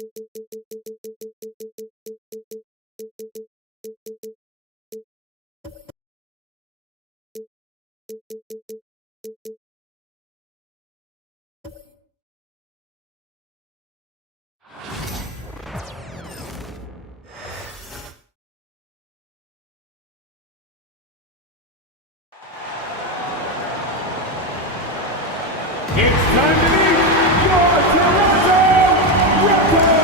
It's time to meet your Toronto Raptors!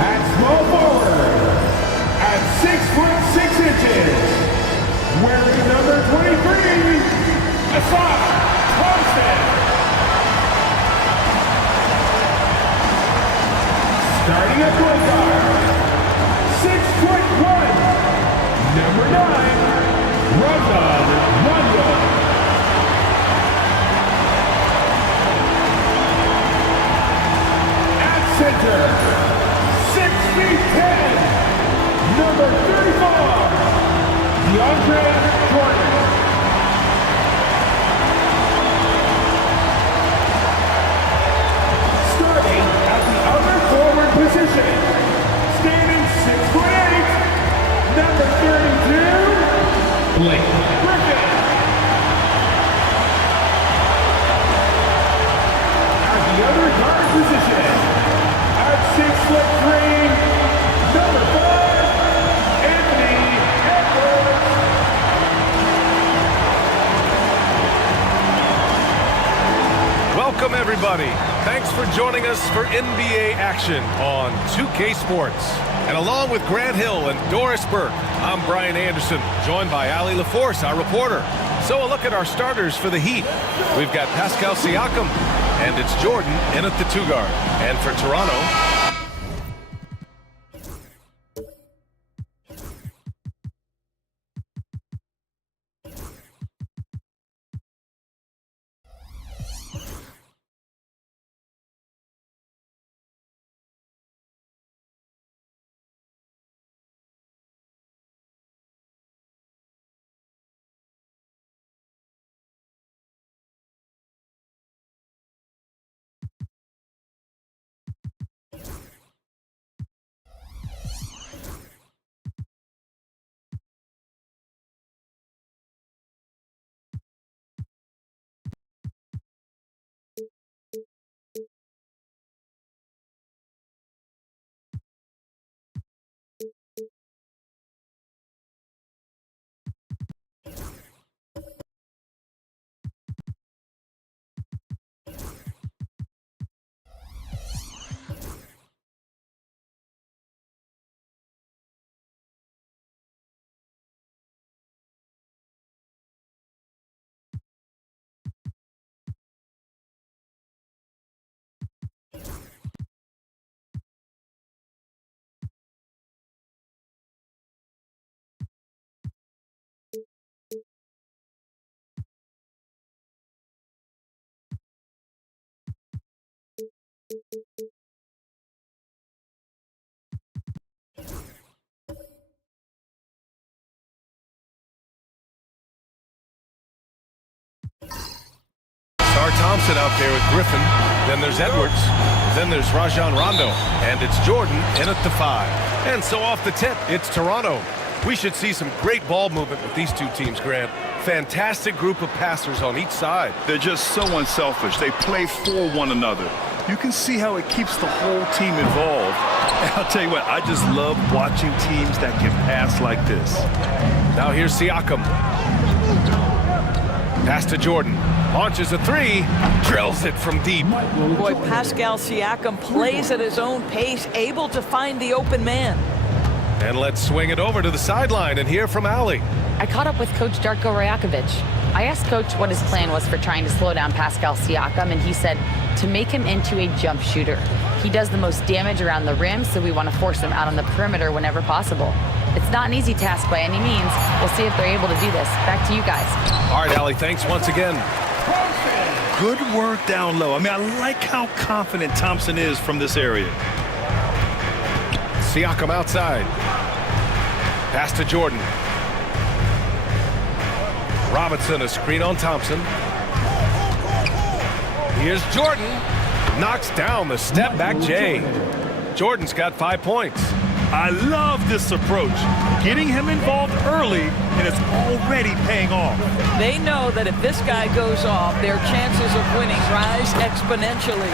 At small forward, at 6'6" wearing number 23, Asad Thompson. Starting at point guard, 6'1", number 9, Rajan Rondo. At center, 6'10", number 34, DeAndre Jordan. Starting at the other forward position, standing 6'8", number 32, Blake Griffin. At the other guard position, at 6'3", number 5, Anthony Edwards. Welcome, everybody. Thanks for joining us for NBA action on 2K Sports. And along with Grant Hill and Doris Burke, I'm Brian Anderson, joined by Ali LaForce, our reporter. So a look at our starters for the Heat. We've got Pascal Siakam, and it's Jordan in at the 2-guard. And for Toronto, Star Thompson out there with Griffin. Then there's Edwards. Then there's Rajan Rondo. And it's Jordan in at the 5. And so off the tip, it's Toronto. We should see some great ball movement with these two teams, Grant. Fantastic group of passers on each side. They're just so unselfish. They play for one another. You can see how it keeps the whole team involved. And I'll tell you what, I just love watching teams that can pass like this. Now here's Siakam. Pass to Jordan. Launches a 3. Drills it from deep. Boy, Pascal Siakam plays at his own pace, able to find the open man. And let's swing it over to the sideline and hear from Ali. I caught up with Coach Darko Rajakovic. I asked Coach what his plan was for trying to slow down Pascal Siakam, and he said to make him into a jump shooter. He does the most damage around the rim, so we want to force him out on the perimeter whenever possible. It's not an easy task by any means. We'll see if they're able to do this. Back to you guys. All right, Ali, thanks once again. Good work down low. I mean, I like how confident Thompson is from this area. Siakam outside. Pass to Jordan. Robinson, a screen on Thompson. Here's Jordan. Knocks down the step-back J. Jordan's got 5 points. I love this approach. Getting him involved early, and it's already paying off. They know that if this guy goes off, their chances of winning rise exponentially.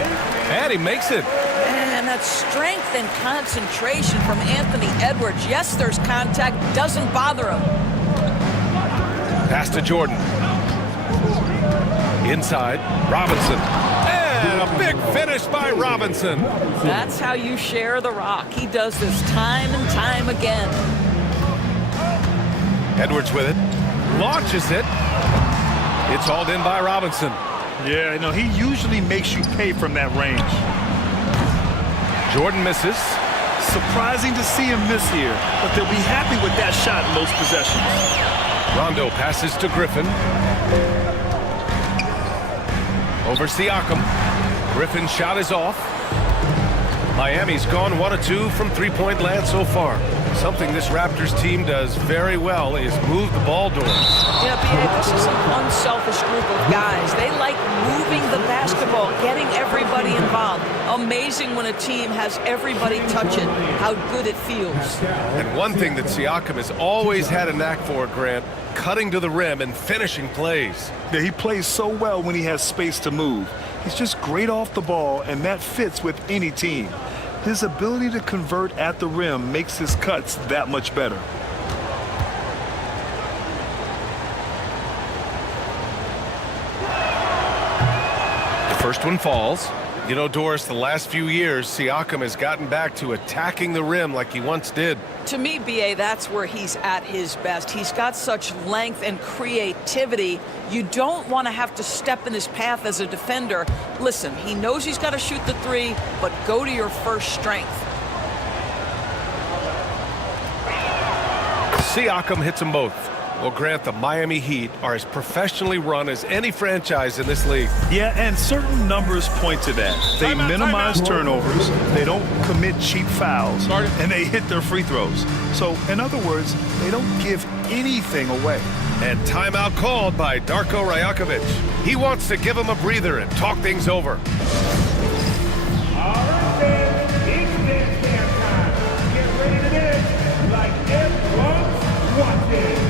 And he makes it. And that strength and concentration from Anthony Edwards. Yes, there's contact. Doesn't bother him. Pass to Jordan. Inside, Robinson. And a big finish by Robinson. That's how you share the rock. He does this time and time again. Edwards with it. Launches it. It's hauled in by Robinson. Yeah, you know, he usually makes you pay from that range. Jordan misses. Surprising to see him miss here, but they'll be happy with that shot in most possessions. Rondo passes to Griffin. Over Siakam. Griffin's shot is off. Miami's gone 1 of 2 from three-point land so far. Something this Raptors team does very well is move the ball doors. Yeah, B.A., this is an unselfish group of guys. They like moving the basketball, getting everybody involved. Amazing when a team has everybody touch it, how good it feels. And one thing that Siakam has always had a knack for, Grant, cutting to the rim and finishing plays. Yeah, he plays so well when he has space to move. He's just great off the ball, and that fits with any team. His ability to convert at the rim makes his cuts that much better. The first one falls. You know, Doris, the last few years, Siakam has gotten back to attacking the rim like he once did. To me, B.A., that's where he's at his best. He's got such length and creativity. You don't want to have to step in his path as a defender. Listen, he knows he's got to shoot the three, but go to your first strength. Siakam hits them both. Well, Grant, the Miami Heat are as professionally run as any franchise in this league. Yeah, and certain numbers point to that. They minimize turnovers, they don't commit cheap fouls, and they hit their free throws. So, in other words, they don't give anything away. And timeout called by Darko Rajakovic. He wants to give him a breather and talk things over. All right, then. It's dance time. Get ready to dance like everyone's watching.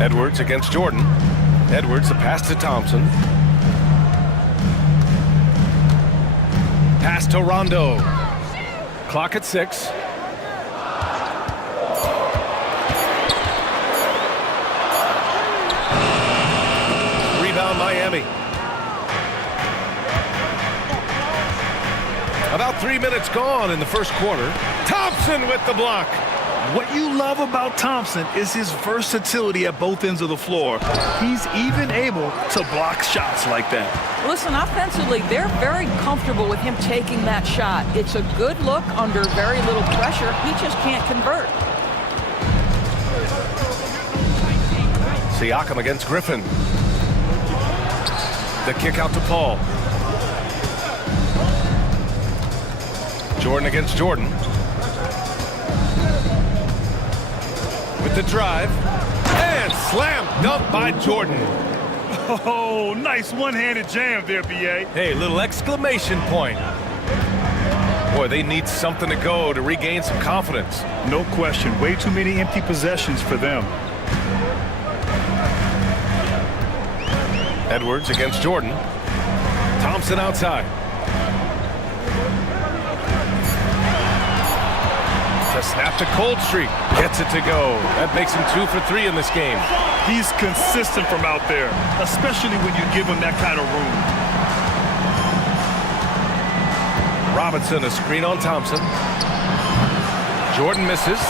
Edwards against Jordan. Edwards, the pass to Thompson. Pass to Rondo. Clock at 6. Rebound Miami. About 3 minutes gone in the first quarter. Thompson with the block. What you love about Thompson is his versatility at both ends of the floor. He's even able to block shots like that. Listen, offensively, they're very comfortable with him taking that shot. It's a good look under very little pressure. He just can't convert. Siakam against Griffin. The kick out to Paul. Jordan against Jordan. With the drive. And slam dunk by Jordan. Oh, nice one-handed jam there, B.A. Hey, little exclamation point. Boy, they need something to go to regain some confidence. No question. Way too many empty possessions for them. Edwards against Jordan. Thompson outside. To snap the cold streak. Gets it to go. That makes him 2 for 3 in this game. He's consistent from out there, especially when you give him that kind of room. Robinson, a screen on Thompson. Jordan misses.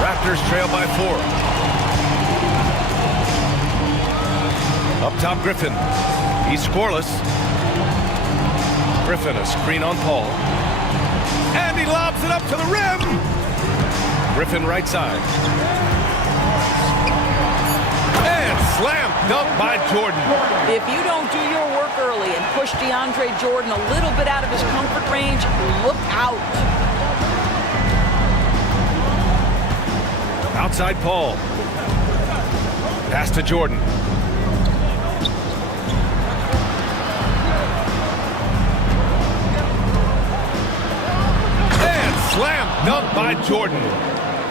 Raptors trail by 4. Up top, Griffin. He's scoreless. Griffin, a screen on Paul. And he lobs it up to the rim. Griffin right side. And slam dunk by Jordan. If you don't do your work early and push DeAndre Jordan a little bit out of his comfort range, look out. Outside Paul. Pass to Jordan. Slam dunk by Jordan.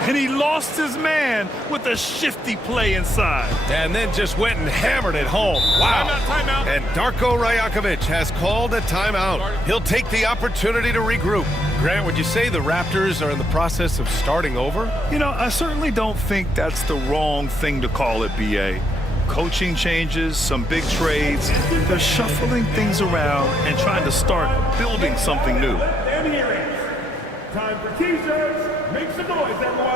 And he lost his man with a shifty play inside. And then just went and hammered it home. Wow. Timeout. And Darko Rajakovic has called a timeout. He'll take the opportunity to regroup. Grant, would you say the Raptors are in the process of starting over? You know, I certainly don't think that's the wrong thing to call it, B.A. Coaching changes, some big trades. They're shuffling things around and trying to start building something new. And here is time for teasers. Make some noise, everyone.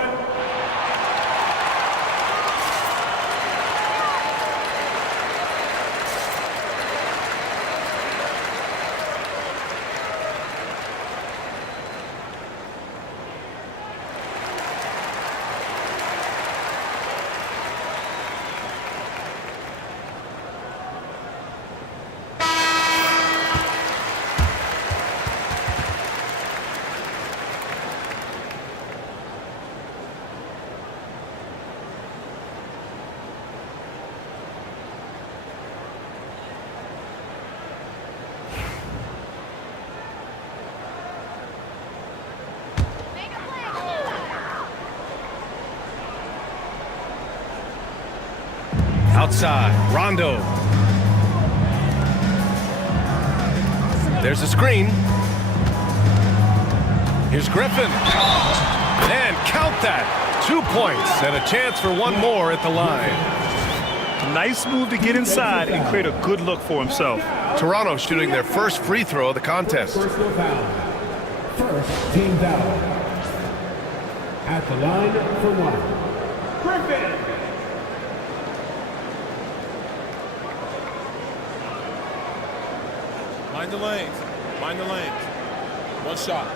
Outside, Rondo. There's a screen. Here's Griffin. And count that. 2 points and a chance for one more at the line. Nice move to get inside and create a good look for himself. Toronto shooting their first free throw of the contest. Personal foul. First team foul. At the line for one. Griffin. Mind the lanes. Mind the lanes. One shot.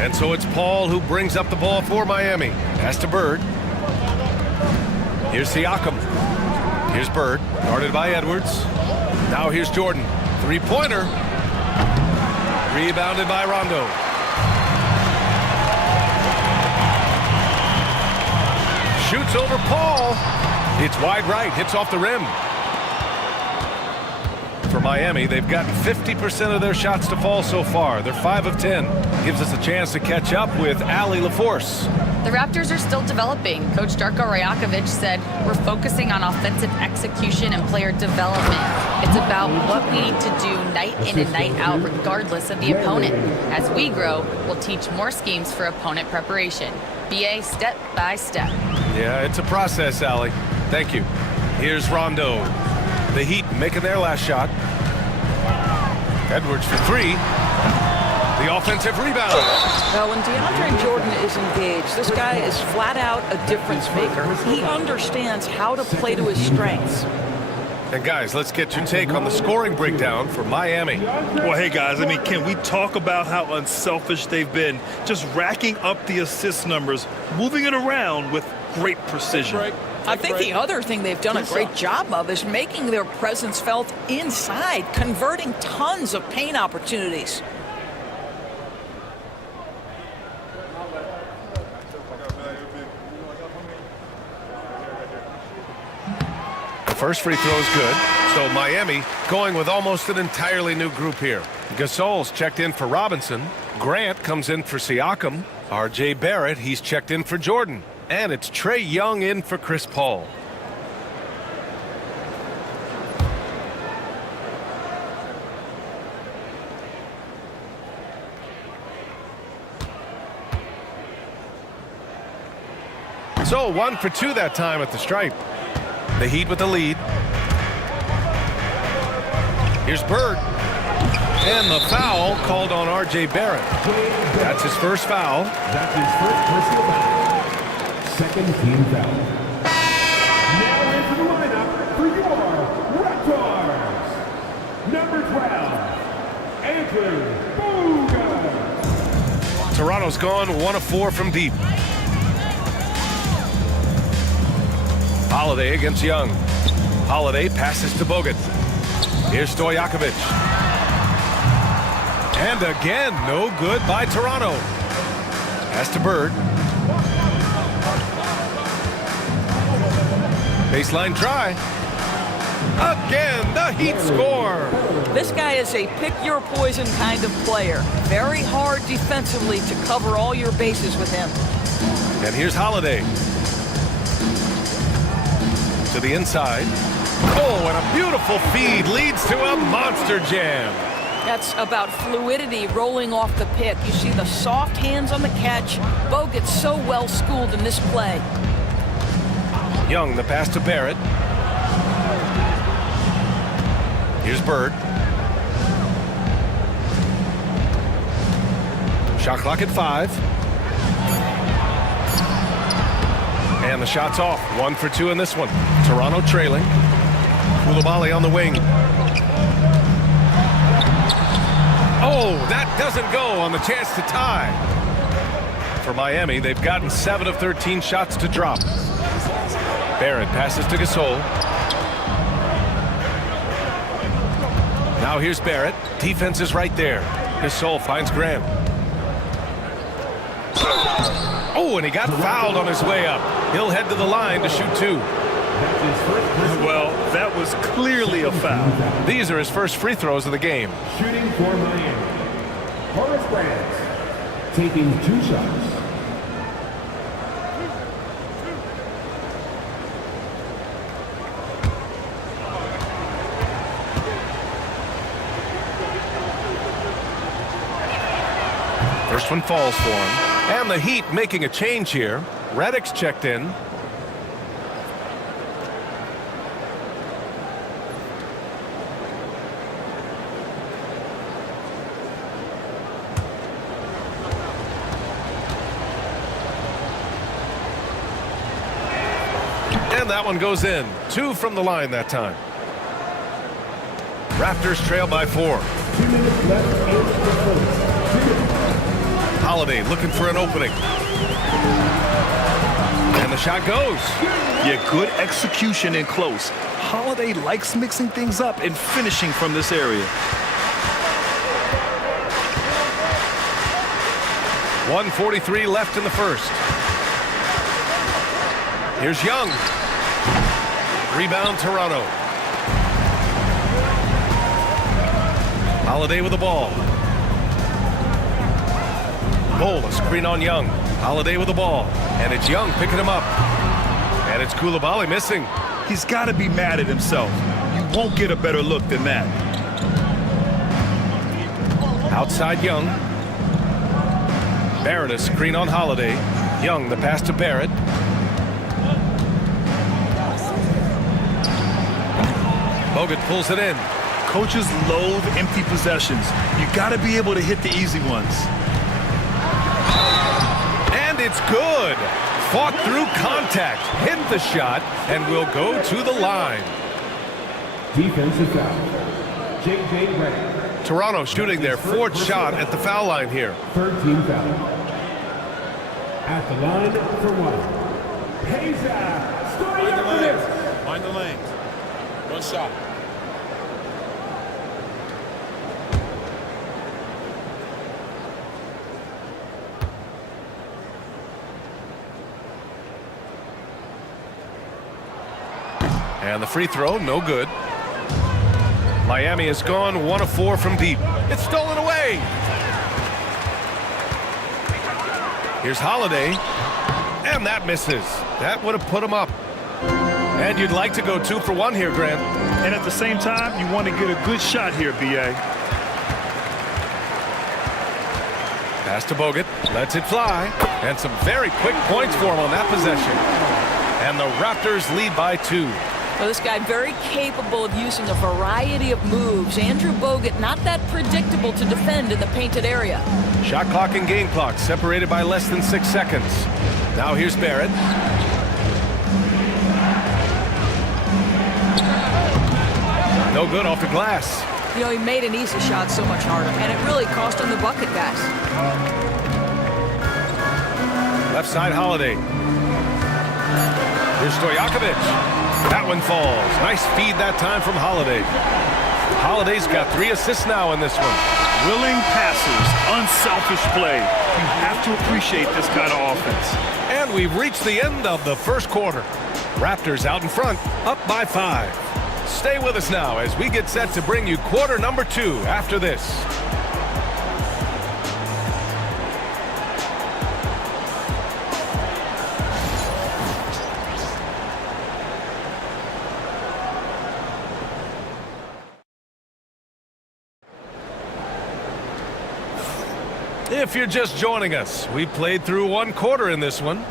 And so it's Paul who brings up the ball for Miami. Pass to Bird. Here's Siakam. Here's Bird, guarded by Edwards. Now here's Jordan. Three-pointer. Rebounded by Rondo. Shoots over Paul. It's wide right, hits off the rim. For Miami, they've gotten 50% of their shots to fall so far. They're 5 of 10. Gives us a chance to catch up with Allie LaForce. The Raptors are still developing. Coach Darko Rajakovic said, we're focusing on offensive execution and player development. It's about what we need to do night in and night out, regardless of the opponent. As we grow, we'll teach more schemes for opponent preparation. BA step by step. Yeah, it's a process, Allie. Thank you. Here's Rondo. The Heat making their last shot. Edwards for three. The offensive rebound. Now, when DeAndre Jordan is engaged, this guy is flat out a difference maker. He understands how to play to his strengths. And guys, let's get your take on the scoring breakdown for Miami. Well, hey, guys, I mean, can we talk about how unselfish they've been? Just racking up the assist numbers, moving it around with great precision. I think the other thing they've done a great job of is making their presence felt inside, converting tons of paint opportunities. The first free throw is good. So Miami going with almost an entirely new group here. Gasol's checked in for Robinson. Grant comes in for Siakam. R.J. Barrett, he's checked in for Jordan. And it's Trae Young in for Chris Paul. So 1 for 2 that time at the stripe. The Heat with the lead. Here's Bird. And the foul called on R.J. Barrett. That's his first foul. That's his first personal foul. Second team foul. Now into the lineup for your Raptors. Number 12, Andrew Bogut. Toronto's gone 1 of 4 from deep. Holiday against Young. Holiday passes to Bogut. Here's Stojakovic. And again, no good by Toronto. Pass to Bird. Baseline try. Again, the Heat score. This guy is a pick-your-poison kind of player. Very hard defensively to cover all your bases with him. And here's Holiday. To the inside. Oh, and a beautiful feed leads to a monster jam. That's about fluidity rolling off the pick. You see the soft hands on the catch. Bogut's so well schooled in this play. Young, the pass to Barrett. Here's Bird. Shot clock at 5. And the shot's off. 1 for 2 in this one. Toronto trailing. Koulibaly on the wing. Oh, that doesn't go on the chance to tie. For Miami, they've gotten 7 of 13 shots to drop. Barrett passes to Gasol. Now here's Barrett. Defense is right there. Gasol finds Graham. Oh, and he got fouled on his way up. He'll head to the line to shoot 2. Well, that was clearly a foul. These are his first free throws of the game. Shooting for Miami, Horace Grant, taking 2 shots. First one falls for him. And the Heat making a change here. Redick's checked in. And that one goes in. 2 from the line that time. Raptors trail by 4. 2 minutes left in the first. Holiday looking for an opening. And the shot goes. Yeah, good execution in close. Holiday likes mixing things up and finishing from this area. 1:43 left in the first. Here's Young. Rebound Toronto. Holiday with the ball. Bowl, a screen on Young. Holiday with the ball, and it's Young picking him up. And it's Coulibaly missing. He's got to be mad at himself. You won't get a better look than that. Outside Young. Barrett a screen on Holiday. Young the pass to Barrett. Bogut pulls it in. Coaches loathe empty possessions. You got to be able to hit the easy ones. And it's good. Fought through contact, hit the shot, and will go to the line. Defensive foul. J.J. Redick. Toronto shooting their fourth shot at the foul line here. Third team foul. At the line for one. Pesa Stoyanovich. Mind the lanes. One shot. And the free throw, no good. Miami has gone 1 of 4 from deep. It's stolen away. Here's Holiday. And that misses. That would have put him up. And you'd like to go 2 for 1 here, Grant. And at the same time, you want to get a good shot here, B.A. Pass to Bogut. Lets it fly. And some very quick points for him on that possession. And the Raptors lead by 2. Well, this guy very capable of using a variety of moves. Andrew Bogut not that predictable to defend in the painted area. Shot clock and game clock separated by less than 6 seconds. Now here's Barrett. No good off the glass. You know, he made an easy shot so much harder, and it really cost him the bucket, guys. Left side Holiday. Here's Stojakovic. That one falls. Nice feed that time from Holiday. Holiday's got 3 assists now in this one. Willing passers, unselfish play. You have to appreciate this kind of offense. And we've reached the end of the first quarter. Raptors out in front, up by 5. Stay with us now as we get set to bring you quarter number 2 after this. If you're just joining us, we played through 1 quarter in this one.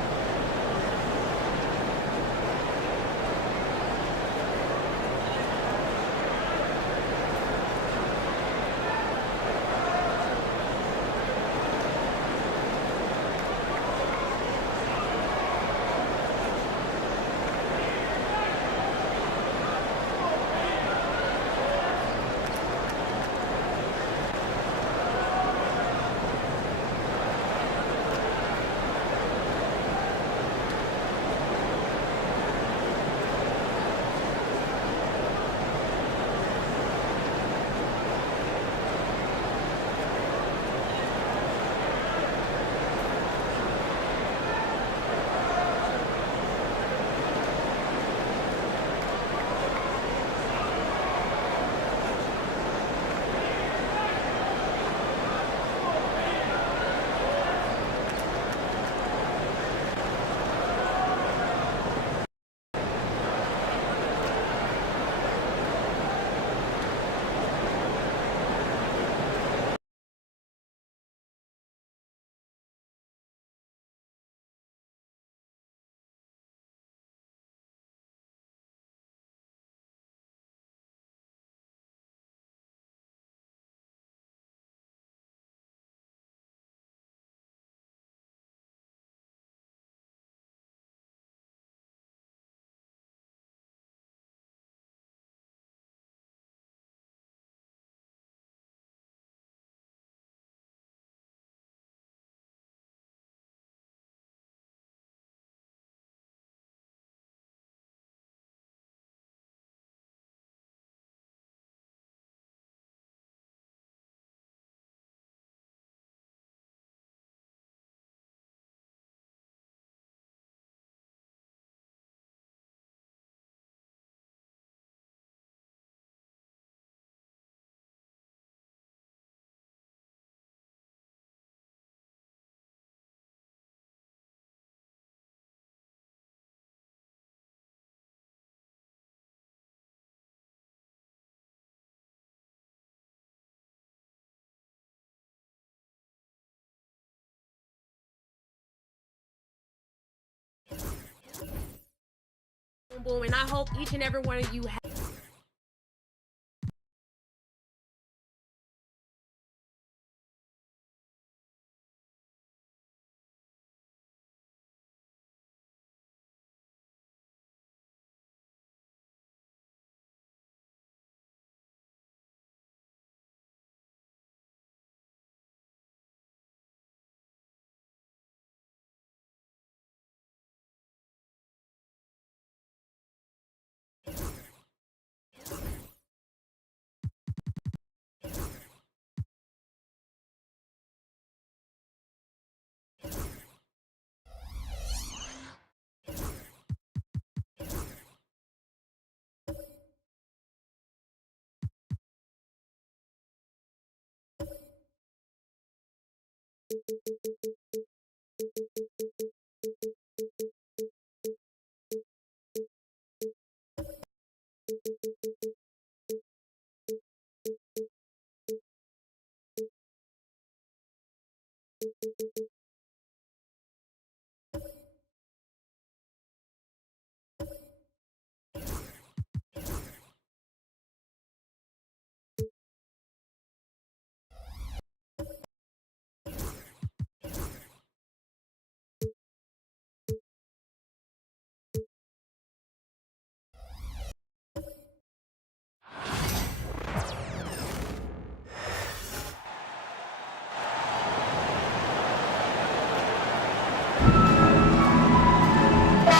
people, and I hope each and every one of you have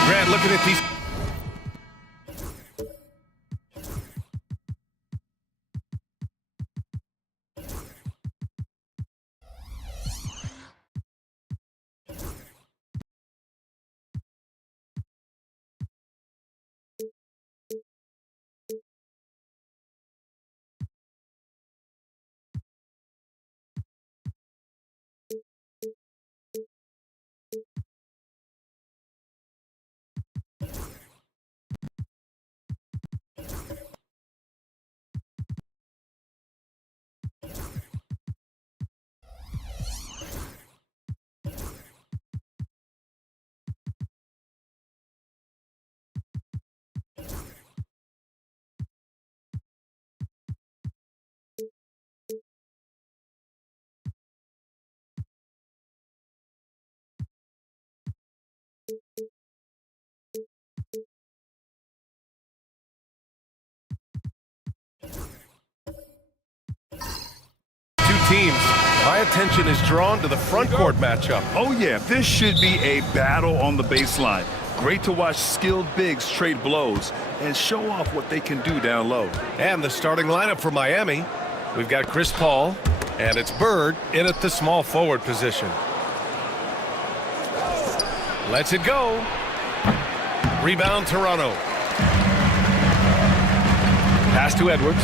Grant, looking at these. Teams, my attention is drawn to the front court matchup. Oh, yeah, this should be a battle on the baseline. Great to watch skilled bigs trade blows and show off what they can do down low. And the starting lineup for Miami. We've got Chris Paul, and it's Bird in at the small forward position. Lets it go. Rebound, Toronto. Pass to Edwards.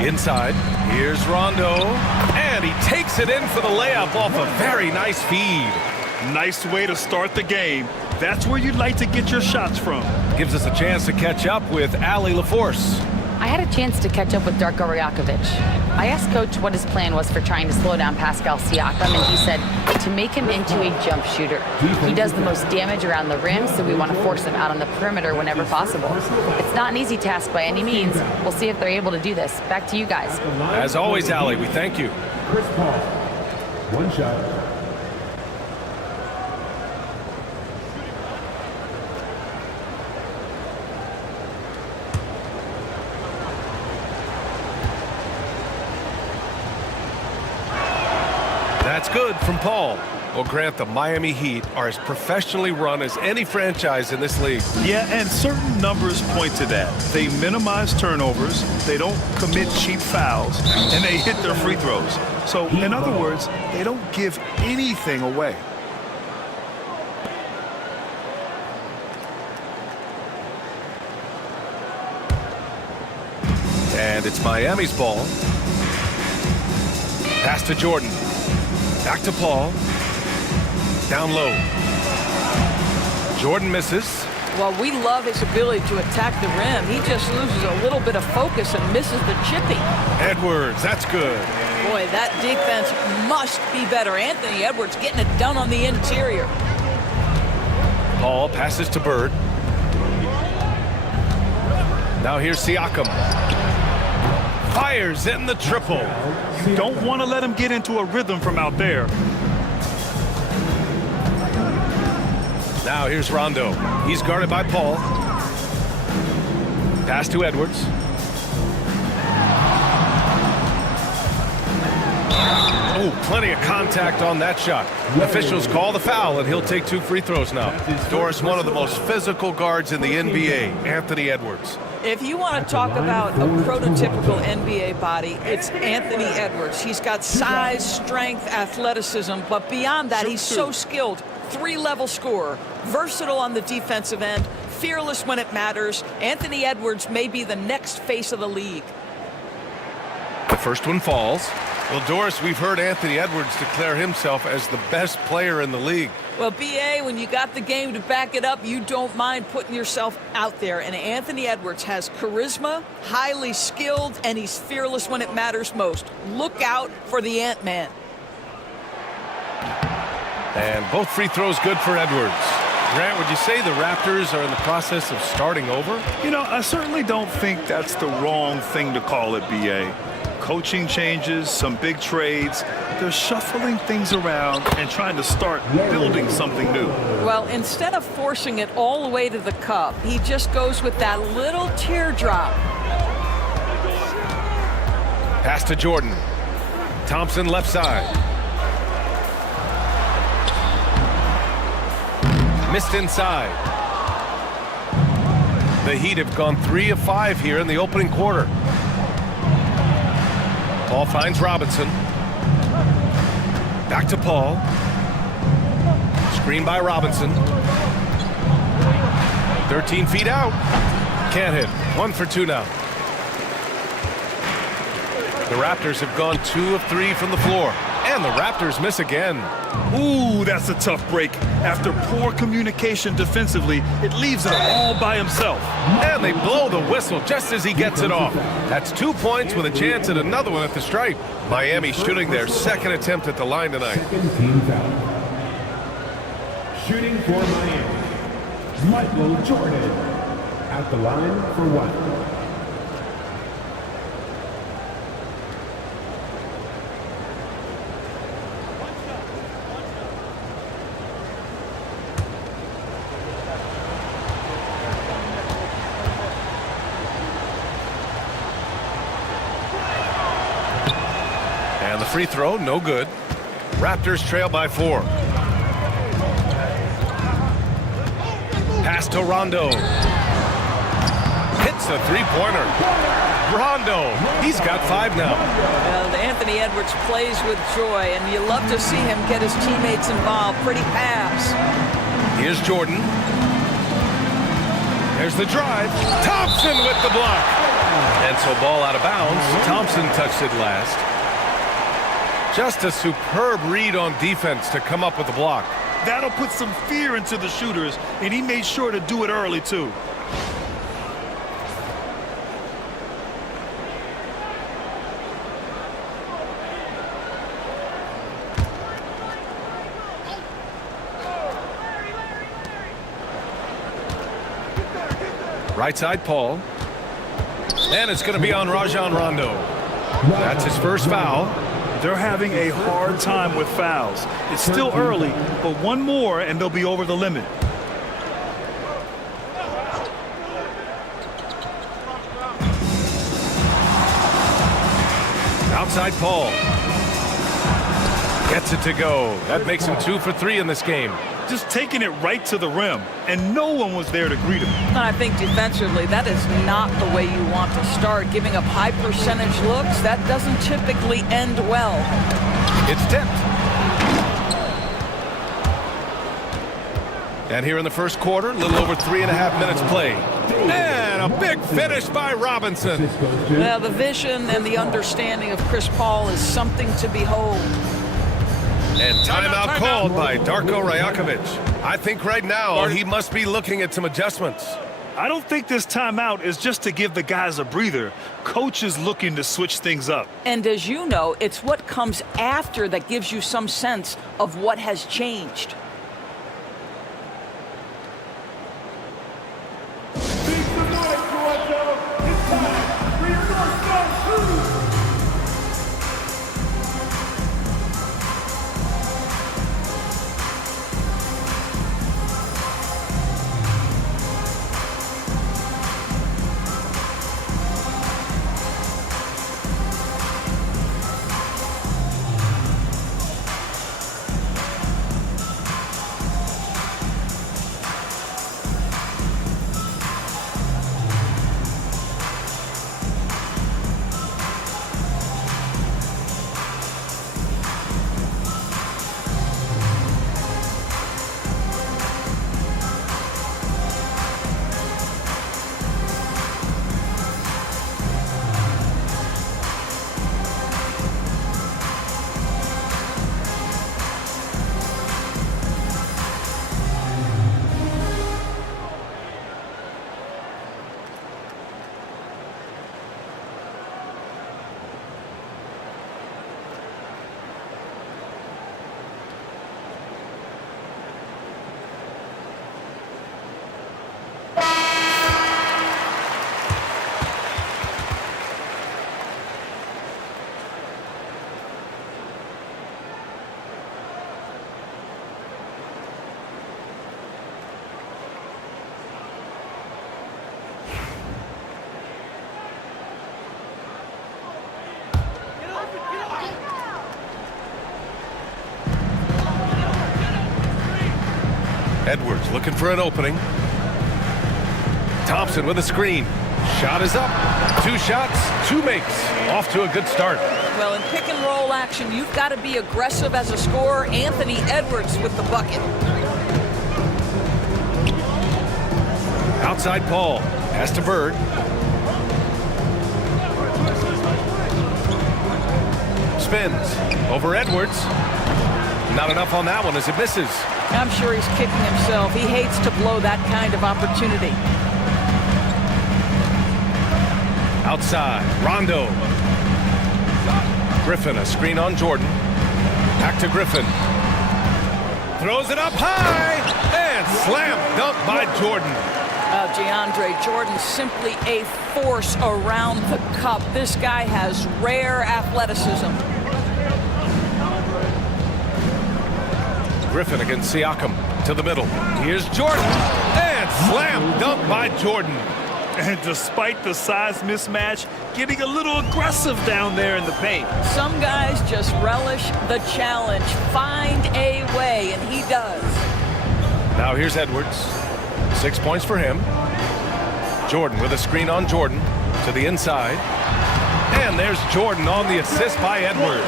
Inside, here's Rondo, and he takes it in for the layup off a very nice feed. Nice way to start the game. That's where you'd like to get your shots from. Gives us a chance to catch up with Allie LaForce. I had a chance to catch up with Darko Rajakovic. I asked Coach what his plan was for trying to slow down Pascal Siakam, and he said to make him into a jump shooter. He does the most damage around the rim, so we want to force him out on the perimeter whenever possible. It's not an easy task by any means. We'll see if they're able to do this. Back to you guys. As always, Allie, we thank you. Chris Paul. One shot. That's good from Paul. Well, Grant, the Miami Heat are as professionally run as any franchise in this league. Yeah, and certain numbers point to that. They minimize turnovers, they don't commit cheap fouls, and they hit their free throws. So, in other words, they don't give anything away. And it's Miami's ball. Pass to Jordan. Back to Paul. Down low. Jordan misses. Well, we love his ability to attack the rim. He just loses a little bit of focus and misses the chippy. Edwards, that's good. Boy, that defense must be better. Anthony Edwards getting it done on the interior. Paul passes to Bird. Now here's Siakam. Fires in the triple. You don't want to let him get into a rhythm from out there. Now here's Rondo. He's guarded by Paul. Pass to Edwards. Oh, plenty of contact on that shot. Officials call the foul, and he'll take 2 free throws now. Doris, one of the most physical guards in the NBA, Anthony Edwards. If you want to talk about a prototypical NBA body, it's Anthony Edwards. He's got size, strength, athleticism, but beyond that, he's so skilled. 3-level scorer, versatile on the defensive end, fearless when it matters. Anthony Edwards may be the next face of the league. The first one falls. Well, Doris, we've heard Anthony Edwards declare himself as the best player in the league. Well, B.A., when you got the game to back it up, you don't mind putting yourself out there. And Anthony Edwards has charisma, highly skilled, and he's fearless when it matters most. Look out for the Ant-Man. And both free throws good for Edwards. Grant, would you say the Raptors are in the process of starting over? You know, I certainly don't think that's the wrong thing to call it, B.A. Coaching changes, some big trades. They're shuffling things around and trying to start building something new. Well, instead of forcing it all the way to the cup, he just goes with that little teardrop. Pass to Jordan. Thompson left side. Missed inside. The Heat have gone 3 of 5 here in the opening quarter. Paul finds Robinson. Back to Paul. Screen by Robinson. 13 feet out. Can't hit. 1 for 2 now. The Raptors have gone 2 of 3 from the floor. And the Raptors miss again. Ooh, that's a tough break. After poor communication defensively, it leaves him all by himself. And they blow the whistle just as he gets it off. That's 2 points with a chance at another one at the stripe. Miami shooting their second attempt at the line tonight. Second team foul. Shooting for Miami, Michael Jordan. At the line for 1. And the free throw, no good. Raptors trail by 4. Pass to Rondo. Hits a three-pointer. Rondo, he's got 5 now. Well, Anthony Edwards plays with joy, and you love to see him get his teammates involved. Pretty pass. Here's Jordan. There's the drive. Thompson with the block. And so ball out of bounds. Thompson touched it last. Just a superb read on defense to come up with the block. That'll put some fear into the shooters, and he made sure to do it early, too. Right side, Paul. And it's going to be on Rajon Rondo. That's his first foul. They're having a hard time with fouls. It's still early, but one more and they'll be over the limit. Outside Paul. Gets it to go. That makes him 2 for 3 in this game. Just taking it right to the rim, and no one was there to greet him. And I think defensively, that is not the way you want to start. Giving up high percentage looks, that doesn't typically end well. It's tipped. And here in the first quarter, a little over 3.5 minutes played. And a big finish by Robinson. Well, the vision and the understanding of Chris Paul is something to behold. And timeout called by Darko Rajakovic. I think right now he must be looking at some adjustments. I don't think this timeout is just to give the guys a breather. Coach is looking to switch things up. And as you know, it's what comes after that gives you some sense of what has changed. Edwards looking for an opening. Thompson with a screen. Shot is up. 2 shots, 2 makes. Off to a good start. Well, in pick and roll action, you've got to be aggressive as a scorer. Anthony Edwards with the bucket. Outside Paul. Pass to Bird. Spins over Edwards. Not enough on that one as it misses. I'm sure he's kicking himself. He hates to blow that kind of opportunity. Outside, Rondo. Griffin, a screen on Jordan. Back to Griffin. Throws it up high, and slam dunk by Jordan. DeAndre Jordan, simply a force around the cup. This guy has rare athleticism. Griffin against Siakam to the middle. Here's Jordan, and slam dunk by Jordan. And despite the size mismatch, getting a little aggressive down there in the paint. Some guys just relish the challenge. Find a way, and he does. Now here's Edwards. 6 points for him. Jordan with a screen on Jordan to the inside. And there's Jordan on the assist by Edwards.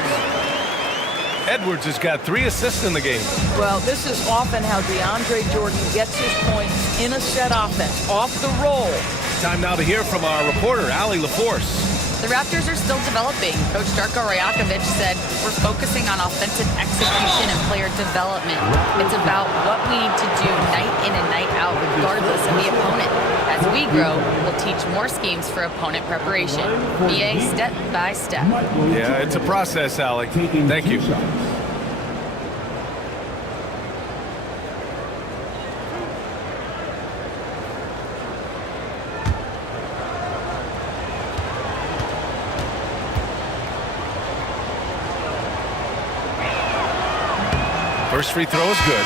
Edwards has got 3 assists in the game. Well, this is often how DeAndre Jordan gets his points in a set offense, off the roll. Time now to hear from our reporter, Allie LaForce. The Raptors are still developing. Coach Darko Rajakovic said, we're focusing on offensive execution and player development. It's about what we need to do night in and night out, regardless of the opponent. As we grow, we'll teach more schemes for opponent preparation. BA step by step. Yeah, it's a process, Allie. Thank you. First free throw is good.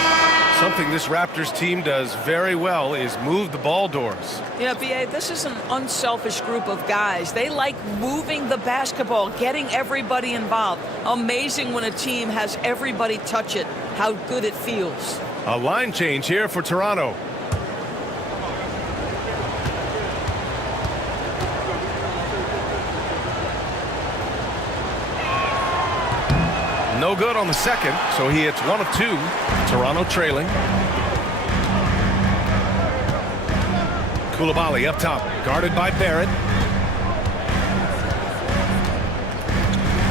Something this Raptors team does very well is move the ball doors. Yeah, B.A., this is an unselfish group of guys. They like moving the basketball, getting everybody involved. Amazing when a team has everybody touch it, how good it feels. A line change here for Toronto. No good on the second, so he hits 1 of 2. Toronto trailing. Coulibaly up top, guarded by Barrett.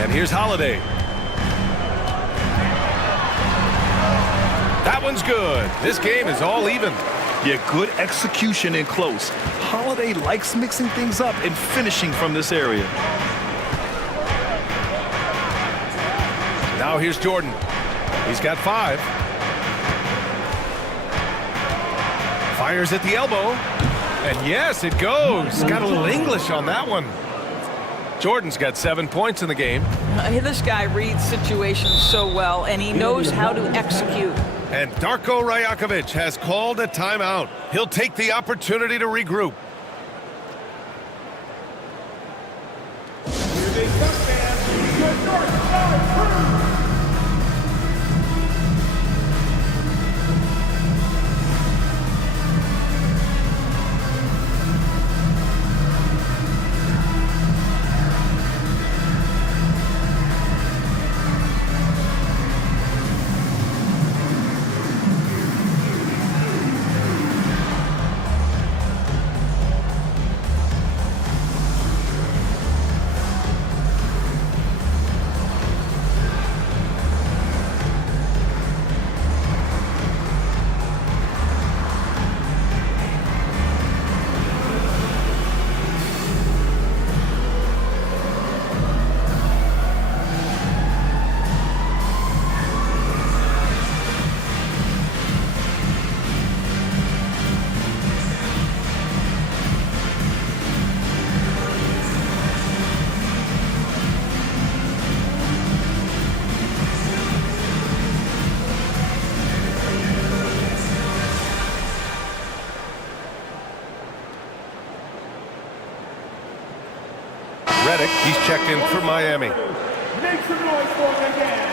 And here's Holiday. That one's good. This game is all even. Yeah, good execution in close. Holiday likes mixing things up and finishing from this area. Now here's Jordan. He's got 5. Fires at the elbow. And yes, it goes. Got a little English on that one. Jordan's got 7 points in the game. This guy reads situations so well, and he knows how to execute. And Darko Rajakovic has called a timeout. He'll take the opportunity to regroup. He's checked in for Miami. Make some noise for him again.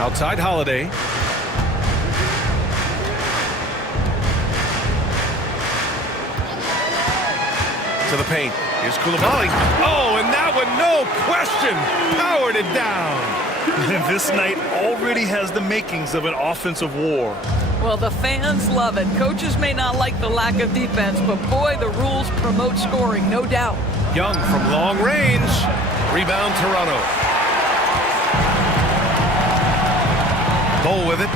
Outside Holiday. To the paint. Here's Koulibaly. Oh, and that one, no question, powered it down. This night already has the makings of an offensive war. Well, the fans love it. Coaches may not like the lack of defense, but boy, the rules promote scoring, no doubt. Young from long range. Rebound Toronto. Bowl with it.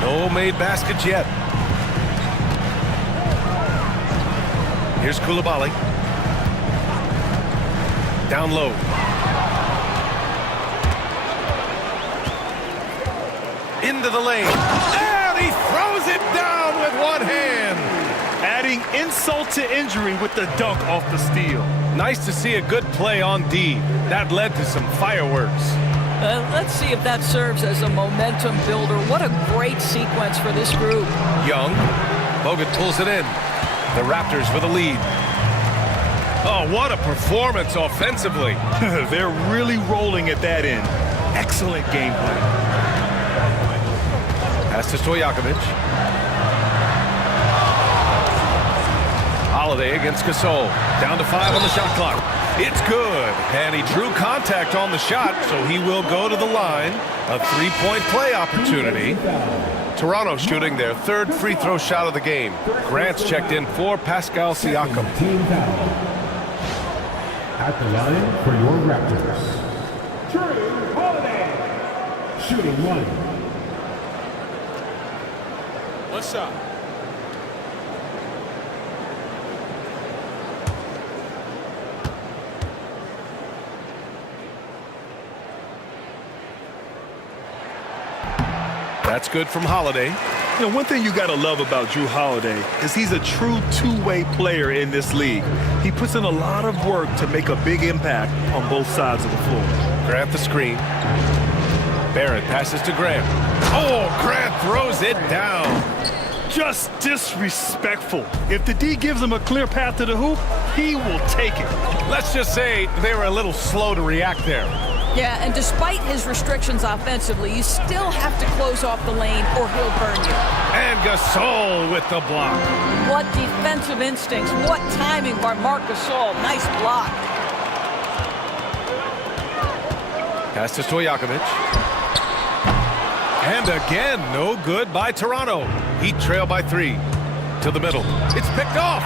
No made baskets yet. Here's Koulibaly. Down low. Into the lane. And he throws it down with one hand. Adding insult to injury with the dunk off the steal. Nice to see a good play on D. That led to some fireworks. Let's see if that serves as a momentum builder. What a great sequence for this group. Young. Bogut pulls it in. The Raptors with a lead. Oh, what a performance offensively. They're really rolling at that end. Excellent game plan. Pass to Stojakovic. Holiday against Gasol. Down to 5 on the shot clock. It's good. And he drew contact on the shot, so he will go to the line. A three-point play opportunity. Toronto shooting their third free throw shot of the game. Grant's checked in for Pascal Siakam. Team foul. At the line for your Raptors, Drew Holiday, shooting 1. One shot. That's good from Holiday. You know, one thing you got to love about Drew Holiday is he's a true two-way player in this league. He puts in a lot of work to make a big impact on both sides of the floor. Grant the screen. Barrett passes to Grant. Oh, Grant throws it down. Just disrespectful. If the D gives him a clear path to the hoop, he will take it. Let's just say they were a little slow to react there. Yeah, and despite his restrictions offensively, you still have to close off the lane or he'll burn you. And Gasol with the block. What defensive instincts, what timing by Marc Gasol. Nice block. Pass to Stojakovic. And again, no good by Toronto. Heat trail by 3. To the middle. It's picked off.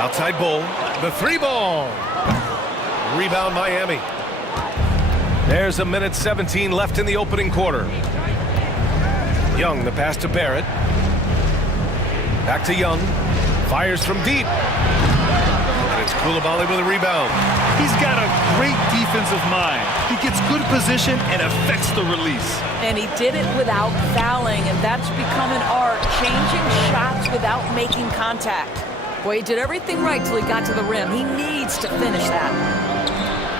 Outside Bull. The 3-ball. Rebound Miami. There's a minute 17 left in the opening quarter. Young, the pass to Barrett. Back to Young. Fires from deep. And it's Koulibaly with a rebound. He's got a great defensive mind. He gets good position and affects the release. And he did it without fouling, and that's become an art, changing shots without making contact. Boy, he did everything right till he got to the rim. He needs to finish that.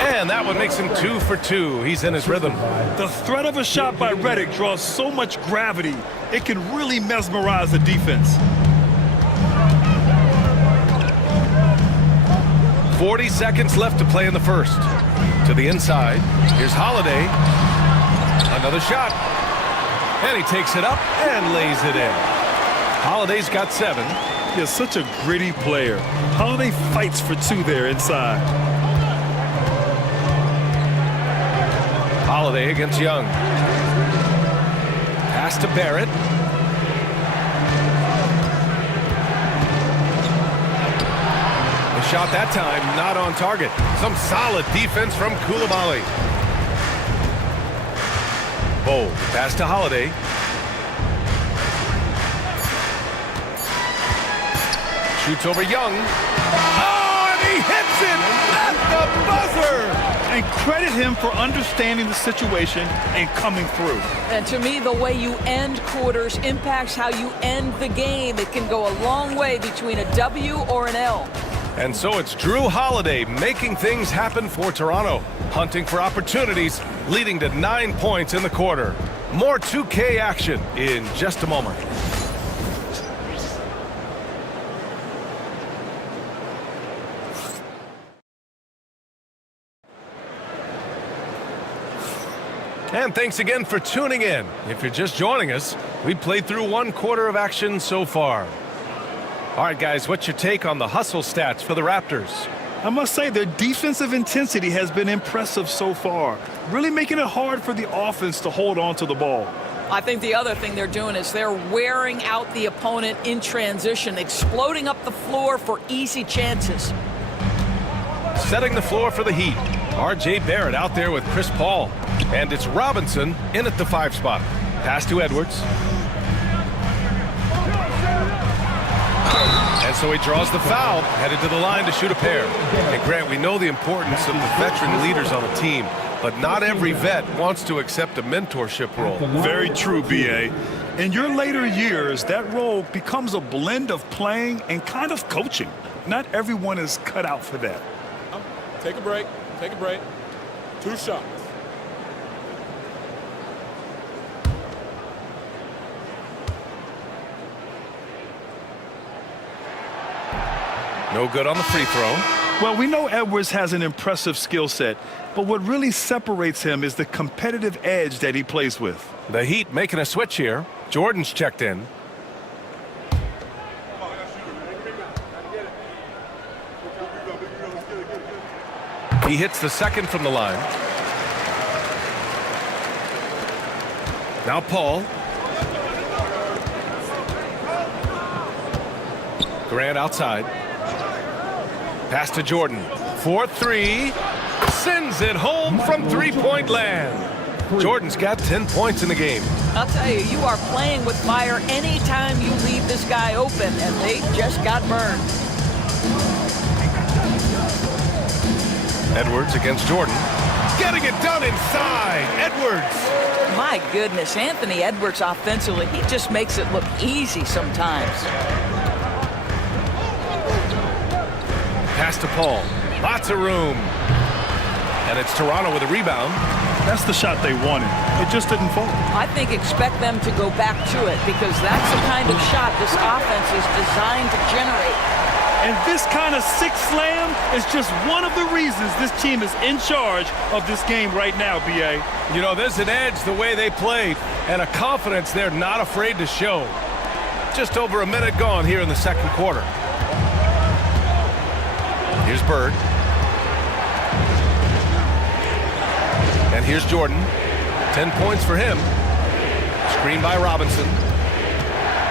And that one makes him 2 for 2. He's in his rhythm. The threat of a shot by Redick draws so much gravity, it can really mesmerize the defense. 40 seconds left to play in the first. To the inside. Here's Holiday. Another shot. And he takes it up and lays it in. Holiday's got 7. He's such a gritty player. Holiday fights for 2 there inside. Holiday against Young. Pass to Barrett. The shot that time not on target. Some solid defense from Koulibaly. Bowl. Pass to Holiday. Shoots over Young. Oh, and he hits it at the buzzer! And credit him for understanding the situation and coming through. And to me, the way you end quarters impacts how you end the game. It can go a long way between a W or an L. And so it's Drew Holiday making things happen for Toronto, hunting for opportunities, leading to 9 points in the quarter. More 2K action in just a moment. And thanks again for tuning in. If you're just joining us, we played through 1 quarter of action so far. All right, guys, what's your take on the hustle stats for the Raptors? I must say their defensive intensity has been impressive so far, really making it hard for the offense to hold on to the ball. I think the other thing they're doing is they're wearing out the opponent in transition, exploding up the floor for easy chances. Setting the floor for the Heat. R.J. Barrett out there with Chris Paul. And it's Robinson in at the 5 spot. Pass to Edwards. And so he draws the foul, headed to the line to shoot a pair. And Grant, we know the importance of the veteran leaders on the team, but not every vet wants to accept a mentorship role. Very true, B.A. In your later years, that role becomes a blend of playing and kind of coaching. Not everyone is cut out for that. Take a break. Take a break. 2 shots. No good on the free throw. Well, we know Edwards has an impressive skill set, but what really separates him is the competitive edge that he plays with. The Heat making a switch here. Jordan's checked in. He hits the second from the line. Now Paul. Grant outside. Pass to Jordan. 4-3. Sends it home from three-point land. Jordan's got 10 points in the game. I'll tell you, you are playing with fire anytime you leave this guy open, and they just got burned. Edwards against Jordan. Getting it done inside. Edwards. My goodness, Anthony Edwards offensively, he just makes it look easy sometimes. Pass to Paul. Lots of room. And it's Toronto with a rebound. That's the shot they wanted. It just didn't fall. I think expect them to go back to it because that's the kind of shot this offense is designed to generate. And this kind of six slam is just one of the reasons this team is in charge of this game right now, B.A. You know, there's an edge the way they played and a confidence they're not afraid to show. Just over a minute gone here in the second quarter. Here's Bird. And here's Jordan. 10 points for him. Screen by Robinson.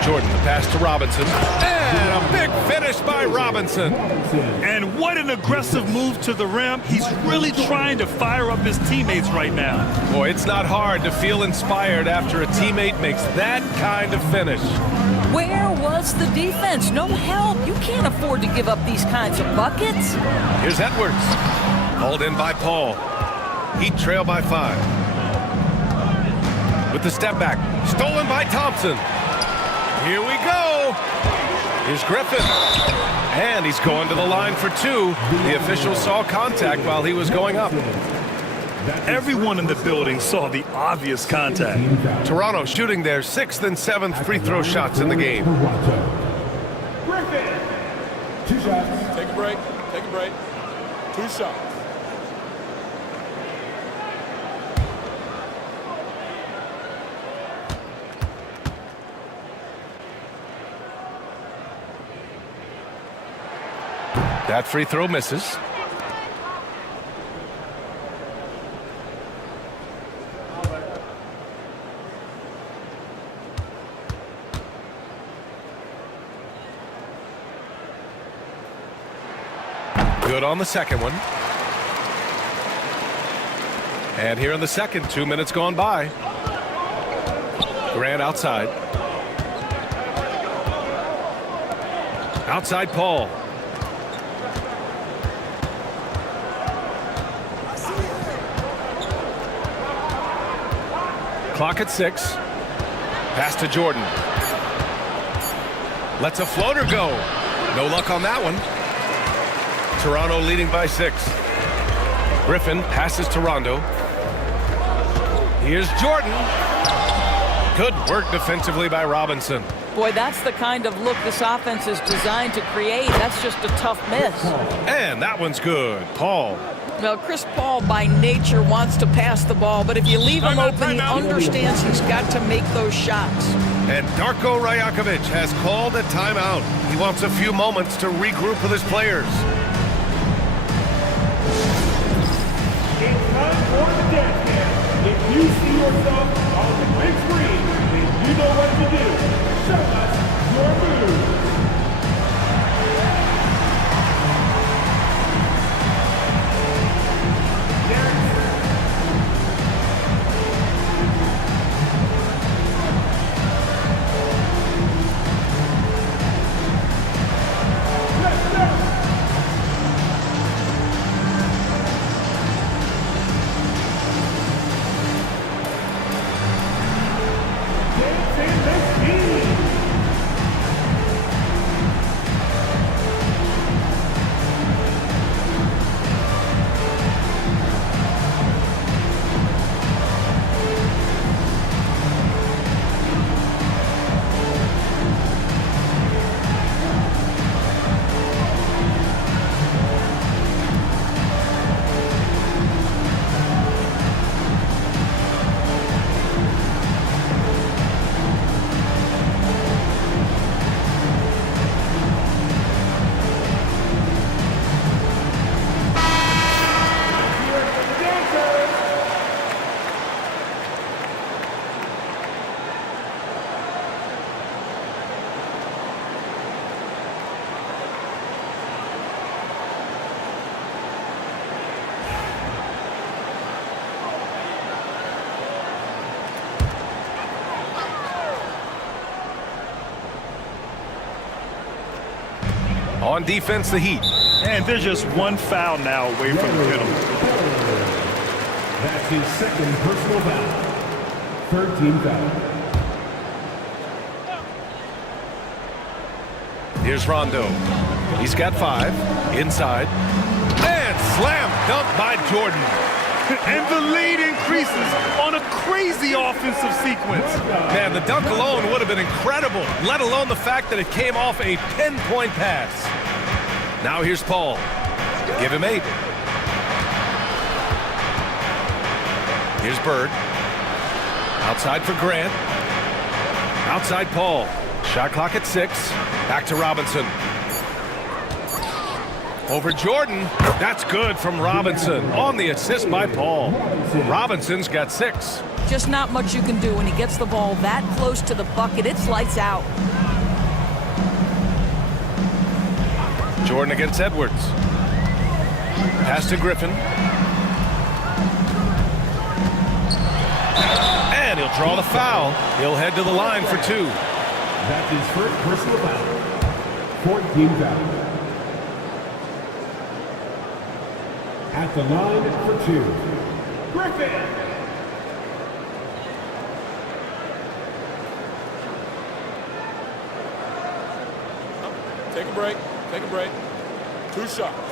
Jordan, the pass to Robinson. And a big finish by Robinson. And what an aggressive move to the rim. He's really trying to fire up his teammates right now. Boy, it's not hard to feel inspired after a teammate makes that kind of finish. Where was the defense? No help. You can't afford to give up these kinds of buckets. Here's Edwards. Hauled in by Paul. Heat trail by 5. With the step back. Stolen by Thompson. Here we go. Here's Griffin. And he's going to the line for 2. The official saw contact while he was going up. Everyone in the building saw the obvious contact. Toronto shooting their 6th and 7th free throw shots in the game. Griffin. 2 shots. Take a break. Take a break. 2 shots. That free throw misses. Good on the second one. And here in the second, 2 minutes gone by. Grant outside. Outside Paul. Clock at 6. Pass to Jordan. Lets a floater go. No luck on that one. Toronto leading by 6. Griffin passes to Rondo. Here's Jordan. Good work defensively by Robinson. Boy, that's the kind of look this offense is designed to create. That's just a tough miss. And that one's good. Paul. Well, Chris Paul by nature wants to pass the ball, but if you leave him open, he understands he's got to make those shots. And Darko Rajakovic has called a timeout. He wants a few moments to regroup with his players. It's time for the dance cam. If you see yourself on the big screen, then you know what to do. Show us your moves. On defense, the Heat. And they're just one foul now away from the penalty. That's his second personal foul. Third team foul. Here's Rondo. He's got 5. Inside. And slam dunk by Jordan. And the lead increases on a crazy offensive sequence. Man, the dunk alone would have been incredible, let alone the fact that it came off a pinpoint pass. Now here's Paul. Give him 8. Here's Bird. Outside for Grant. Outside Paul. Shot clock at 6. Back to Robinson. Over Jordan. That's good from Robinson. On the assist by Paul. Robinson's got 6. Just not much you can do when he gets the ball that close to the bucket. It's lights out. Jordan against Edwards. Pass to Griffin. And he'll draw the foul. He'll head to the line for 2. That's his first personal foul. 14 foul. At the line for 2. Griffin! Take a break. Take a break. 2 shots.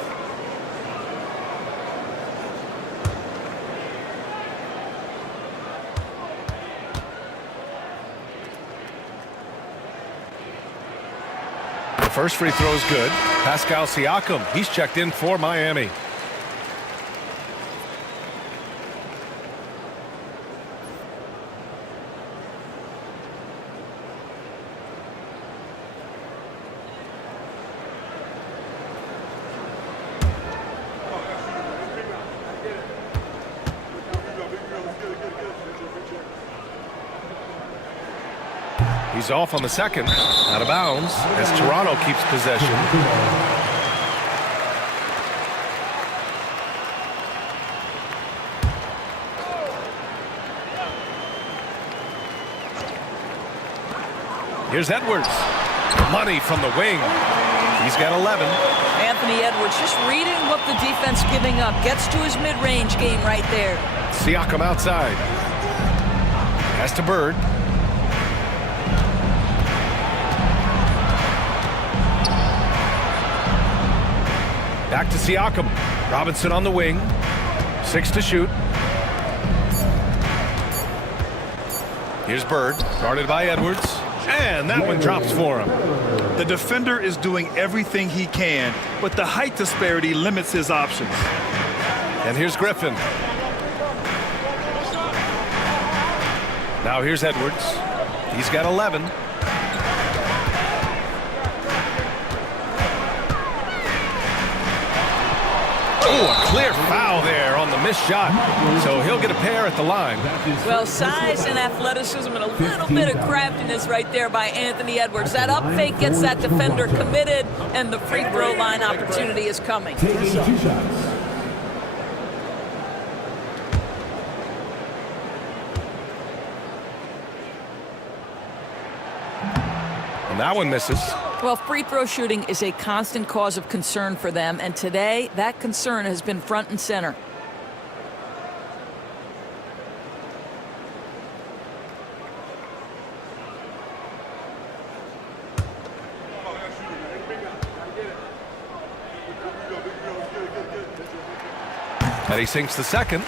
The first free throw is good. Pascal Siakam, he's checked in for Miami. He's off on the second, out of bounds, as Toronto keeps possession. Here's Edwards. Money from the wing. He's got 11. Anthony Edwards just reading what the defense giving up. Gets to his mid-range game right there. Siakam outside. Pass to Bird. Back to Siakam. Robinson on the wing. 6 to shoot. Here's Bird, guarded by Edwards. And that one drops for him. The defender is doing everything he can, but the height disparity limits his options. And here's Griffin. Now here's Edwards. He's got 11. Oh, a clear foul there on the missed shot. So he'll get a pair at the line. Well, size and athleticism and a little bit of craftiness right there by Anthony Edwards. That up fake gets that defender committed, and the free throw line opportunity is coming. Taking 2 shots. And that one misses. Well, free throw shooting is a constant cause of concern for them, and today that concern has been front and center. And he sinks the second.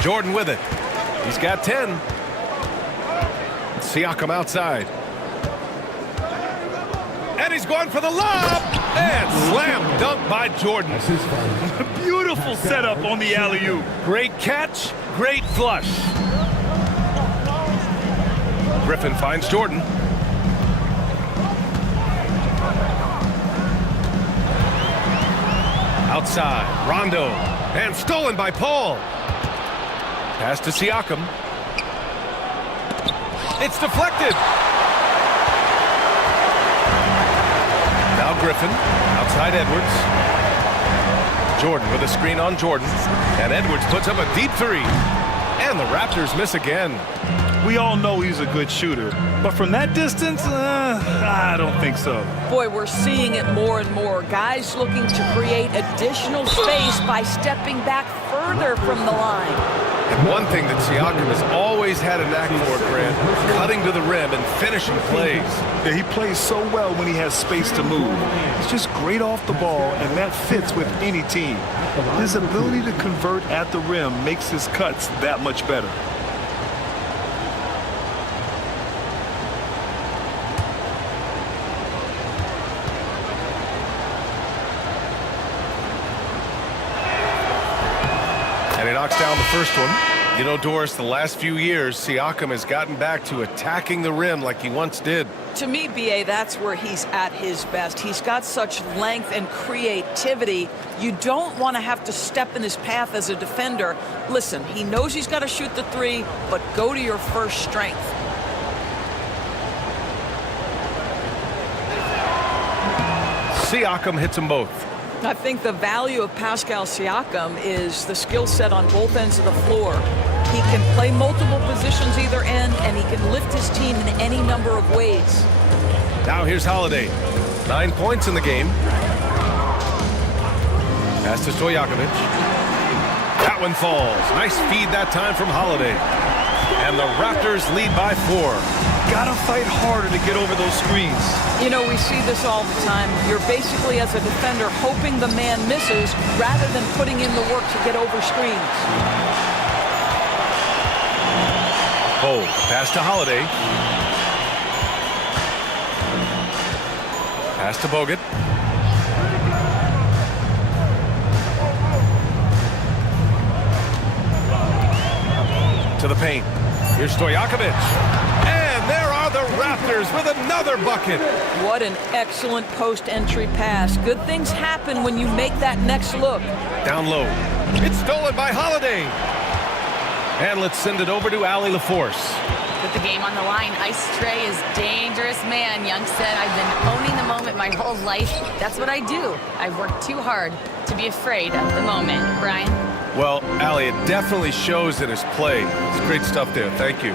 Jordan with it. He's got 10. Siakam outside. And he's going for the lob. And slam dunk by Jordan. Beautiful setup on the alley-oop. Great catch, great flush. Griffin finds Jordan. Outside, Rondo. And stolen by Paul. Pass to Siakam. It's deflected. Now Griffin, outside Edwards. Jordan with a screen on Jordan. And Edwards puts up a deep three. And the Raptors miss again. We all know he's a good shooter, but from that distance, I don't think so. Boy, we're seeing it more and more. Guys looking to create additional space by stepping back further from the line. And one thing that Siakam has always had a knack for, Grant, cutting to the rim and finishing plays. Yeah, he plays so well when he has space to move. He's just great off the ball, and that fits with any team. His ability to convert at the rim makes his cuts that much better. And he knocks down the first one. You know, Doris, the last few years, Siakam has gotten back to attacking the rim like he once did. To me, B.A., that's where he's at his best. He's got such length and creativity. You don't want to have to step in his path as a defender. Listen, he knows he's got to shoot the three, but go to your first strength. Siakam hits them both. I think the value of Pascal Siakam is the skill set on both ends of the floor. He can play multiple positions either end, and he can lift his team in any number of ways. Now here's Holiday. 9 points in the game. Pass to Stojakovic. That one falls. Nice feed that time from Holiday. And the Raptors lead by 4. Gotta fight harder to get over those screens. You know, we see this all the time. You're basically, as a defender, hoping the man misses rather than putting in the work to get over screens. Oh, pass to Holiday. Pass to Bogut. To the paint. Here's Stojakovic. And there are the Raptors with another bucket. What an excellent post-entry pass. Good things happen when you make that next look. Down low. It's stolen by Holiday. And let's send it over to Allie LaForce. With the game on the line, Ice Trey is dangerous man. Young said, I've been owning the moment my whole life. That's what I do. I've worked too hard to be afraid of the moment. Brian? Well, Allie, it definitely shows in his play. It's great stuff there. Thank you.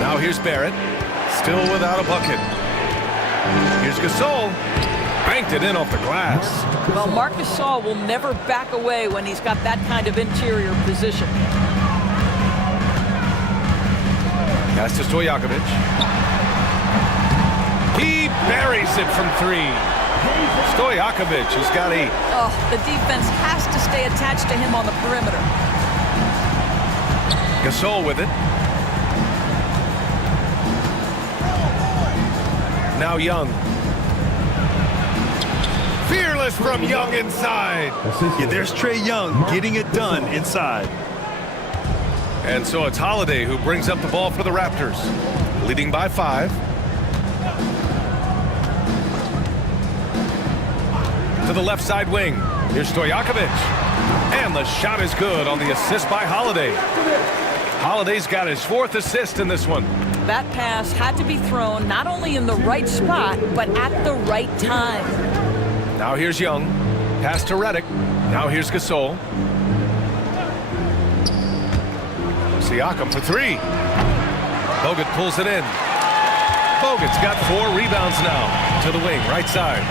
Now here's Barrett. Still without a bucket. Here's Gasol. Banked it in off the glass. Well, Marc Gasol will never back away when he's got that kind of interior position. Pass to Stojakovic. He buries it from 3. Stojakovic has got 8. Oh, the defense has to stay attached to him on the perimeter. Gasol with it. Now Young. Fearless from Young inside. Yeah, there's Trae Young getting it done inside. And so it's Holiday who brings up the ball for the Raptors, leading by 5. To the left side wing. Here's Stojakovic. And the shot is good on the assist by Holiday. Holiday's got his 4th assist in this one. That pass had to be thrown not only in the right spot, but at the right time. Now here's Young. Pass to Redick. Now here's Gasol. Siakam for 3. Bogut pulls it in. Bogut's got 4 rebounds now. To the wing, right side.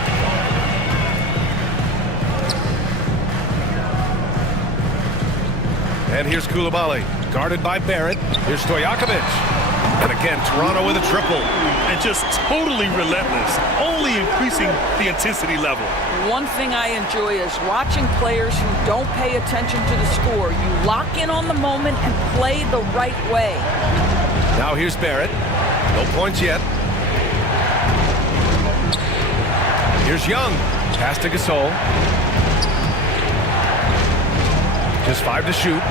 And here's Coulibaly, guarded by Barrett. Here's Stojakovic. And again, Toronto with a triple. And just totally relentless, only increasing the intensity level. One thing I enjoy is watching players who don't pay attention to the score. You lock in on the moment and play the right way. Now here's Barrett. No points yet. Here's Young. Pass to Gasol. Just 5 to shoot.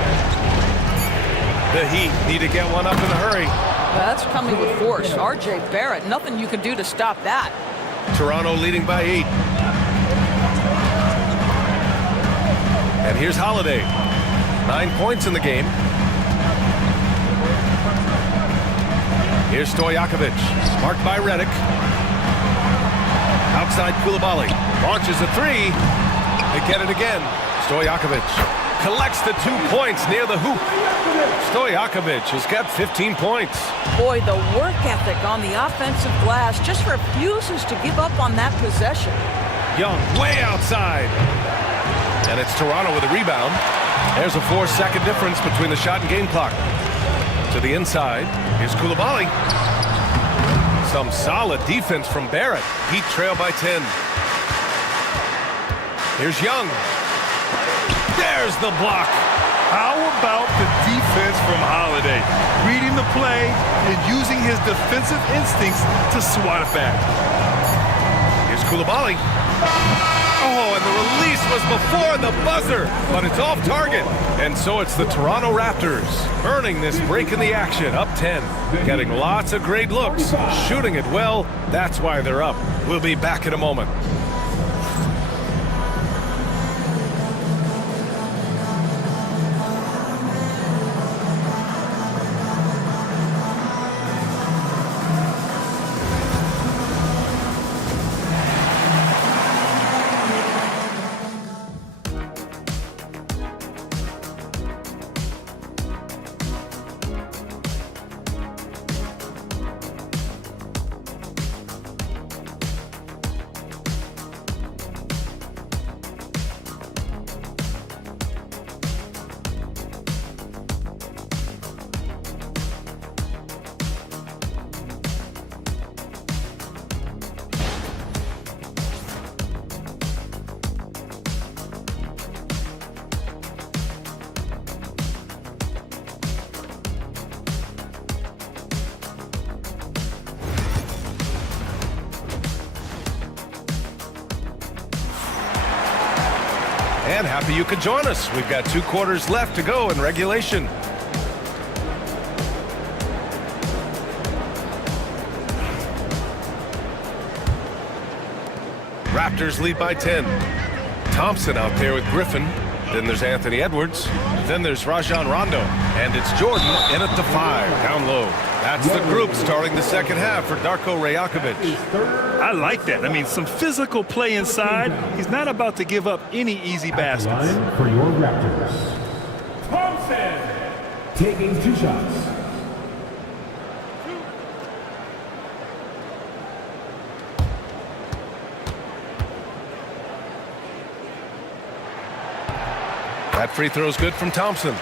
The Heat need to get one up in a hurry. That's coming with force. R.J. Barrett, nothing you can do to stop that. Toronto leading by 8. And here's Holiday. 9 points in the game. Here's Stojakovic. Marked by Redick. Outside Coulibaly. Launches a 3. They get it again. Stojakovic collects the 2 points near the hoop. Stojakovic has got 15 points. Boy, the work ethic on the offensive glass just refuses to give up on that possession. Young way outside. And it's Toronto with a rebound. There's a 4-second difference between the shot and game clock. To the inside. Here's Coulibaly. Some solid defense from Barrett. Heat trail by 10. Here's Young. There's the block. How about the defense from Holiday? Reading the play and using his defensive instincts to swat it back. Here's Coulibaly. Oh, and the release was before the buzzer, but it's off target. And so it's the Toronto Raptors earning this break in the action, up 10. Getting lots of great looks, shooting it well. That's why they're up. We'll be back in a moment. And happy you could join us. We've got 2 quarters left to go in regulation. Raptors lead by 10. Thompson out there with Griffin. Then there's Anthony Edwards. Then there's Rajon Rondo. And it's Jordan in at the 5, down low. That's the group starting the second half for Darko Rajakovic. I like that. I mean, some physical play inside. He's not about to give up any easy baskets. Line for your Raptors. Thompson taking 2 shots. That free throw is good from Thompson.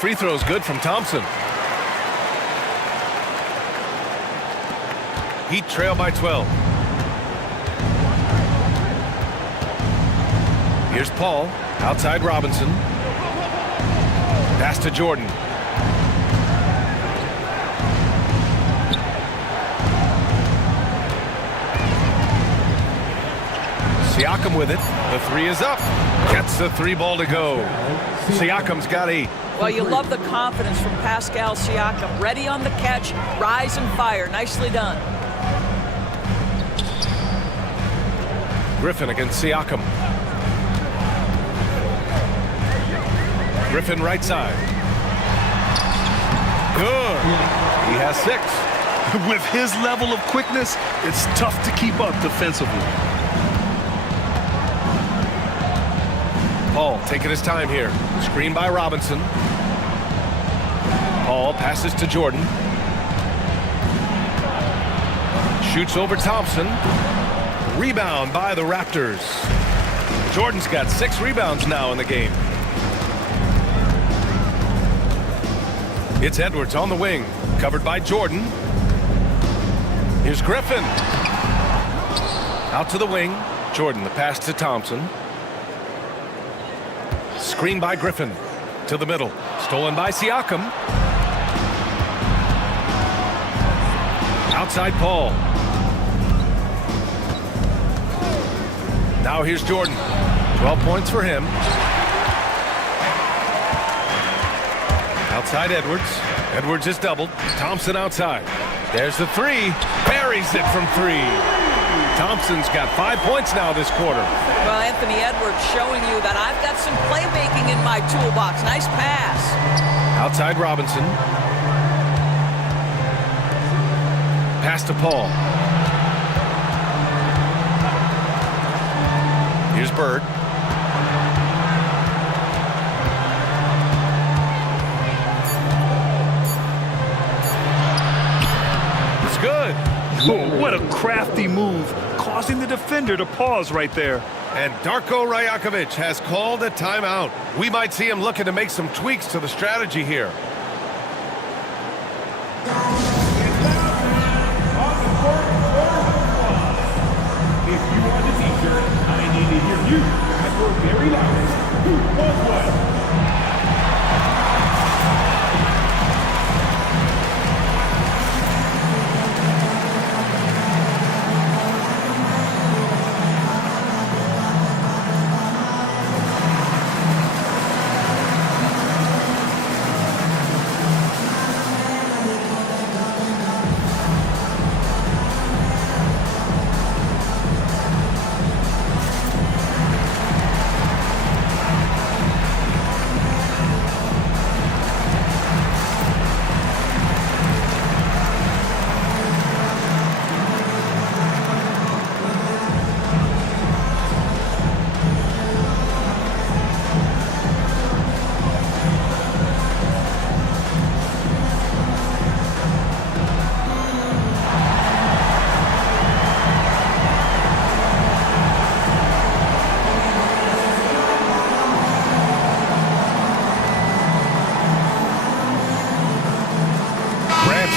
free throw is good from Thompson. Heat trail by 12. Here's Paul, outside Robinson. Pass to Jordan. Siakam with it. The three is up. Gets the three ball to go. Siakam's got 8. Well, you love the confidence from Pascal Siakam. Ready on the catch, rise and fire. Nicely done. Griffin against Siakam. Griffin right side. Good. He has 6. With his level of quickness, it's tough to keep up defensively. Paul taking his time here. Screen by Robinson. Paul passes to Jordan. Shoots over Thompson. Rebound by the Raptors. Jordan's got 6 rebounds now in the game. It's Edwards on the wing. Covered by Jordan. Here's Griffin. Out to the wing. Jordan, the pass to Thompson. Screen by Griffin. To the middle. Stolen by Siakam. Outside Paul. Now here's Jordan. 12 points for him. Outside Edwards. Edwards is doubled. Thompson outside. There's the three. Buries it from 3. Thompson's got 5 points now this quarter. Well, Anthony Edwards showing you that I've got some playmaking in my toolbox. Nice pass. Outside Robinson. Pass to Paul. Here's Bird. It's good. Oh, what a crafty move, causing the defender to pause right there. And Darko Rajakovic has called a timeout. We might see him looking to make some tweaks to the strategy here. If you are the teacher, I need to hear you at your very loudest. Who was what?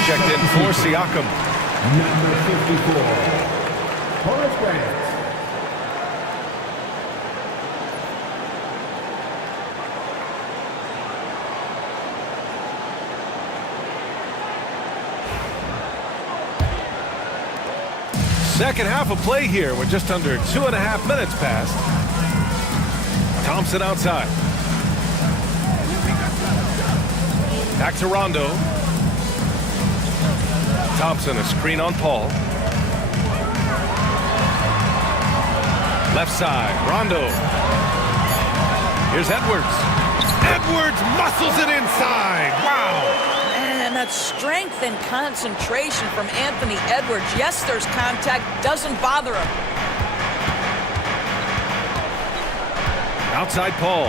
Checked in for Siakam. Number 54, Horace Grant. Second half of play here with just under 2.5 minutes passed. Thompson outside. Back to Rondo. Thompson, a screen on Paul. Left side, Rondo. Here's Edwards. Edwards muscles it inside. Wow. Man, that strength and concentration from Anthony Edwards. Yes, there's contact. Doesn't bother him. Outside Paul.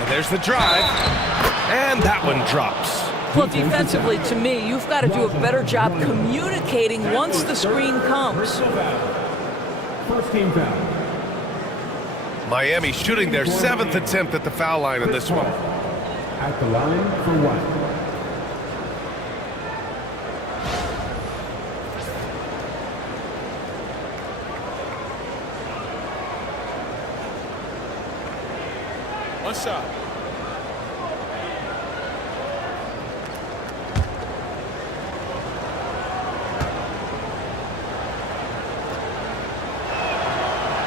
And there's the drive. And that one drops. Well, defensively, to me, you've got to do a better job communicating once the screen comes. First team foul. Miami shooting their 7th attempt at the foul line in this one. At the line for one. One shot.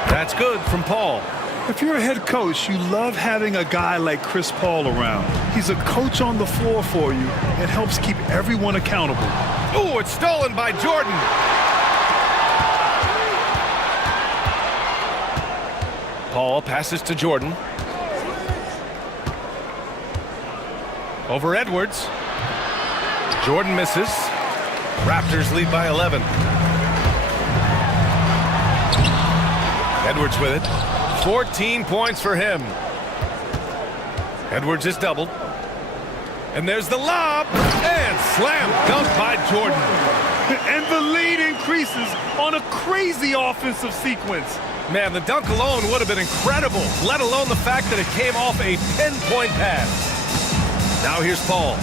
That's good from Paul. If you're a head coach, you love having a guy like Chris Paul around. He's a coach on the floor for you and helps keep everyone accountable. Ooh, it's stolen by Jordan. Paul passes to Jordan. Over Edwards. Jordan misses. Raptors lead by 11. Edwards with it. 14 points for him. Edwards is doubled. And there's the lob. And slam dunk by Jordan. And the lead increases on a crazy offensive sequence. Man, the dunk alone would have been incredible, let alone the fact that it came off a 10-point pass. Now here's Paul.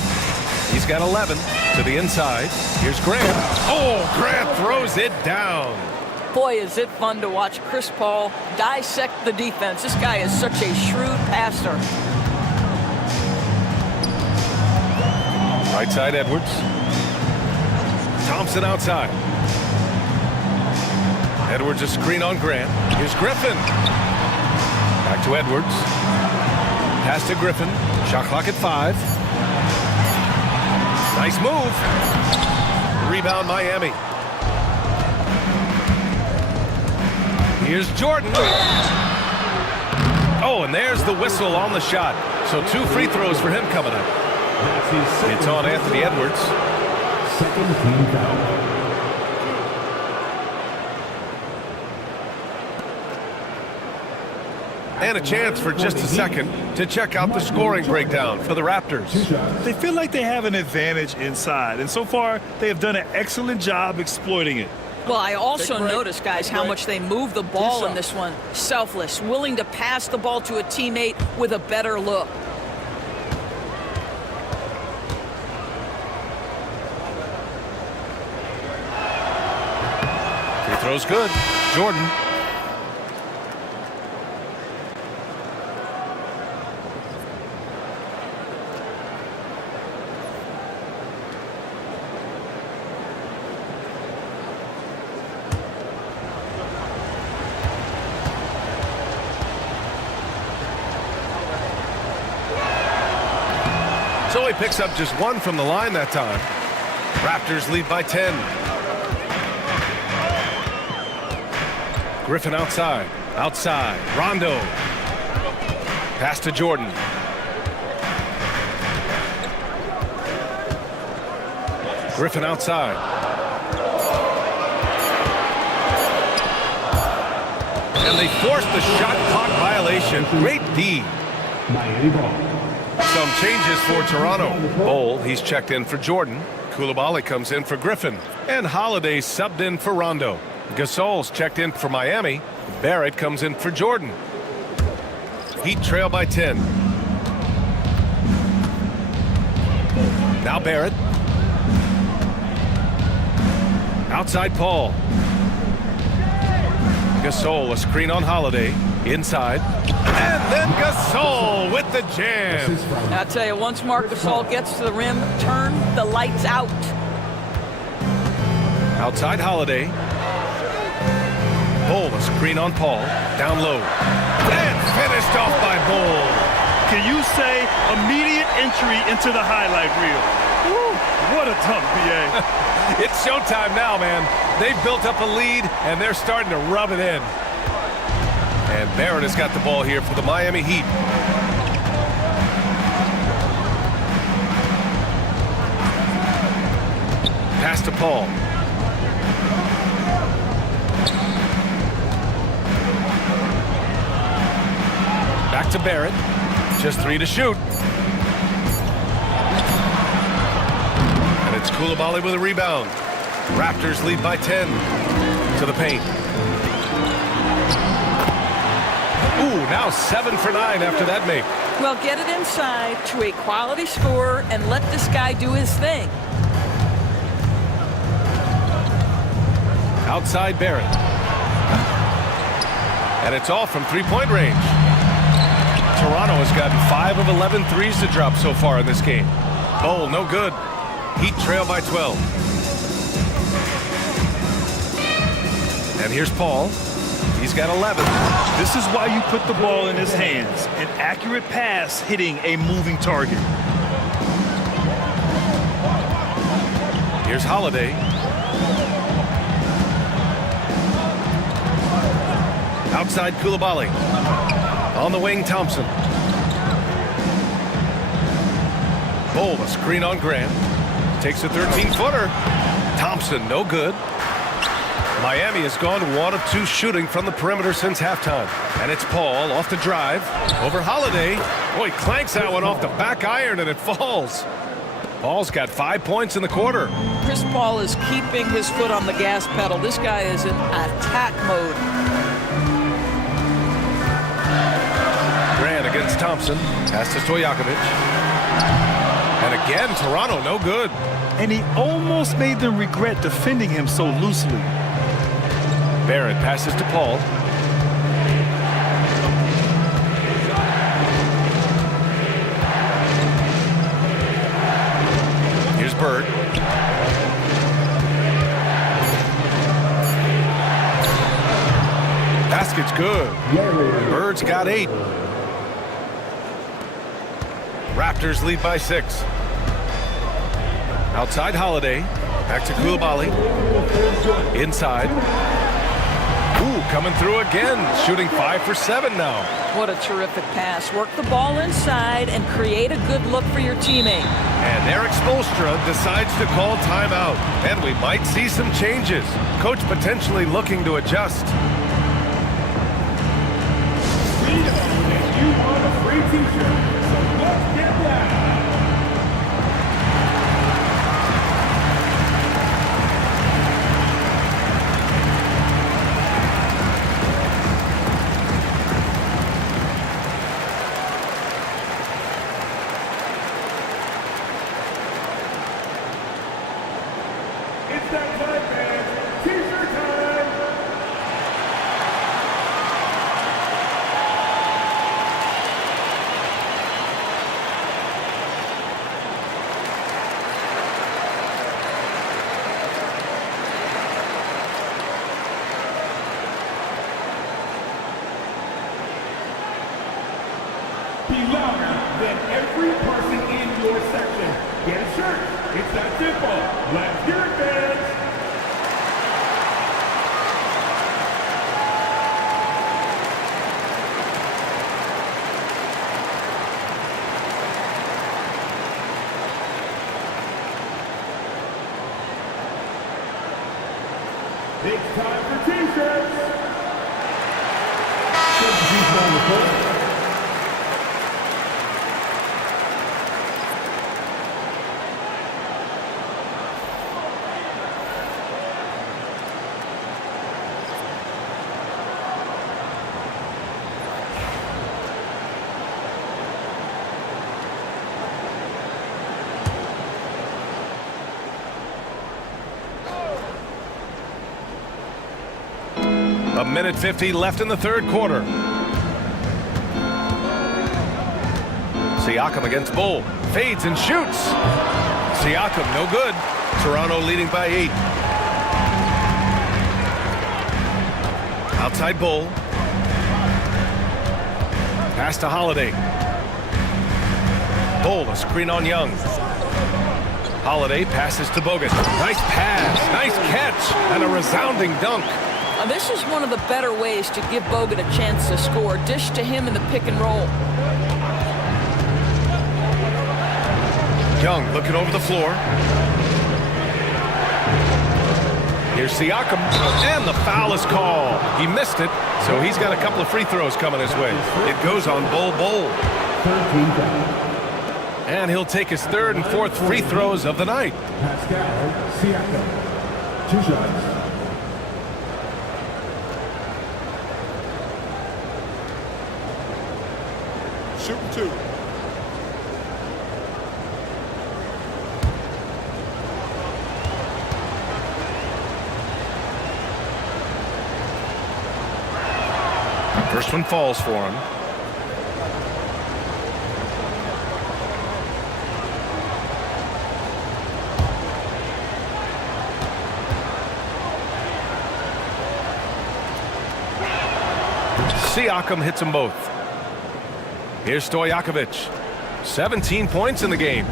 He's got 11 to the inside. Here's Grant. Oh, Grant throws it down. Boy, is it fun to watch Chris Paul dissect the defense. This guy is such a shrewd passer. Right side, Edwards. Thompson outside. Edwards a screen on Grant. Here's Griffin. Back to Edwards. Pass to Griffin. Shot clock at 5. Nice move. Rebound Miami. Here's Jordan. Oh, and there's the whistle on the shot. So 2 free throws for him coming up. It's on Anthony Edwards. Second team foul. And a chance for just a second to check out the scoring breakdown for the Raptors. They feel like they have an advantage inside, and so far they have done an excellent job exploiting it. Well, I also noticed, guys, how much they move the ball in this one. Selfless, willing to pass the ball to a teammate with a better look. Free throw's good. Jordan. So he picks up just 1 from the line that time. Raptors lead by 10. Griffin outside. Outside. Rondo. Pass to Jordan. Griffin outside. And they forced the shot clock violation. Great D. Miami ball. Some changes for Toronto. Bol, he's checked in for Jordan. Coulibaly comes in for Griffin. And Holiday subbed in for Rondo. Gasol's checked in for Miami. Barrett comes in for Jordan. Heat trail by 10. Now Barrett. Outside Paul. Gasol, a screen on Holiday. Inside. And then Gasol with the jam. I'll tell you, once Marc Gasol gets to the rim, turn the lights out. Outside Holiday. Bol, a screen on Paul. Down low. And finished off by Bol. Can you say immediate entry into the highlight reel? Woo, what a dunk, BA. It's showtime now, man. They've built up a lead, and they're starting to rub it in. And Barrett has got the ball here for the Miami Heat. Pass to Paul. Back to Barrett. Just 3 to shoot. And it's Coulibaly with a rebound. Raptors lead by 10 to the paint. Ooh, now 7 for 9 after that make. Well, get it inside to a quality scorer and let this guy do his thing. Outside Barrett. And it's all from three-point range. Toronto has gotten 5 of 11 threes to drop so far in this game. Bowl, no good. Heat trail by 12. And here's Paul. He's got 11. This is why you put the ball in his hands. An accurate pass hitting a moving target. Here's Holiday. Outside Coulibaly. On the wing, Thompson. Bowl, a screen on Grant. Takes a 13-footer. Thompson, no good. Miami has gone 1 of 2 shooting from the perimeter since halftime. And it's Paul off the drive. Over Holiday. Boy, clanks that one off the back iron and it falls. Paul's got 5 points in the quarter. Chris Paul is keeping his foot on the gas pedal. This guy is in attack mode. Grant against Thompson. Pass to Stojakovic. And again, Toronto, no good. And he almost made them regret defending him so loosely. Barrett passes to Paul. Here's Bird. Basket's good. Bird's got 8. Raptors lead by 6. Outside Holiday. Back to Coulibaly. Inside. Ooh, coming through again. Shooting 5 for 7 now. What a terrific pass. Work the ball inside and create a good look for your teammate. And Eric Spoelstra decides to call timeout. And we might see some changes. Coach potentially looking to adjust. You want a free t-shirt, so let's get that. It's that time, man. T-shirt time. Be louder than every person in your section. Get a shirt. It's that simple. Let's hear it, fans. It's time for t-shirts. A minute 50 left in the third quarter. Siakam against Bull. Fades and shoots. Siakam, no good. Toronto leading by 8. Outside Bull. Pass to Holiday. Bull, a screen on Young. Holiday passes to Bogut. Nice pass, nice catch, and a resounding dunk. This is one of the better ways to give Bogut a chance to score. Dish to him in the pick and roll. Young looking over the floor. Here's Siakam, and the foul is called. He missed it, so he's got a couple of free throws coming his way. It goes on Bull. And he'll take his third and fourth free throws of the night. Pascal Siakam. 2 shots. 2. First one falls for him. Siakam hits them both. Here's Stojakovic. 17 points in the game.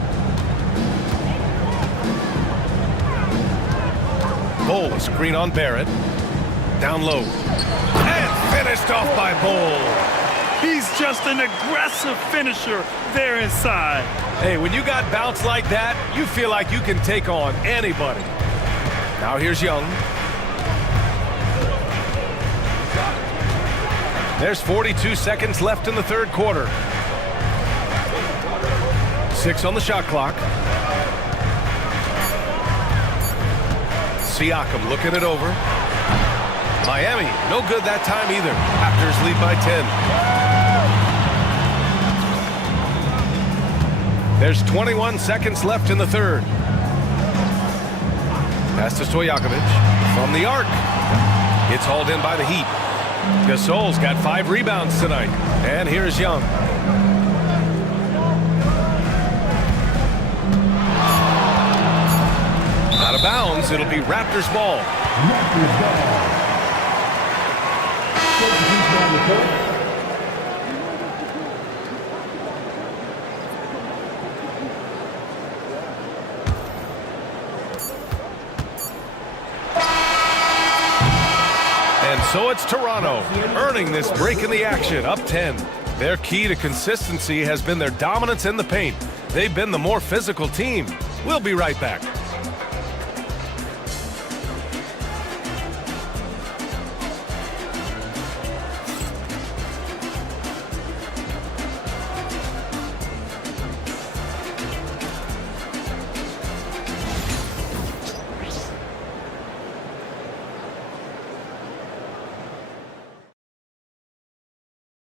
Bol, a screen on Barrett. Down low. And finished off by Bol. He's just an aggressive finisher there inside. Hey, when you got bounce like that, you feel like you can take on anybody. Now here's Young. There's 42 seconds left in the third quarter. 6 on the shot clock. Siakam looking it over. Miami, no good that time either. Raptors lead by 10. There's 21 seconds left in the third. Pass to Stojakovic from the arc. It's hauled in by the Heat. Gasol's got 5 rebounds tonight. And here's Young. Out of bounds, it'll be Raptors ball. Raptors ball. And so it's Toronto, earning this break in the action, up 10. Their key to consistency has been their dominance in the paint. They've been the more physical team. We'll be right back.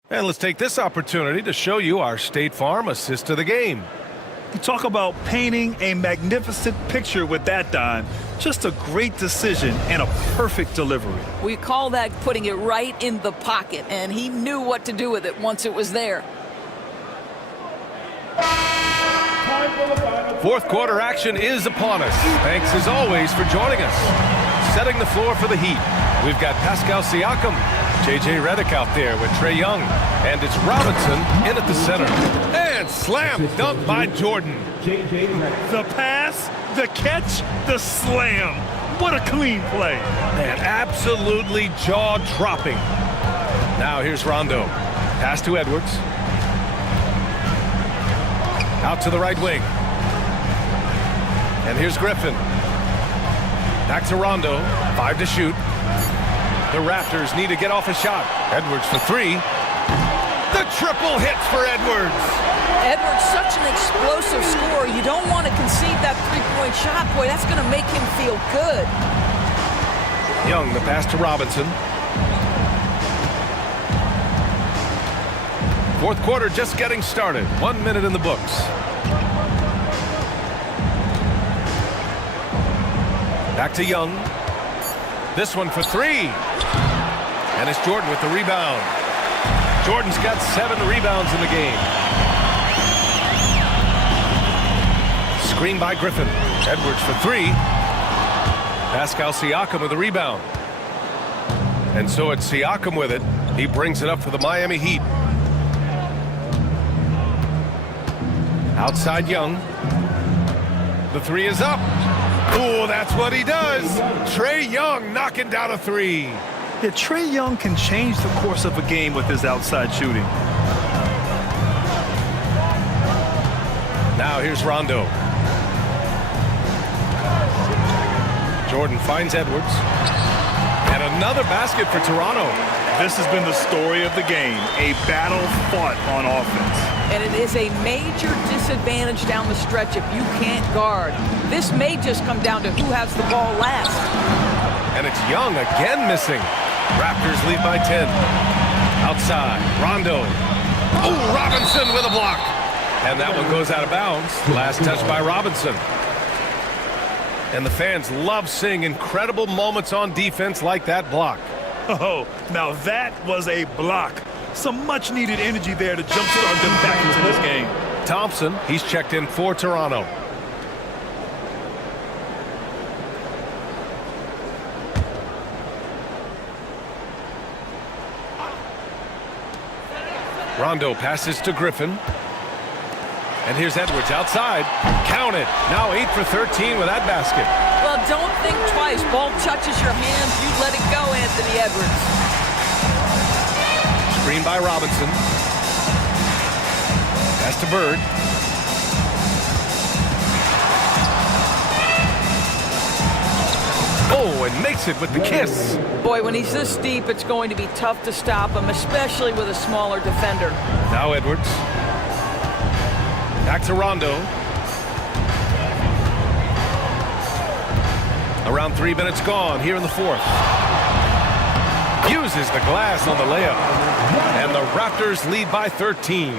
And let's take this opportunity to show you our State Farm assist to the game. You talk about painting a magnificent picture with that dime. Just a great decision and a perfect delivery. We call that putting it right in the pocket, and he knew what to do with it once it was there. Fourth quarter action is upon us. Thanks as always for joining us. Setting the floor for the Heat, we've got Pascal Siakam, J.J. Redick out there with Trae Young, and it's Robinson in at the center. And slam dunk by Jordan. The pass, the catch, the slam. What a clean play. And absolutely jaw-dropping. Now here's Rondo. Pass to Edwards. Out to the right wing. And here's Griffin. Back to Rondo. 5 to shoot. The Raptors need to get off a shot. Edwards for 3. The triple hits for Edwards. Edwards, such an explosive scorer. You don't want to concede that three-point shot. Boy, that's going to make him feel good. Young, the pass to Robinson. Fourth quarter just getting started. 1 minute in the books. Back to Young. This one for 3. And it's Jordan with the rebound. Jordan's got 7 rebounds in the game. Screen by Griffin. Edwards for 3. Pascal Siakam with the rebound. And so it's Siakam with it. He brings it up for the Miami Heat. Outside Young. The 3 is up. Oh, that's what he does. Trae Young knocking down a 3. Yeah, Trae Young can change the course of a game with his outside shooting. Now here's Rondo. Jordan finds Edwards. And another basket for Toronto. This has been the story of the game, a battle fought on offense. And it is a major disadvantage down the stretch if you can't guard. This may just come down to who has the ball last. And it's Young again missing. Raptors lead by 10. Outside, Rondo. Oh, Robinson with a block. And that one goes out of bounds. Last touch by Robinson. And the fans love seeing incredible moments on defense like that block. Oh, now that was a block. Some much-needed energy there to jumpstart them back into this game. Thompson, he's checked in for Toronto. Rondo passes to Griffin. And here's Edwards outside. Count it. Now 8 for 13 with that basket. Well, don't think twice. Ball touches your hands, you let it go, Anthony Edwards. Screen by Robinson. Pass to Bird. Oh, and makes it with the kiss. Boy, when he's this deep, it's going to be tough to stop him, especially with a smaller defender. Now Edwards. Back to Rondo. Around 3 minutes gone here in the fourth. Uses the glass on the layup. And the Raptors lead by 13.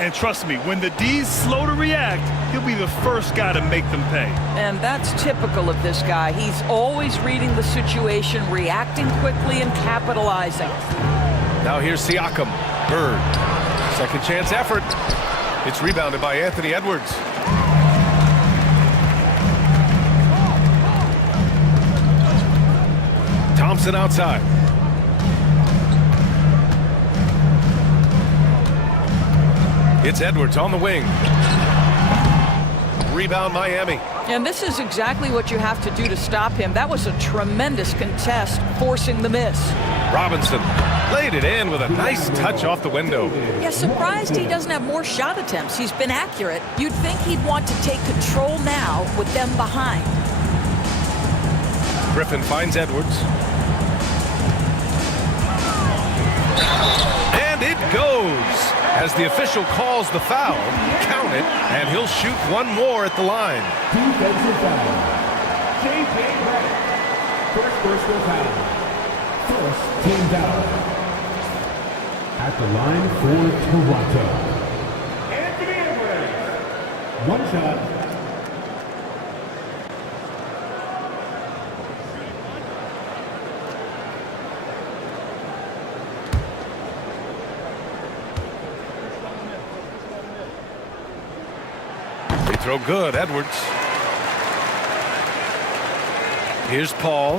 And trust me, when the D's slow to react, he'll be the first guy to make them pay. And that's typical of this guy. He's always reading the situation, reacting quickly and capitalizing. Now here's Siakam. Bird. Second chance effort. It's rebounded by Anthony Edwards. Thompson outside. It's Edwards on the wing. Rebound Miami. And this is exactly what you have to do to stop him. That was a tremendous contest, forcing the miss. Robinson laid it in with a nice touch off the window. Yeah, surprised he doesn't have more shot attempts. He's been accurate. You'd think he'd want to take control now with them behind. Griffin finds Edwards. And it goes. As the official calls the foul, count it, and he'll shoot one more at the line. Defensive foul. J.J. Redick. First personal foul. First team foul. At the line for Toronto. Anthony Edwards. One shot. Throw good, Edwards. Here's Paul.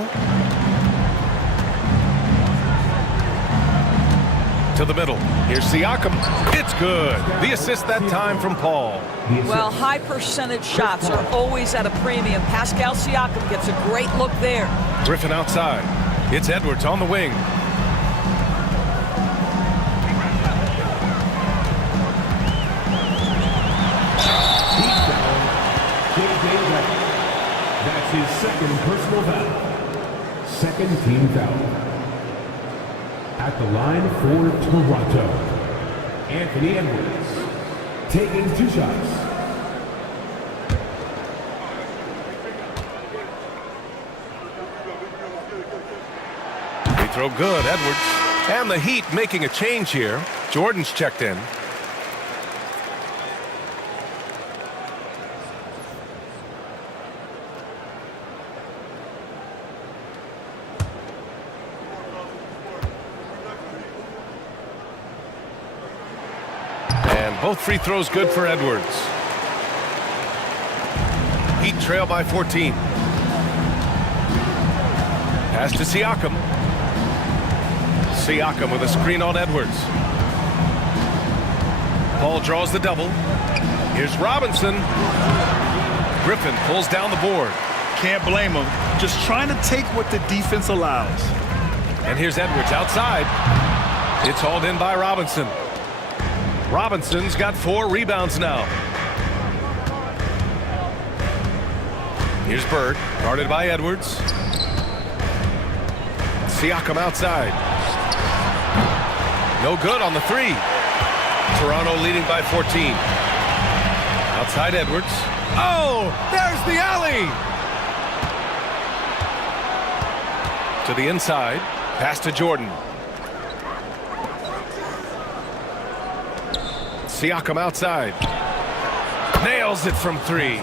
To the middle. Here's Siakam. It's good. The assist that time from Paul. Well, high percentage shots are always at a premium. Pascal Siakam gets a great look there. Griffin outside. It's Edwards on the wing. That's his second personal foul. Second team foul. At the line for Toronto, Anthony Edwards taking 2 shots. They throw good, Edwards. And the Heat making a change here. Jordan's checked in. Both free throws good for Edwards. Heat trail by 14. Pass to Siakam. Siakam with a screen on Edwards. Paul draws the double. Here's Robinson. Griffin pulls down the board. Can't blame him. Just trying to take what the defense allows. And here's Edwards outside. It's hauled in by Robinson. Robinson's got 4 rebounds now. Here's Bird, guarded by Edwards. Siakam outside. No good on the 3. Toronto leading by 14. Outside Edwards. Oh, there's the alley! To the inside. Pass to Jordan. Siakam outside. Nails it from 3.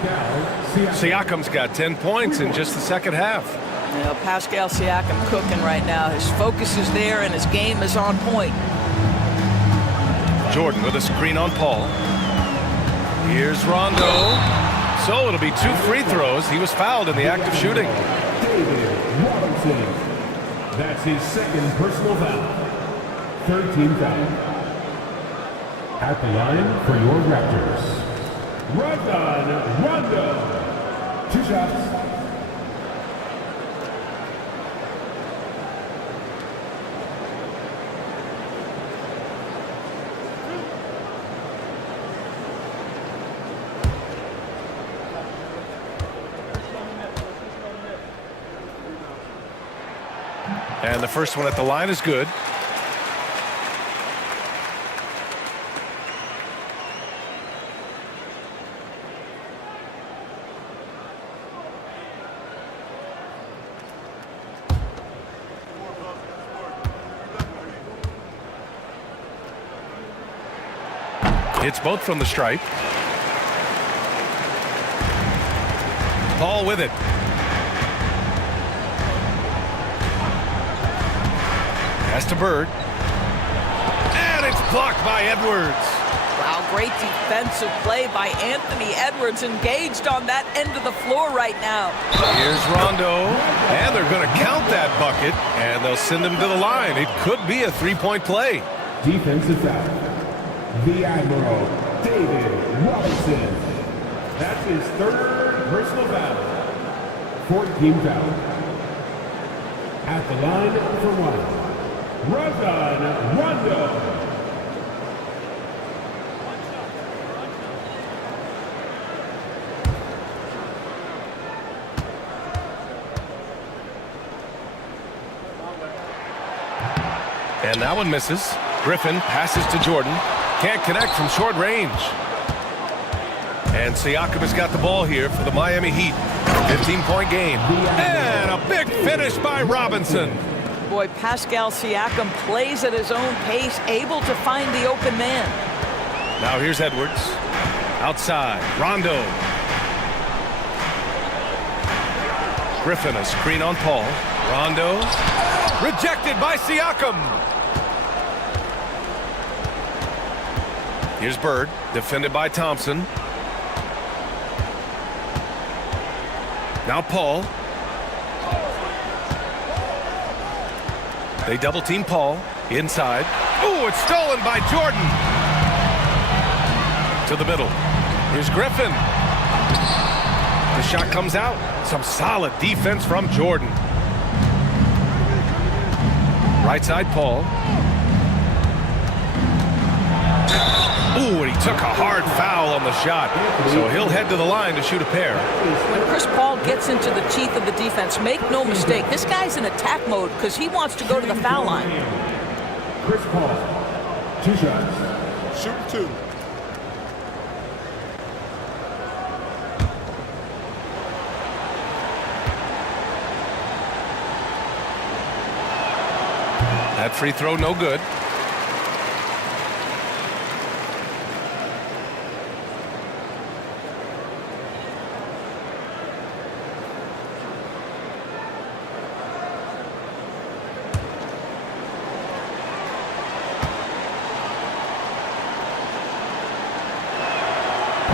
Siakam's got 10 points in just the second half. You know, Pascal Siakam cooking right now. His focus is there and his game is on point. Jordan with a screen on Paul. Here's Rondo. So it'll be 2 free throws. He was fouled in the act of shooting. David Robinson. That's his second personal foul. 13 foul. At the line for your Raptors, Rajon Rondo. 2 shots. And the first one at the line is good. It's both from the stripe. Paul with it. Pass to Bird. And it's blocked by Edwards. Wow, great defensive play by Anthony Edwards, engaged on that end of the floor right now. Here's Rondo. And they're going to count that bucket. And they'll send him to the line. It could be a 3-point play. Defensive foul. The Admiral, David Robinson. That's his third personal foul. 14 foul. At the line for 1, Rajon Rondo. And that one misses. Griffin passes to Jordan. Can't connect from short range. And Siakam has got the ball here for the Miami Heat. 15-point game. And a big finish by Robinson. Boy, Pascal Siakam plays at his own pace, able to find the open man. Now here's Edwards. Outside. Rondo. Griffin, a screen on Paul. Rondo. Rejected by Siakam. Here's Bird, defended by Thompson. Now Paul. They double team Paul. Inside. Ooh, it's stolen by Jordan. To the middle. Here's Griffin. The shot comes out. Some solid defense from Jordan. Right side Paul. Ooh, and he took a hard foul on the shot. So he'll head to the line to shoot a pair. When Chris Paul gets into the teeth of the defense, make no mistake, this guy's in attack mode because he wants to go to the foul line. Chris Paul, 2 shots. Shoot 2. That free throw no good.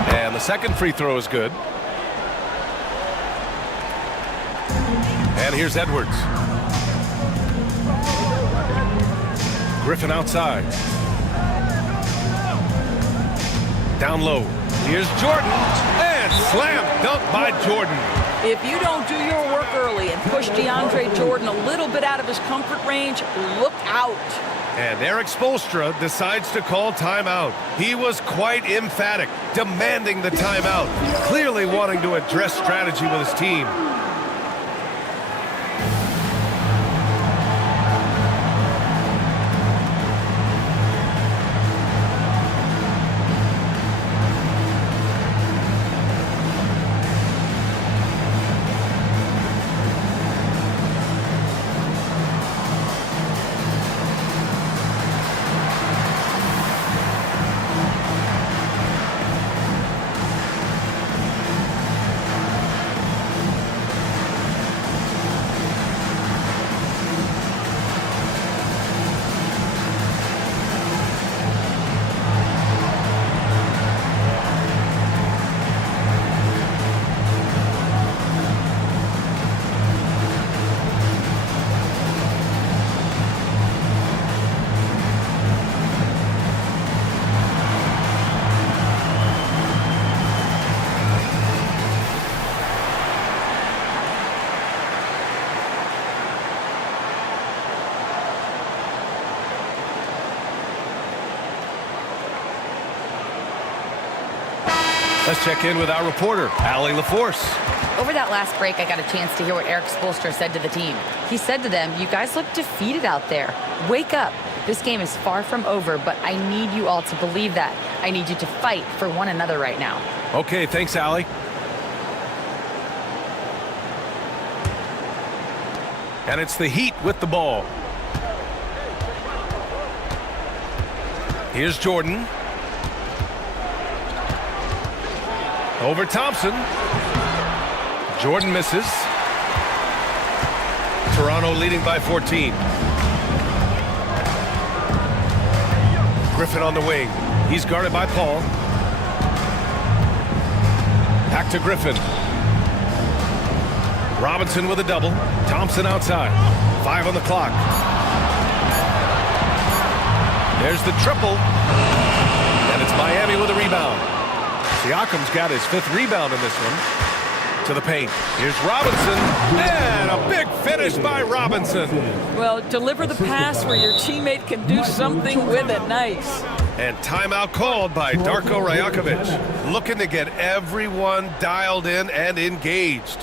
And the second free throw is good. And here's Edwards. Griffin outside. Down low. Here's Jordan. And slam dunk by Jordan. If you don't do your work early and push DeAndre Jordan a little bit out of his comfort range, look out. And Eric Spoelstra decides to call timeout. He was quite emphatic, demanding the timeout, clearly wanting to address strategy with his team. Let's check in with our reporter, Allie LaForce. Over that last break, I got a chance to hear what Eric Spoelstra said to the team. He said to them, "You guys look defeated out there. Wake up. This game is far from over, but I need you all to believe that. I need you to fight for one another right now." Okay, thanks, Allie. And it's the Heat with the ball. Here's Jordan. Over Thompson. Jordan misses. Toronto leading by 14. Griffin on the wing. He's guarded by Paul. Back to Griffin. Robinson with a double. Thompson outside. 5 on the clock. There's the triple. And it's Miami with a rebound. Siakam's got his 5th rebound in this one. To the paint. Here's Robinson. And a big finish by Robinson. Well, deliver the pass where your teammate can do something with it. Nice. And timeout called by Darko Rajakovic. Looking to get everyone dialed in and engaged.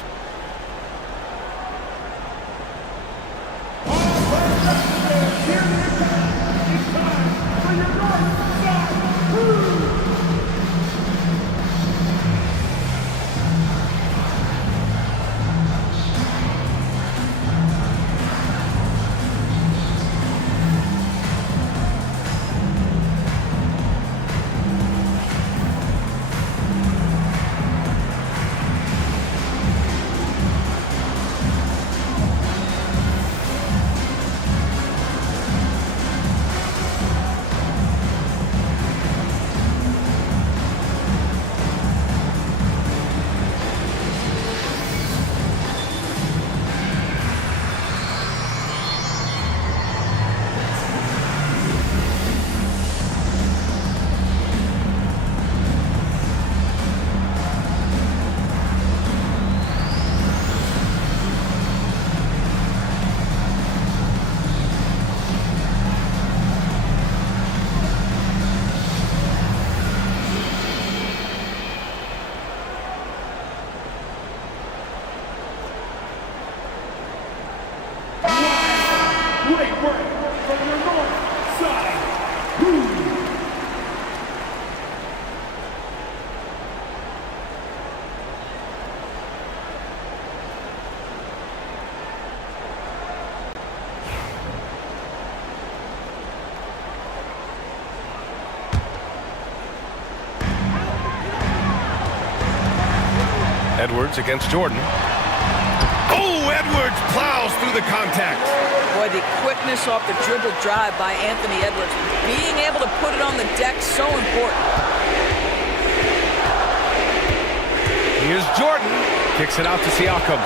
Edwards against Jordan. Oh, Edwards plows through the contact. Boy, the quickness off the dribble drive by Anthony Edwards. Being able to put it on the deck, so important. Here's Jordan. Kicks it out to Siakam.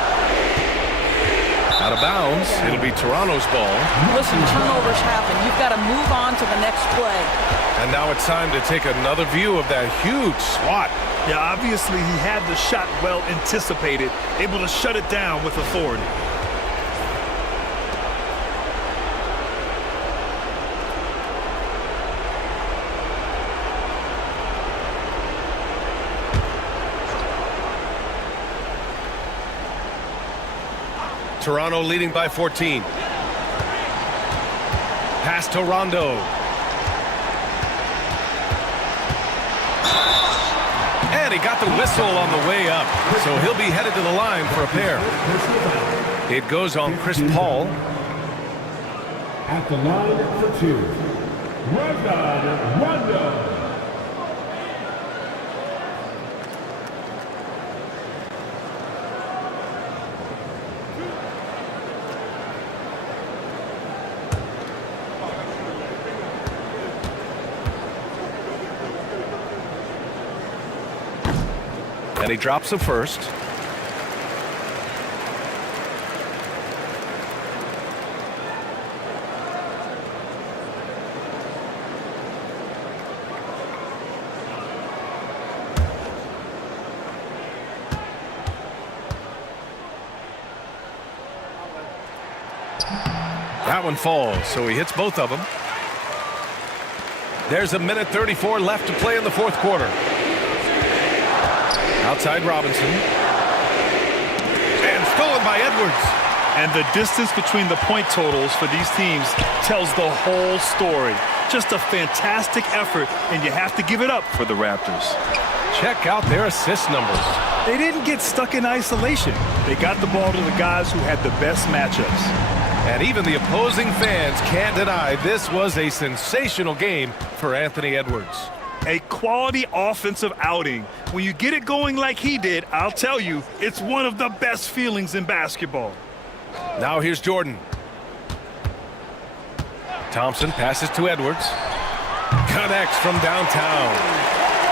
Out of bounds. It'll be Toronto's ball. Listen, turnovers happen. You've got to move on to the next play. And now it's time to take another view of that huge swat. Yeah, obviously he had the shot well anticipated, able to shut it down with authority. Toronto leading by 14. Pass to Rondo. And he got the whistle on the way up, so he'll be headed to the line for a pair. It goes on Chris Paul. At the line for 2, Rondo. And he drops the first. That one falls, so he hits both of them. There's a minute 34 left to play in the fourth quarter. Outside Robinson. And stolen by Edwards. And the distance between the point totals for these teams tells the whole story. Just a fantastic effort, and you have to give it up for the Raptors. Check out their assist numbers. They didn't get stuck in isolation. They got the ball to the guys who had the best matchups. And even the opposing fans can't deny this was a sensational game for Anthony Edwards. A quality offensive outing. When you get it going like he did, I'll tell you, it's one of the best feelings in basketball. Now here's Jordan. Thompson passes to Edwards. Connects from downtown.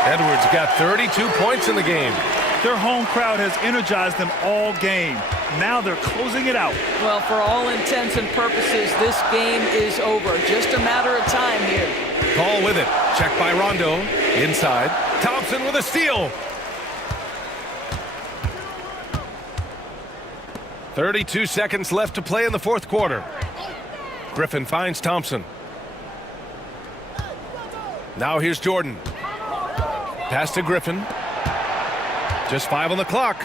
Edwards got 32 points in the game. Their home crowd has energized them all game. Now they're closing it out. Well, for all intents and purposes, this game is over. Just a matter of time here. Ball with it. Checked by Rondo. Inside. Thompson with a steal. 32 seconds left to play in the fourth quarter. Griffin finds Thompson. Now here's Jordan. Pass to Griffin. Just 5 on the clock.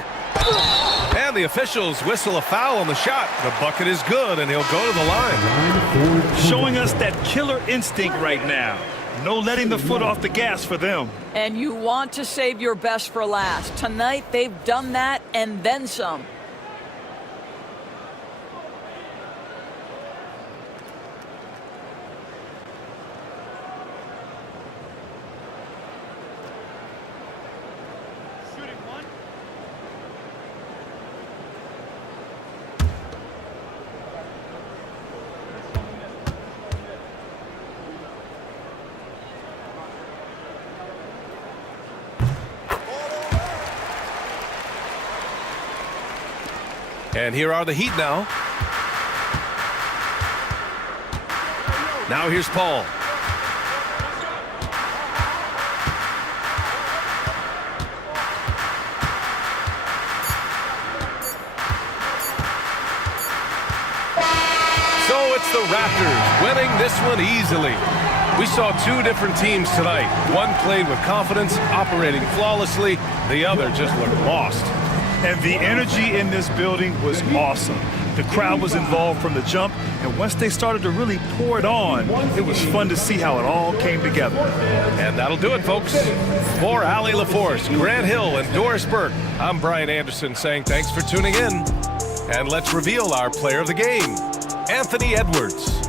And the officials whistle a foul on the shot. The bucket is good, and he'll go to the line. Showing us that killer instinct right now. No letting the foot off the gas for them. And you want to save your best for last. Tonight, they've done that and then some. And here are the Heat now. Now here's Paul. So it's the Raptors winning this one easily. We saw two different teams tonight. One played with confidence, operating flawlessly. The other just looked lost. And the energy in this building was awesome. The crowd was involved from the jump, and once they started to really pour it on, it was fun to see how it all came together. And that'll do it, folks. For Allie LaForce, Grant Hill, and Doris Burke, I'm Brian Anderson saying thanks for tuning in. And let's reveal our player of the game, Anthony Edwards.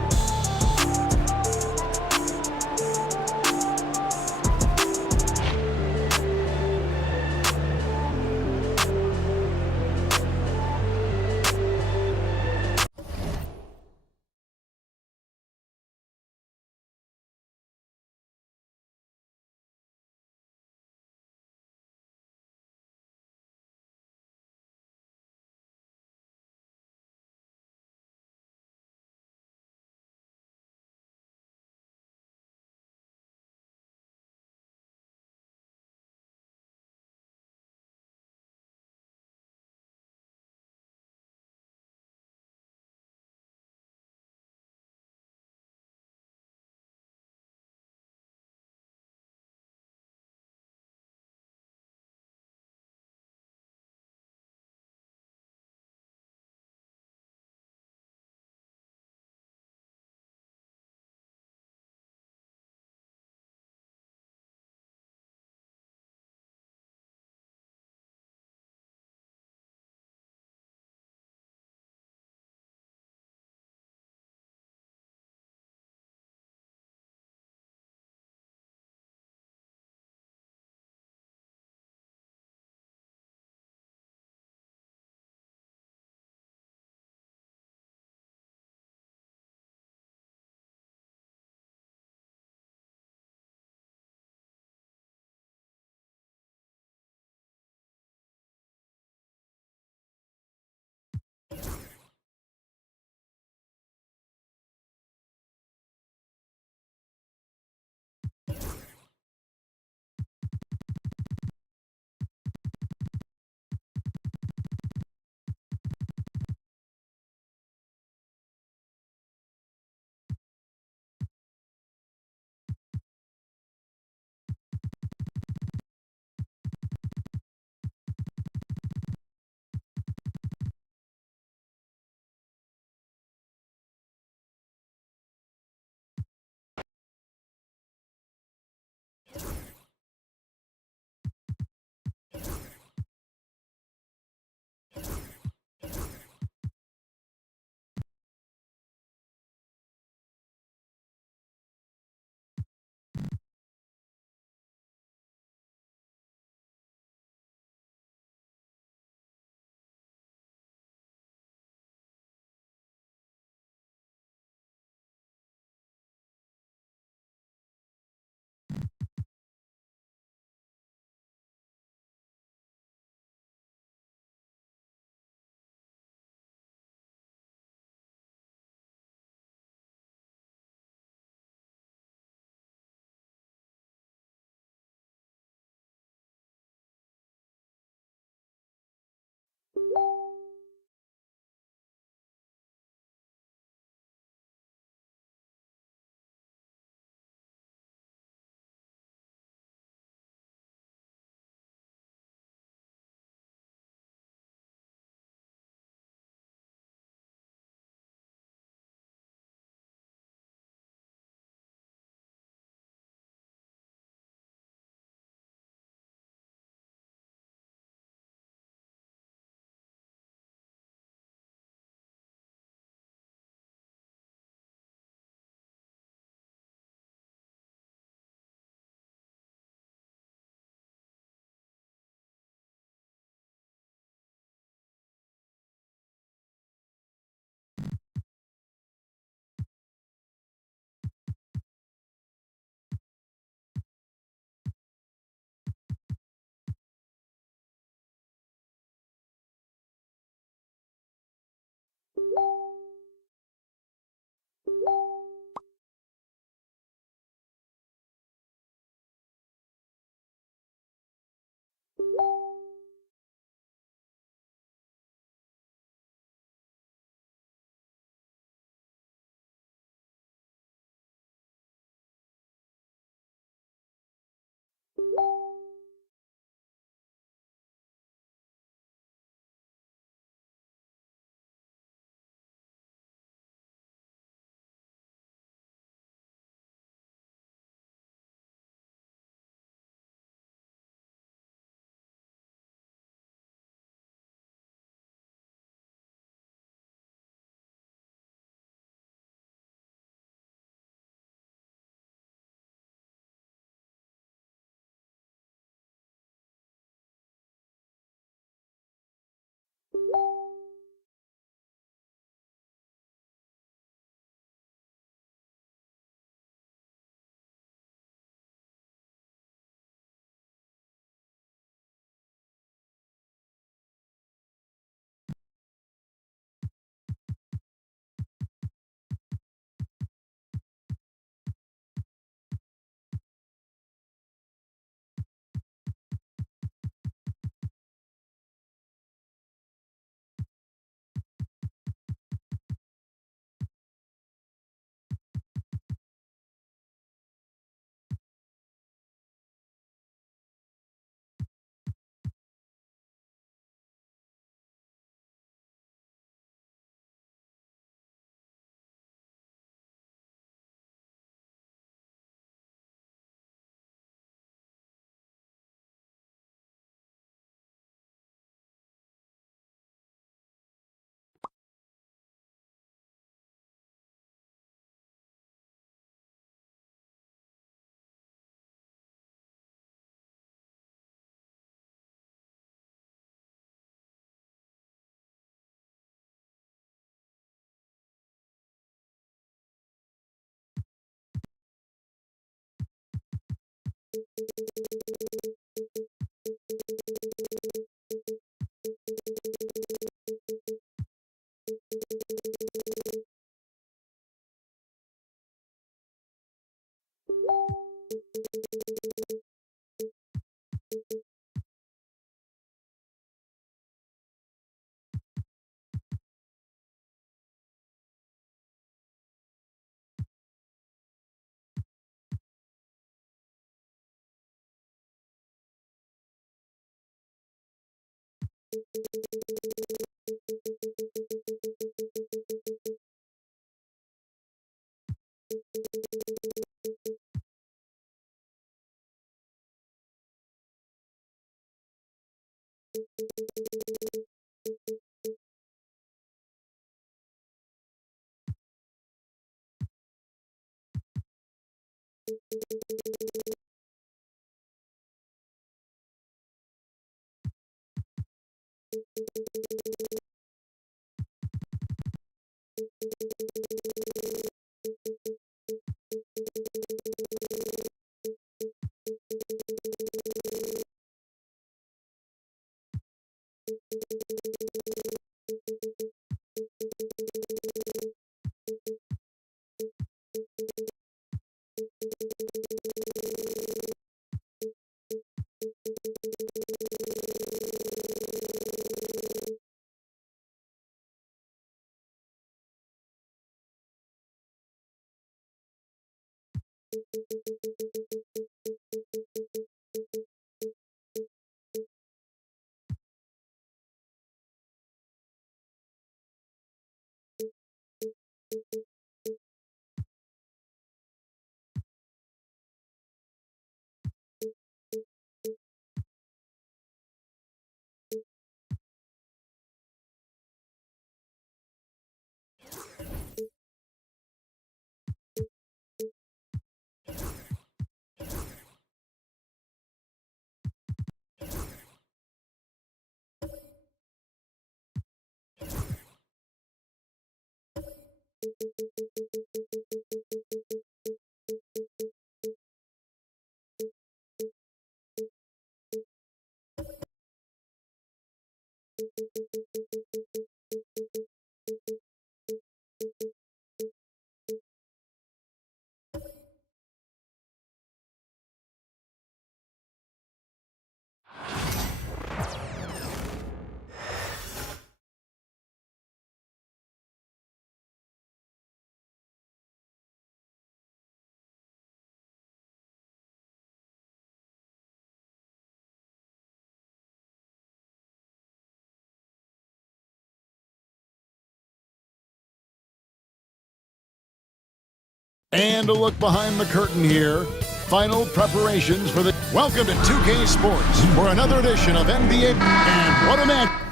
And a look behind the curtain here. Final preparations for the... Welcome to 2K Sports for another edition of NBA. And what a match.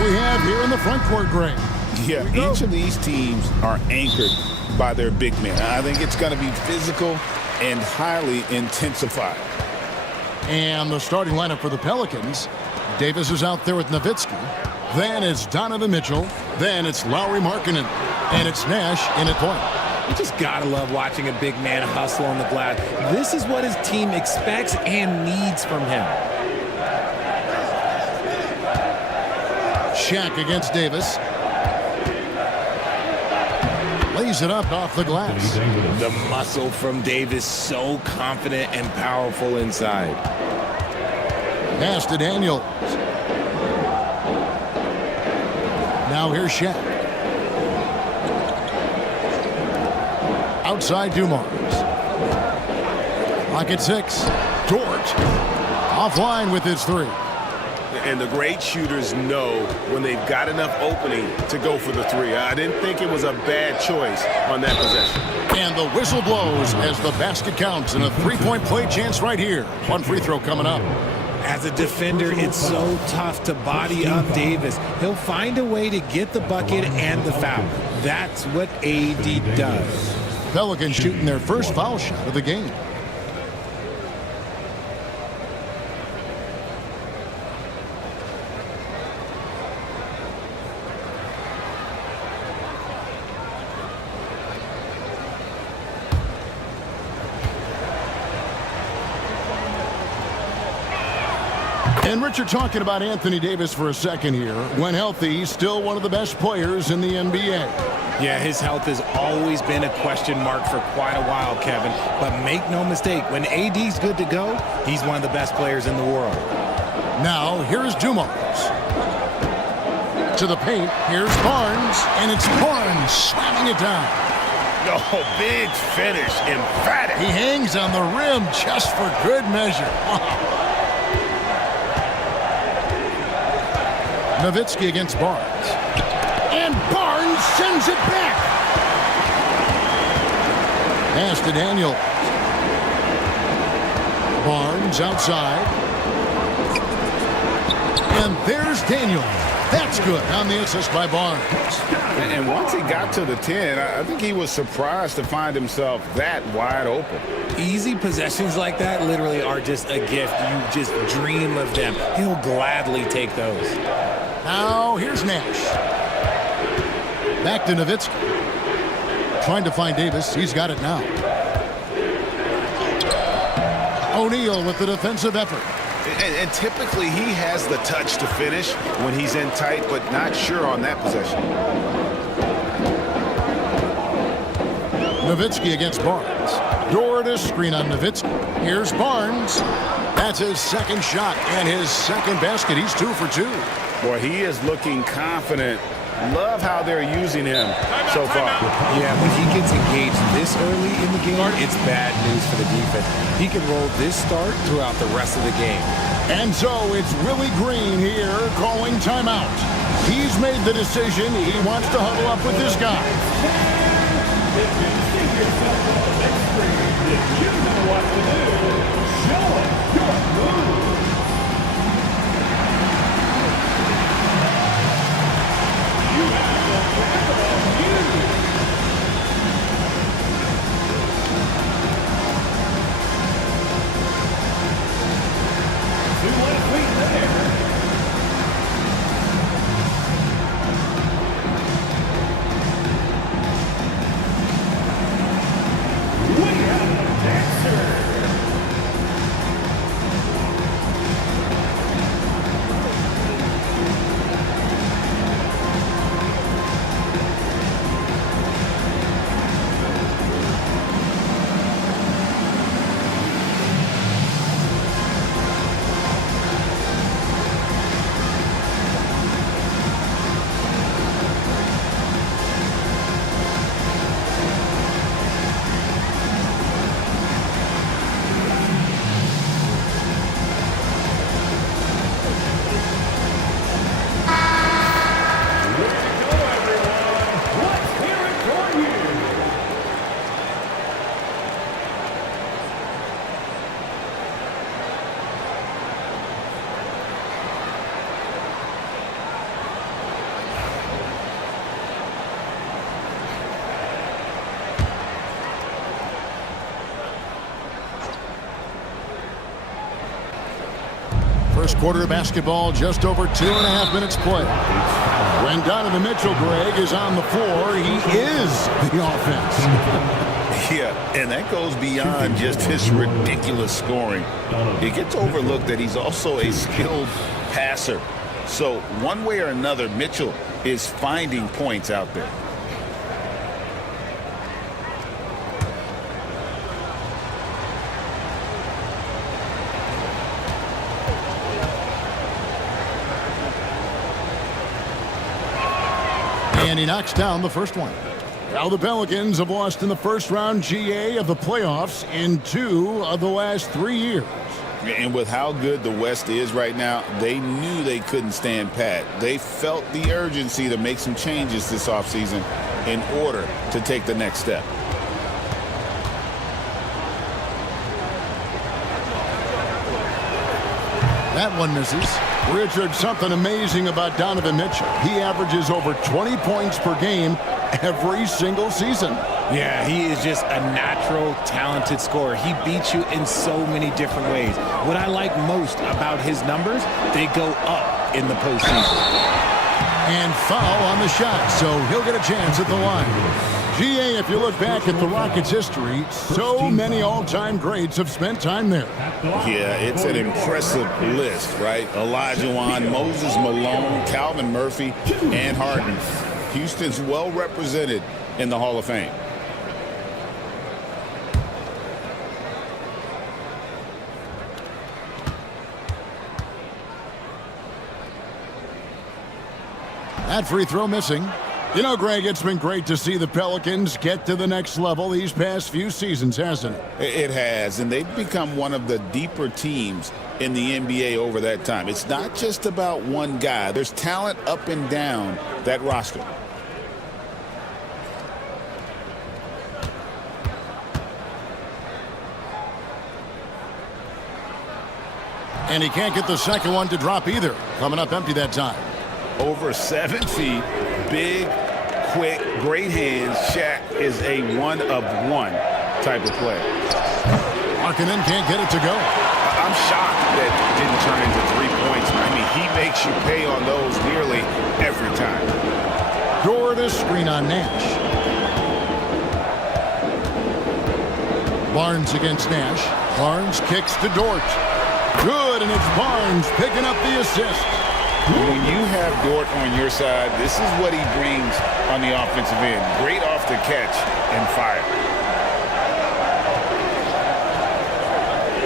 We have here in the front court, Greg. Yeah, each of these teams are anchored by their big men. I think it's going to be physical and highly intensified. And the starting lineup for the Pelicans. Davis is out there with Nowitzki. Then it's Donovan Mitchell. Then it's Lauri Markkanen. And it's Nash in at point. You just gotta love watching a big man hustle on the glass. This is what his team expects and needs from him. Shaq against Davis. Lays it up off the glass. The muscle from Davis, so confident and powerful inside. Pass to Daniels. Now here's Shaq. Outside Dumars. Clock at 6. Dort. Offline with his 3. And the great shooters know when they've got enough opening to go for the 3. I didn't think it was a bad choice on that possession. And the whistle blows as the basket counts, and a 3-point play chance right here. One free throw coming up. As a defender, it's so tough to body up Davis. He'll find a way to get the bucket and the foul. That's what AD does. Pelicans shooting their first foul shot of the game. And Richard, talking about Anthony Davis for a second here. When healthy, he's still one of the best players in the NBA. Yeah, his health has always been a question mark for quite a while, Kevin. But make no mistake, when AD's good to go, he's one of the best players in the world. Now, here's Dumars. To the paint, here's Barnes, and it's Barnes slamming it down. Oh, big finish, emphatic. He hangs on the rim just for good measure. Nowitzki against Barnes. And Barnes sends it back. Pass to Daniels. Barnes outside. And there's Daniels. That's good on the assist by Barnes. And once he got to the 10, I think he was surprised to find himself that wide open. Easy possessions like that literally are just a gift. You just dream of them. He'll gladly take those. Now, here's Nash. Back to Nowitzki. Trying to find Davis. He's got it now. O'Neal with the defensive effort. And typically he has the touch to finish when he's in tight, but not sure on that possession. Nowitzki against Barnes. Dort screen on Nowitzki. Here's Barnes. That's his second shot and his second basket. He's 2 for 2. Boy, he is looking confident. Love how they're using him so far. Yeah, when he gets engaged this early in the game, it's bad news for the defense. He can roll this start throughout the rest of the game. And so it's Willie Green here calling timeout. He's made the decision. He wants to huddle up with this guy. If you see yourself on the big screen, you know what to do. Show us your move. You have the capital U. See what we there. We have quarter of basketball, just over 2.5 minutes played. When Donovan Mitchell, Greg, is on the floor, he is the offense. Yeah, and that goes beyond just his ridiculous scoring. It gets overlooked that he's also a skilled passer. So one way or another, Mitchell is finding points out there. And he knocks down the first one. Now the Pelicans have lost in the first round GA of the playoffs in 2 of the last 3 years. And with how good the West is right now, they knew they couldn't stand pat. They felt the urgency to make some changes this offseason in order to take the next step. That one misses. Richard, something amazing about Donovan Mitchell. He averages over 20 points per game every single season. Yeah, he is just a natural, talented scorer. He beats you in so many different ways. What I like most about his numbers, they go up in the postseason. And foul on the shot, so he'll get a chance at the line. GA, if you look back at the Rockets' history, so many all-time greats have spent time there. Yeah, it's an impressive list, right? Olajuwon, Moses Malone, Calvin Murphy, and Harden. Houston's well represented in the Hall of Fame. That free throw missing. You know, Greg, it's been great to see the Pelicans get to the next level these past few seasons, hasn't it? It has, and they've become one of the deeper teams in the NBA over that time. It's not just about one guy. There's talent up and down that roster. And he can't get the second one to drop either. Coming up empty that time. Over 7 feet, big, quick, great hands. Shaq is a one-of-one type of player. Markkanen can't get it to go. I'm shocked that it didn't turn into 3 points. I mean, he makes you pay on those nearly every time. Dort to screen on Nash. Barnes against Nash. Barnes kicks to Dort. Good, and it's Barnes picking up the assist. When you have Dort on your side, this is what he brings on the offensive end. Great off the catch and fire.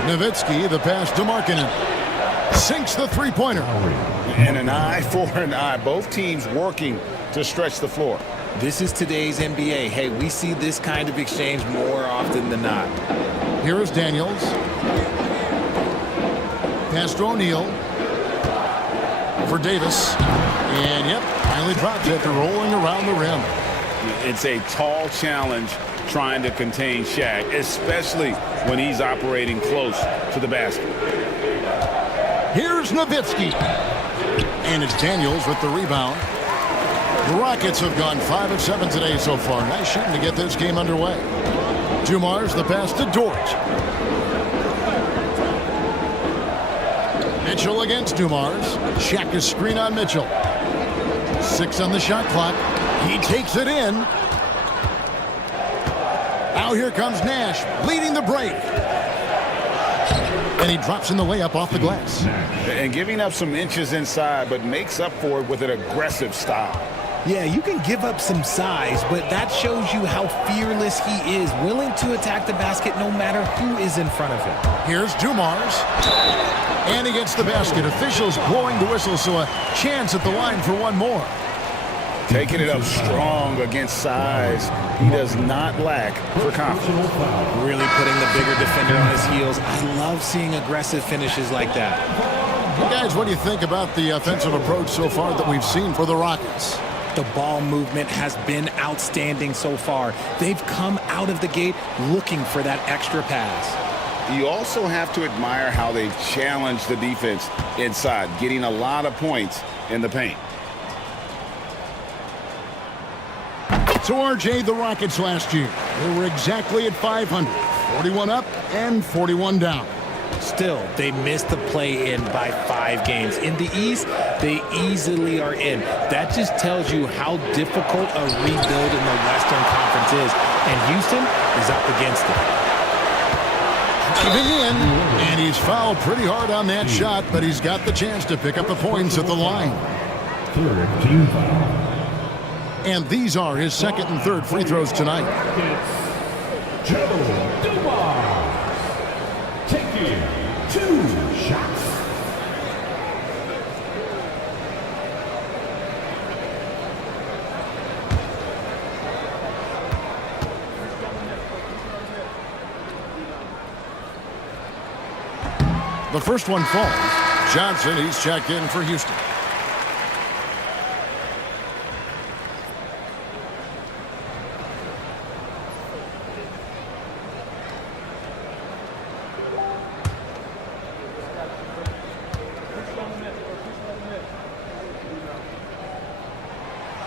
Nowitzki, the pass to Markkanen. Sinks the three-pointer. And an eye for an eye. Both teams working to stretch the floor. This is today's NBA. Hey, we see this kind of exchange more often than not. Here is Daniels. Pass to O'Neal. For Davis. And, yep, finally drops after rolling around the rim. It's a tall challenge trying to contain Shaq, especially when he's operating close to the basket. Here's Nowitzki. And it's Daniels with the rebound. The Rockets have gone 5 of 7 today so far. Nice shooting to get this game underway. Dumars the pass to Dort. Mitchell against Dumars. Shaq is screen on Mitchell. 6 on the shot clock. He takes it in. Now here comes Nash, leading the break. And he drops in the layup off the glass. And giving up some inches inside, but makes up for it with an aggressive style. Yeah, you can give up some size, but that shows you how fearless he is, willing to attack the basket no matter who is in front of him. Here's Dumars. And he gets the basket. Officials blowing the whistle, so a chance at the line for one more. Taking it up strong against size. He does not lack for confidence. Really putting the bigger defender on his heels. I love seeing aggressive finishes like that. Well, guys, what do you think about the offensive approach so far that we've seen for the Rockets? The ball movement has been outstanding so far. They've come out of the gate looking for that extra pass. You also have to admire how they've challenged the defense inside, getting a lot of points in the paint. So, RJ, the Rockets last year, they were exactly at 500. 41 up and 41 down. Still, they missed the play-in by 5 games. In the East, they easily are in. That just tells you how difficult a rebuild in the Western Conference is. And Houston is up against it. Diving in, and he's fouled pretty hard on that shot, but he's got the chance to pick up the points at the line. Third team foul. And these are his second and third free throws tonight. It's Joe Dumars taking 2 shots. The first one falls. Johnson, he's checked in for Houston.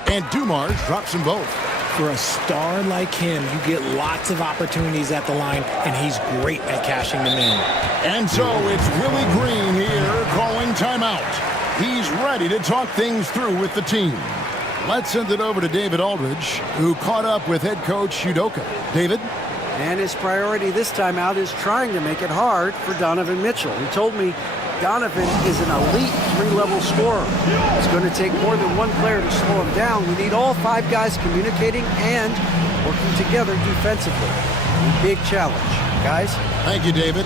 And Dumars drops them both. For a star like him, you get lots of opportunities at the line, and he's great at cashing them in. And so it's Willie Green here calling timeout. He's ready to talk things through with the team. Let's send it over to David Aldridge, who caught up with head coach Udoka. David? And his priority this time out is trying to make it hard for Donovan Mitchell. He told me Donovan is an elite 3-level scorer. It's going to take more than one player to slow him down. We need all 5 guys communicating and working together defensively. A big challenge. Guys? Thank you, David.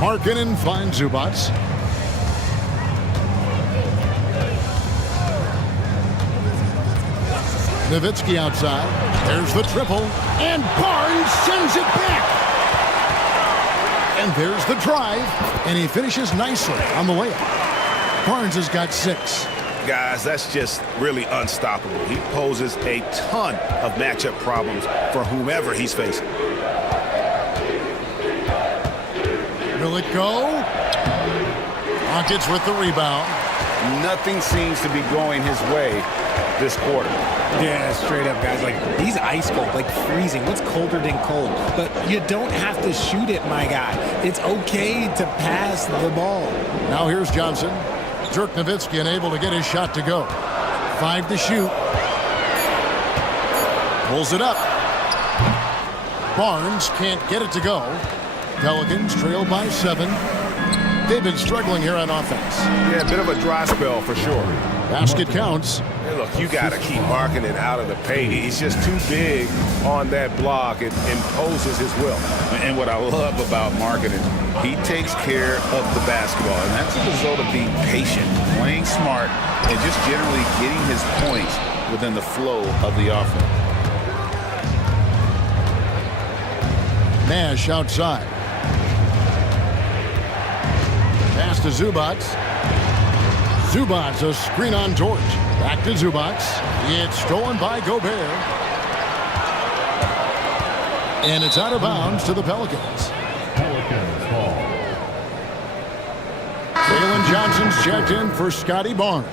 Markkanen finds Zubats. Nowitzki outside. There's the triple. And Barnes sends it back. And there's the drive. And he finishes nicely on the layup. Barnes has got 6. Guys, that's just really unstoppable. He poses a ton of matchup problems for whomever he's facing. Will it go? Rockets with the rebound. Nothing seems to be going his way this quarter. Yeah, straight up, guys. Like, he's ice cold, like freezing. What's colder than cold? But you don't have to shoot it, my guy. It's okay to pass the ball. Now here's Johnson. Dirk Nowitzki unable to get his shot to go. 5 to shoot. Pulls it up. Barnes can't get it to go. Pelicans trail by 7. They've been struggling here on offense. Yeah, a bit of a dry spell for sure. Basket counts. Hey, look, you got to keep Markkanen out of the paint. He's just too big on that block. It imposes his will. And what I love about Markkanen, he takes care of the basketball. And that's a result of being patient, playing smart, and just generally getting his points within the flow of the offense. Nash outside. Pass to Zubats. Zubats, a screen on George. Back to Zubats. It's stolen by Gobert. And it's out of bounds to the Pelicans. Pelicans ball. Johnson's checked in for Scotty Barnes.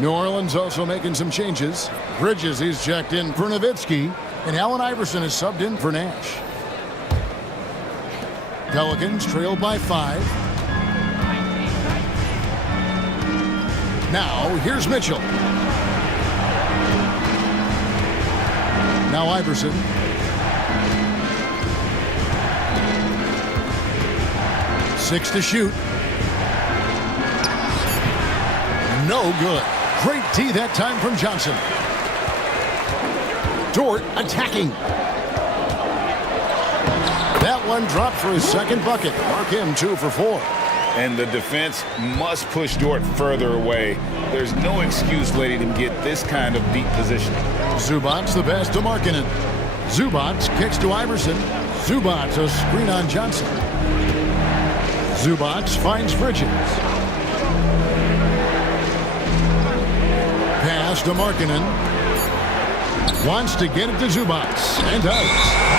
New Orleans also making some changes. Bridges, he's checked in for Nowitzki. And Allen Iverson is subbed in for Nash. Pelicans trailed by 5. Now, here's Mitchell. Now Iverson. Six to shoot. No good. Great D that time from Johnson. Dort attacking. That one dropped for his second bucket. Mark him 2 for 4. And the defense must push Dort further away. There's no excuse letting him get this kind of deep position. Zubac's the pass to Markkanen. Zubac kicks to Iverson. Zubac a screen on Johnson. Zubac finds Bridges. Pass to Markkanen. Wants to get it to Zubac. And does.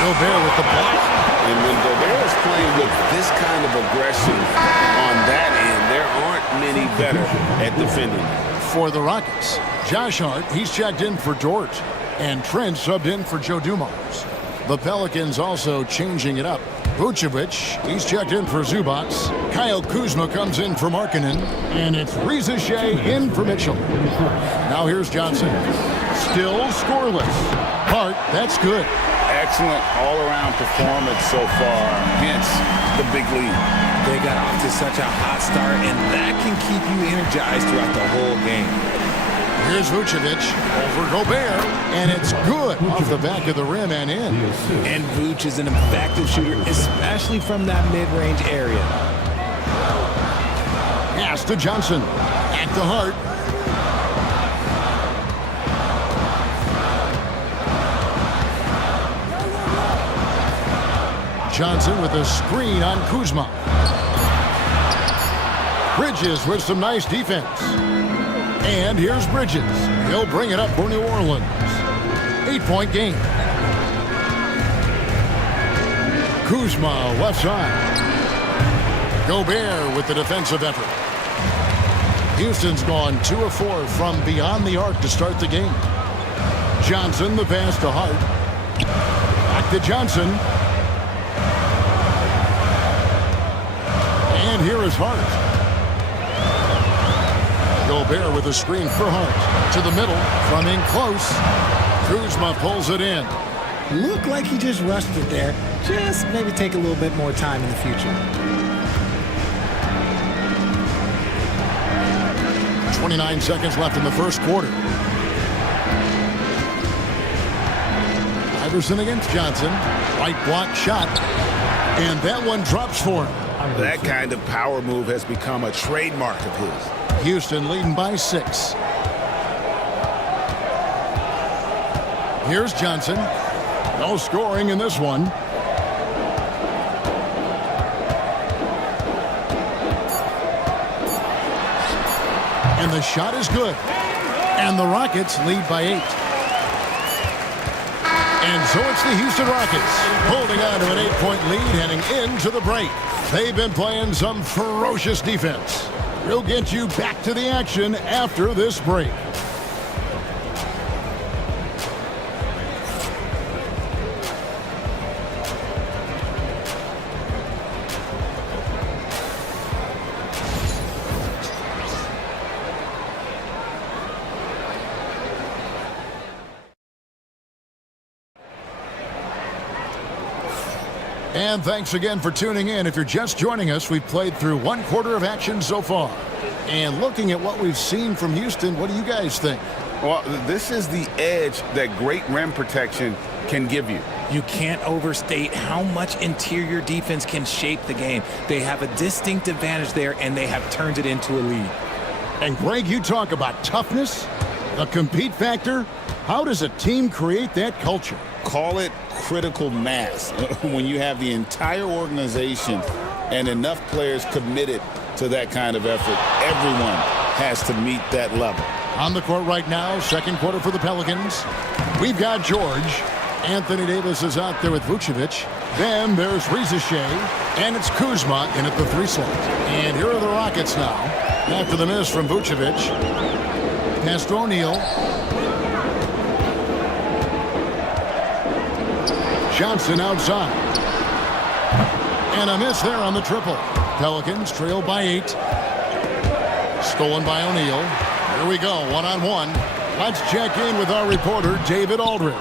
Gobert with the block. And when Gobert is playing with this kind of aggression on that end, there aren't many better at defending. For the Rockets, Josh Hart, he's checked in for Dort. And Trent subbed in for Joe Dumars. The Pelicans also changing it up. Vucevic, he's checked in for Zubac. Kyle Kuzma comes in for Markkanen. And it's Reza Shea in for Mitchell. Now here's Johnson. Still scoreless. Hart, that's good. Excellent all-around performance so far, hence the big lead. They got off to such a hot start, and that can keep you energized throughout the whole game. Here's Vucevic over Gobert, and it's good off the back of the rim and in. And Vuce is an effective shooter, especially from that mid-range area. Pass to Johnson. At the Hart. Johnson with a screen on Kuzma. Bridges with some nice defense. And here's Bridges. He'll bring it up for New Orleans. 8-point game. Kuzma left side. Gobert with the defensive effort. Houston's gone 2 of 4 from beyond the arc to start the game. Johnson the pass to Hart. Back to Johnson. And here is Hart. Gobert with a screen for Hart. To the middle, from in close. Kuzma pulls it in. Looked like he just rushed it there. Just maybe take a little bit more time in the future. 29 seconds left in the first quarter. Iverson against Johnson. Right block shot. And that one drops for him. That kind of power move has become a trademark of his. Houston leading by 6. Here's Johnson. No scoring in this one. And the shot is good. And the Rockets lead by 8. And so it's the Houston Rockets holding on to an 8-point lead heading into the break. They've been playing some ferocious defense. We'll get you back to the action after this break. And thanks again for tuning in. If you're just joining us, we've played through 1 quarter of action so far. And looking at what we've seen from Houston, what do you guys think? Well, this is the edge that great rim protection can give you. You can't overstate how much interior defense can shape the game. They have a distinct advantage there, and they have turned it into a lead. And Greg, you talk about toughness, the compete factor. How does a team create that culture? Call it critical mass. When you have the entire organization and enough players committed to that kind of effort, everyone has to meet that level. On the court right now, second quarter for the Pelicans. We've got George. Anthony Davis is out there with Vucevic. Then there's Reza Shea. And it's Kuzma in at the 3 slot. And here are the Rockets now. After the miss from Vucevic. Pass to O'Neal. Johnson outside. And a miss there on the triple. Pelicans trail by 8. Stolen by O'Neal. Here we go, one-on-one. Let's check in with our reporter, David Aldridge.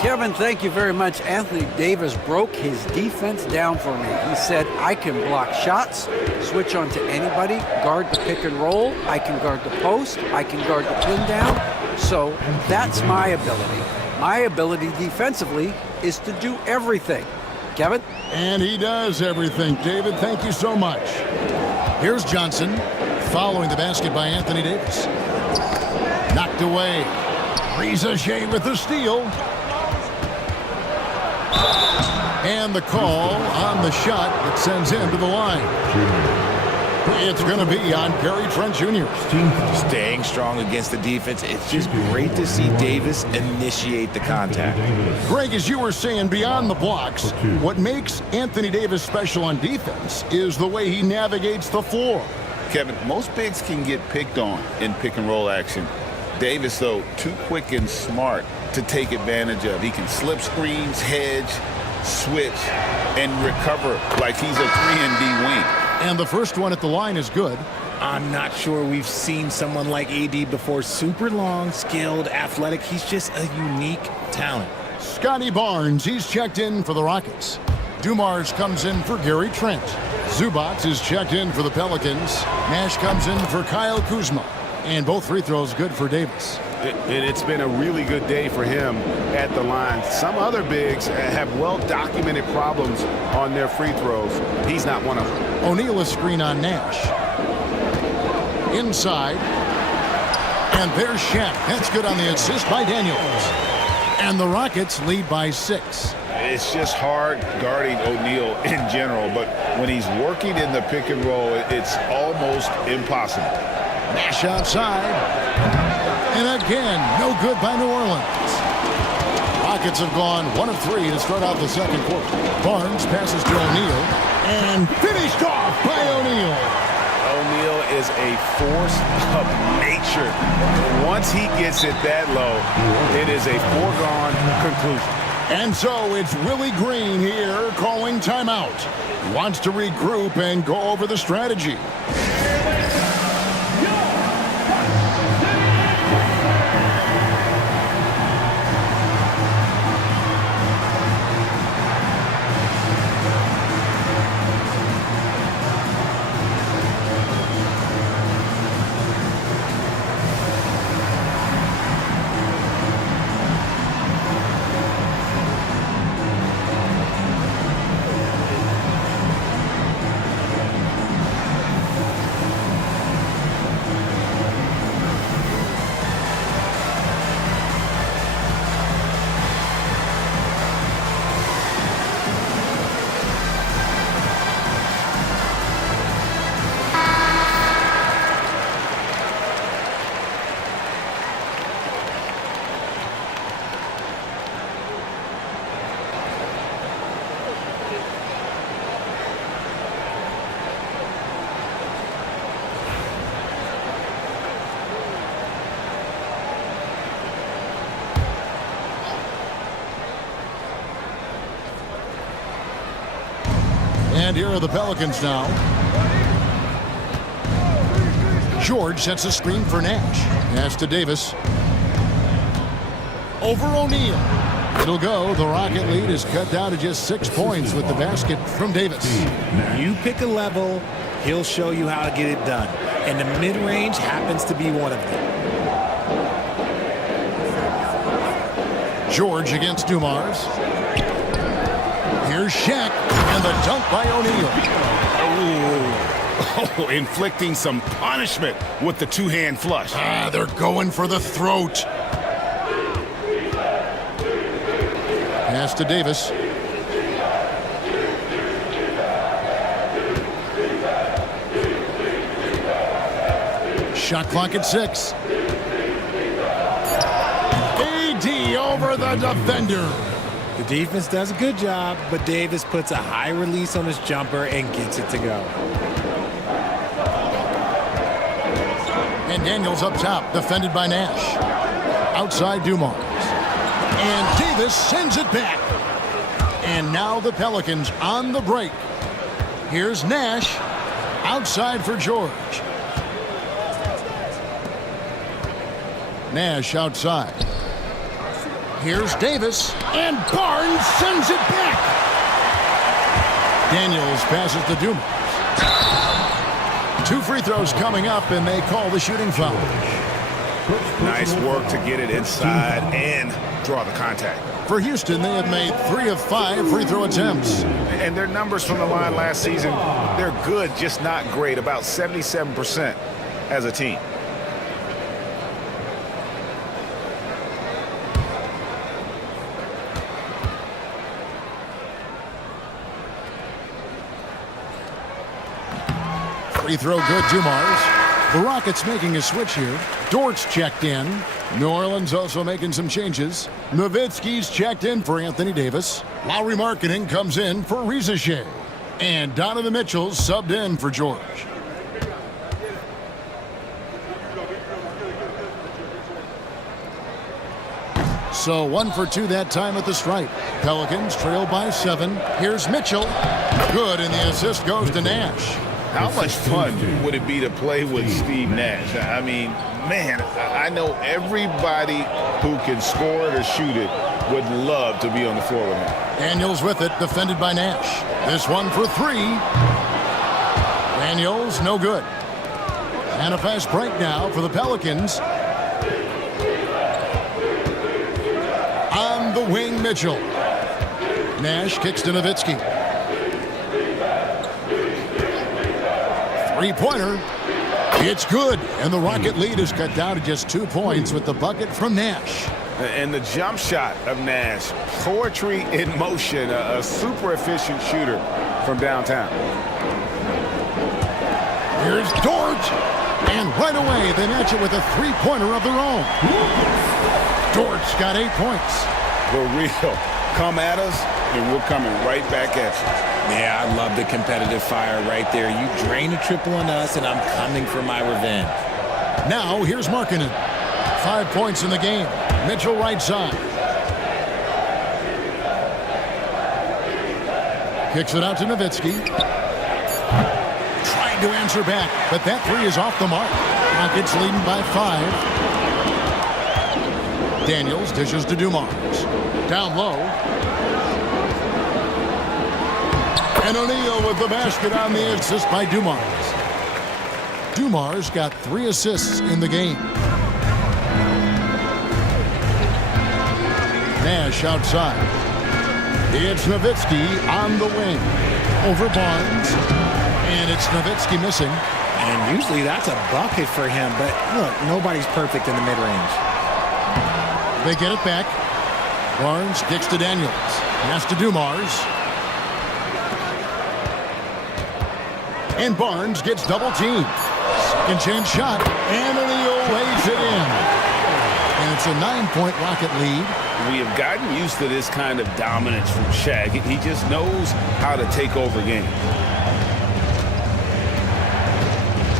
Kevin, thank you very much. Anthony Davis broke his defense down for me. He said, I can block shots, switch on to anybody, guard the pick and roll, I can guard the post, I can guard the pin down. So that's my ability. My ability defensively is to do everything. Kevin? And he does everything. David, thank you so much. Here's Johnson, following the basket by Anthony Davis. Knocked away. Riza with the steal. And the call on the shot that sends him to the line. It's going to be on Gary Trent Jr. Staying strong against the defense. It's just great to see Davis initiate the contact. Greg, as you were saying, beyond the blocks, what makes Anthony Davis special on defense is the way he navigates the floor. Kevin, most bigs can get picked on in pick and roll action. Davis, though, too quick and smart to take advantage of. He can slip screens, hedge, switch, and recover like he's a 3-and-D wing. And the first one at the line is good. I'm not sure we've seen someone like AD before. Super long, skilled, athletic. He's just a unique talent. Scotty Barnes, he's checked in for the Rockets. Dumars comes in for Gary Trent. Zubac is checked in for the Pelicans. Nash comes in for Kyle Kuzma. And both free throws good for Davis. And it's been a really good day for him at the line. Some other bigs have well-documented problems on their free throws. He's not one of them. O'Neal a screen on Nash. Inside. And there's Shaq. That's good on the assist by Daniels. And the Rockets lead by 6. It's just hard guarding O'Neal in general, but when he's working in the pick and roll, it's almost impossible. Nash outside. And again, no good by New Orleans. Rockets have gone 1 of 3 to start out the second quarter. Barnes passes to O'Neal. And finished off by O'Neal. O'Neal is a force of nature. Once he gets it that low, it is a foregone conclusion. And so it's Willie Green here calling timeout. He wants to regroup and go over the strategy. And here are the Pelicans now. George sets a screen for Nash. Pass to Davis. Over O'Neal. It'll go. The Rocket lead is cut down to just 6 points with the basket from Davis. You pick a level, he'll show you how to get it done. And the mid-range happens to be one of them. George against Dumars. Here's Shaq, and the dunk by O'Neal. Oh, inflicting some punishment with the two-hand flush. They're going for the throat. Pass to Davis. Shot clock at 6. AD over the defender. The defense does a good job, but Davis puts a high release on his jumper and gets it to go. And Daniels up top, defended by Nash. Outside Dumars. And Davis sends it back. And now the Pelicans on the break. Here's Nash. Outside for George. Nash outside. Here's Davis. And Barnes sends it back. Daniels passes to Dumars. 2 free throws coming up, and they call the shooting foul. Nice work to get it inside and draw the contact. For Houston, they have made 3 of 5 free throw attempts. And their numbers from the line last season, they're good, just not great, about 77% as a team. Free throw good, Dumars. The Rockets making a switch here. Dort's checked in. New Orleans also making some changes. Nowitzki's checked in for Anthony Davis. Lowry Marketing comes in for Rizachet. And Donovan Mitchell's subbed in for George. So 1 for 2 that time at the stripe. Pelicans trail by 7. Here's Mitchell. Good, and the assist goes to Nash. How much fun would it be to play with Steve Nash? I mean, man, I know everybody who can score it or shoot it would love to be on the floor with him. Daniels with it, defended by Nash. This one for 3. Daniels, no good. And a fast break now for the Pelicans. On the wing, Mitchell. Nash kicks to Nowitzki. 3-pointer. It's good. And the Rocket lead is cut down to just 2 points with the bucket from Nash. And the jump shot of Nash, poetry in motion, a super efficient shooter from downtown. Here's Dort. And right away, they match it with a 3-pointer of their own. Dort's got 8 points. For real. Come at us, and we're coming right back at you. Yeah, I love the competitive fire right there. You drain a triple on us, and I'm coming for my revenge. Now, here's Markkanen. 5 points in the game. Mitchell right side. Kicks it out to Nowitzki. Trying to answer back, but that 3 is off the mark. Rockets leading by 5. Daniels dishes to Dumars. Down low. And O'Neal with the basket on the assist by Dumars. Dumars got 3 assists in the game. Nash outside. It's Nowitzki on the wing. Over Barnes. And it's Nowitzki missing. And usually that's a bucket for him, but look, nobody's perfect in the mid-range. They get it back. Barnes kicks to Daniels. Pass to Dumars. And Barnes gets double teamed. Second chance shot. And O'Neal lays it in. And it's a 9-point Rocket lead. We have gotten used to this kind of dominance from Shaq. He just knows how to take over games.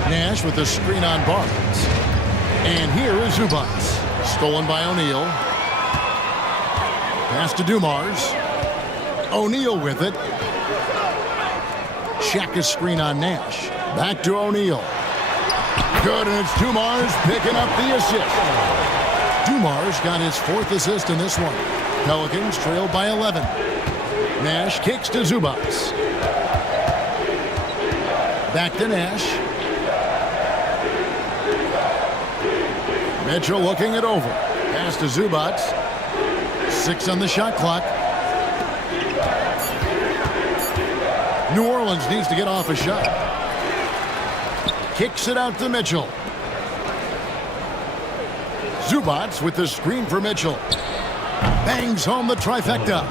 Nash with the screen on Barnes. And here is Zubats. Stolen by O'Neal. Pass to Dumars. O'Neal with it. Shaq's screen on Nash. Back to O'Neal. Good, and it's Dumars picking up the assist. Dumars got his 4th assist in this one. Pelicans trailed by 11. Nash kicks to Zubats. Back to Nash. Mitchell looking it over. Pass to Zubats. 6 on the shot clock. New Orleans needs to get off a shot. Kicks it out to Mitchell. Zubats with the screen for Mitchell. Bangs home the trifecta.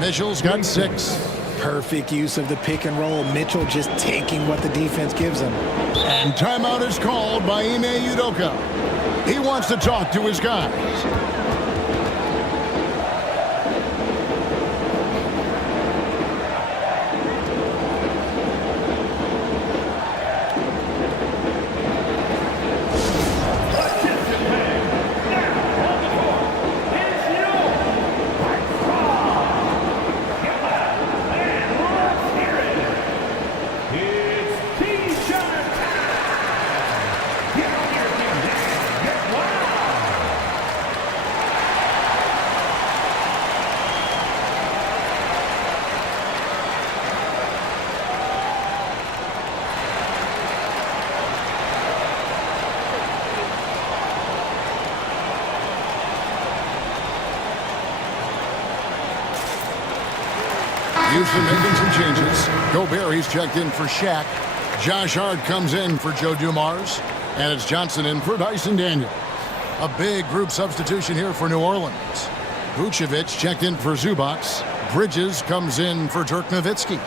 Mitchell's got 6. Perfect use of the pick and roll. Mitchell just taking what the defense gives him. And timeout is called by Ime Udoka. He wants to talk to his guys. Houston making some changes. Gobert, he's checked in for Shaq. Josh Hart comes in for Joe Dumars. And it's Johnson in for Dyson Daniel. A big group substitution here for New Orleans. Vucevic checked in for Zubac. Bridges comes in for Dirk Nowitzki.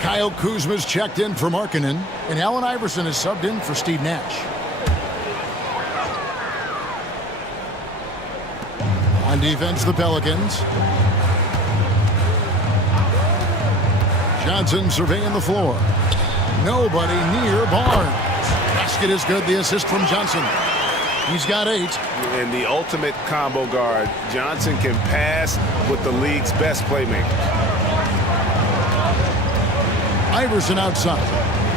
Kyle Kuzma's checked in for Markkanen. And Allen Iverson is subbed in for Steve Nash. On defense, the Pelicans. Johnson surveying the floor. Nobody near Barnes. Basket is good. The assist from Johnson. He's got 8. And the ultimate combo guard. Johnson can pass with the league's best playmaker. Iverson outside.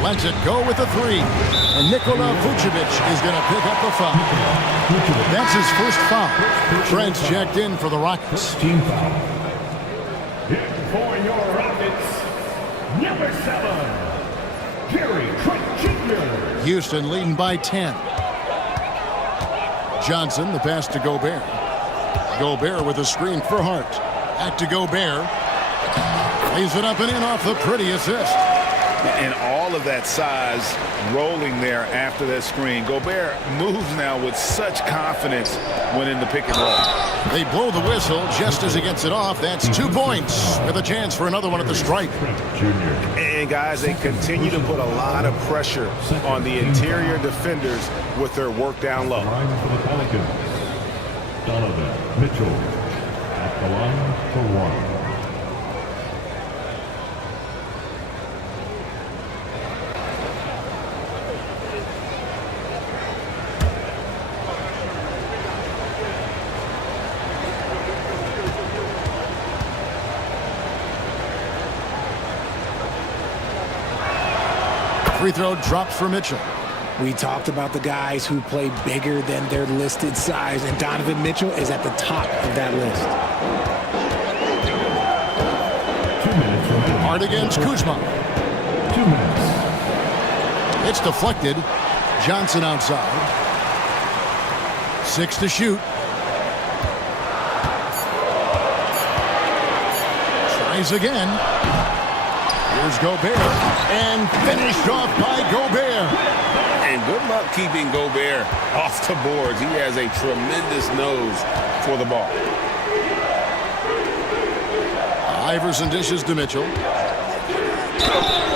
Lets it go with a 3. And Nikola Vucevic is going to pick up the foul. That's his first foul. Trent's checked in for the Rockets. Team foul. Here for your Rockets, number 7, Gary Trent Jr. Houston leading by 10. Johnson, the pass to Gobert. Gobert with a screen for Hart. Back to Gobert. Lays it up and in off the pretty assist. And all of that size rolling there after that screen. Gobert moves now with such confidence when in the pick and roll. They blow the whistle just as he gets it off. That's 2 points with a chance for another one at the stripe. And guys, they continue to put a lot of pressure on the interior defenders with their work down low. Line for the Pelicans, Donovan Mitchell at the line for 1. Free throw drops for Mitchell. We talked about the guys who play bigger than their listed size, and Donovan Mitchell is at the top of that list. 2 minutes remaining. Hard against Kuzma. 2 minutes. It's deflected. Johnson outside. 6 to shoot. Tries again. Here's Gobert. And finished off by Gobert. And good luck keeping Gobert off the boards. He has a tremendous nose for the ball. Iverson dishes to Mitchell.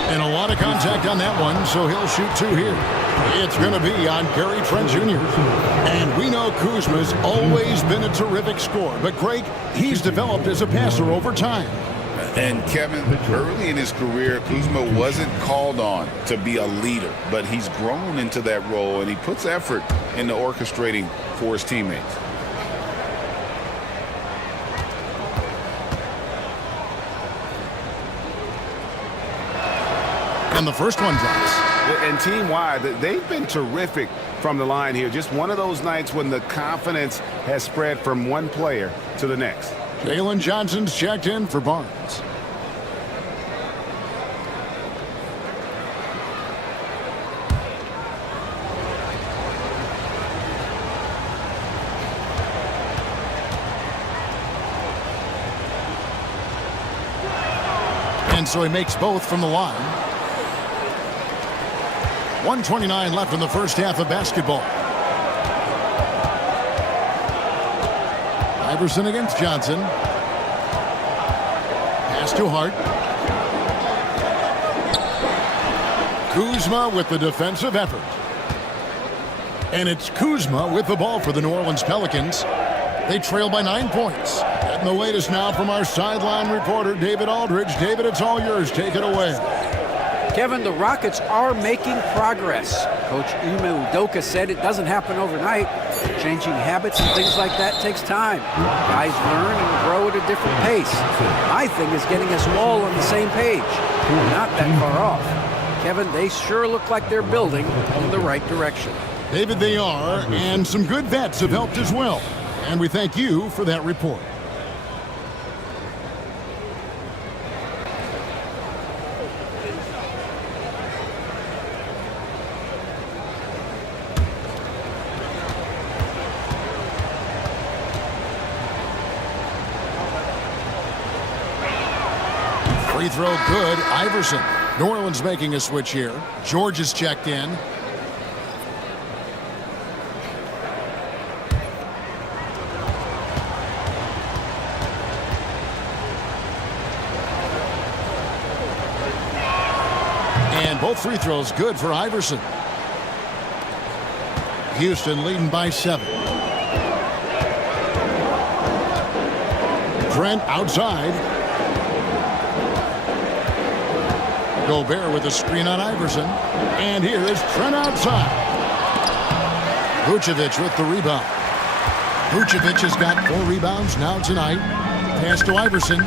And a lot of contact on that one, so he'll shoot 2 here. It's going to be on Gary Trent Jr. And we know Kuzma's always been a terrific scorer. But, Greg, he's developed as a passer over time. And Kevin, early in his career, Kuzma wasn't called on to be a leader, but he's grown into that role, and he puts effort into orchestrating for his teammates. And the first one drops. And team-wide, they've been terrific from the line here. Just one of those nights when the confidence has spread from one player to the next. Jalen Johnson's checked in for Barnes. And so he makes both from the line. 1:29 left in the first half of basketball. Iverson against Johnson. Pass to Hart. Kuzma with the defensive effort. And it's Kuzma with the ball for the New Orleans Pelicans. They trail by 9 points. Getting the latest now from our sideline reporter, David Aldridge. David, it's all yours. Take it away. Kevin, the Rockets are making progress. Coach Ime Udoka said it doesn't happen overnight. Changing habits and things like that takes time. Guys learn and grow at a different pace. My thing is getting us all on the same page. We're not that far off. Kevin, they sure look like they're building in the right direction. David, they are, and some good vets have helped as well. And we thank you for that report. Free throw good. Iverson. New Orleans making a switch here. George is checked in. And both free throws good for Iverson. Houston leading by 7. Trent outside. Gobert with a screen on Iverson. And here is Trent outside. Vucevic with the rebound. Vucevic has got 4 rebounds now tonight. Pass to Iverson.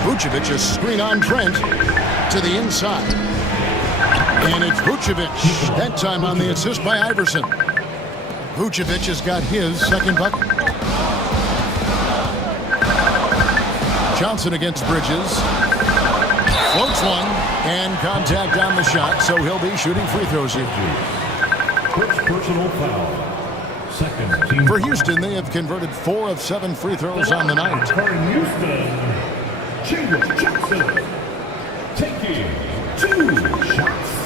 Vucevic a screen on Trent to the inside. And it's Vucevic. That time on the assist by Iverson. Vucevic has got his second bucket. Johnson against Bridges. Floats one. And contact on the shot, so he'll be shooting free throws here. First personal foul. Second team. For Houston, they have converted 4 of 7 free throws on the night. For Houston, Chambers Johnson taking 2 shots.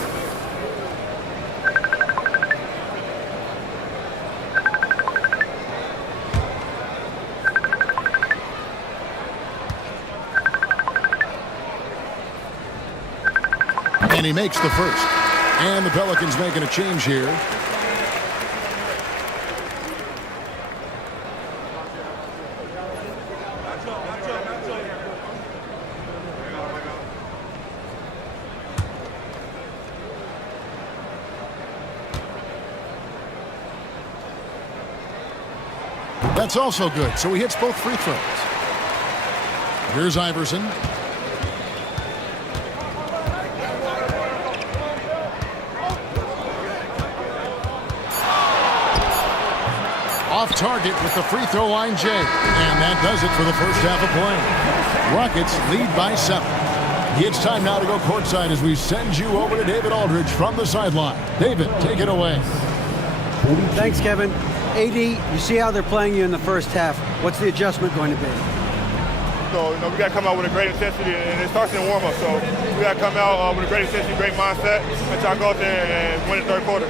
And he makes the first. And the Pelicans making a change here. That's also good. So he hits both free throws. Here's Iverson. Off target with the free throw line, Jay. And that does it for the first half of play. Rockets lead by 7. It's time now to go courtside as we send you over to David Aldridge from the sideline. David, take it away. Thanks, Kevin. AD, you see how they're playing you in the first half. What's the adjustment going to be? So, we got to come out with a great intensity, and it starts in the warm-up. So we got to come out with a great intensity, great mindset, and try to go out there and win the third quarter.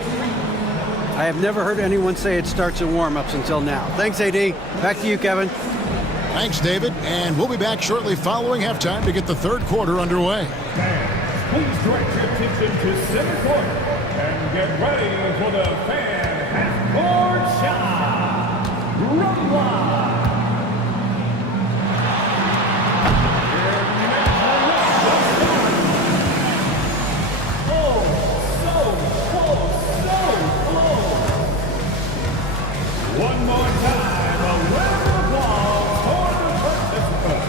I have never heard anyone say it starts in warm-ups until now. Thanks, AD. Back to you, Kevin. Thanks, David. And we'll be back shortly following halftime to get the third quarter underway. Fans, please direct your attention to center court and get ready for the fan half-court shot. Run live. One more time, a round of applause for the participants.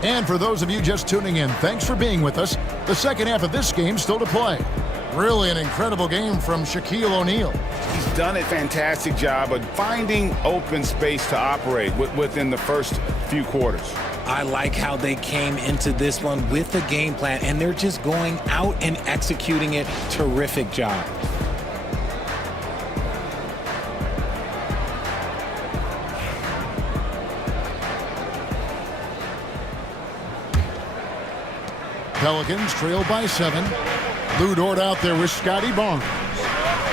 And for those of you just tuning in, thanks for being with us. The second half of this game still to play. Really an incredible game from Shaquille O'Neal. He's done a fantastic job of finding open space to operate within the first few quarters. I like how they came into this one with a game plan, and they're just going out and executing it. Terrific job. Pelicans trail by 7. Lou Dort out there with Scotty Barnes.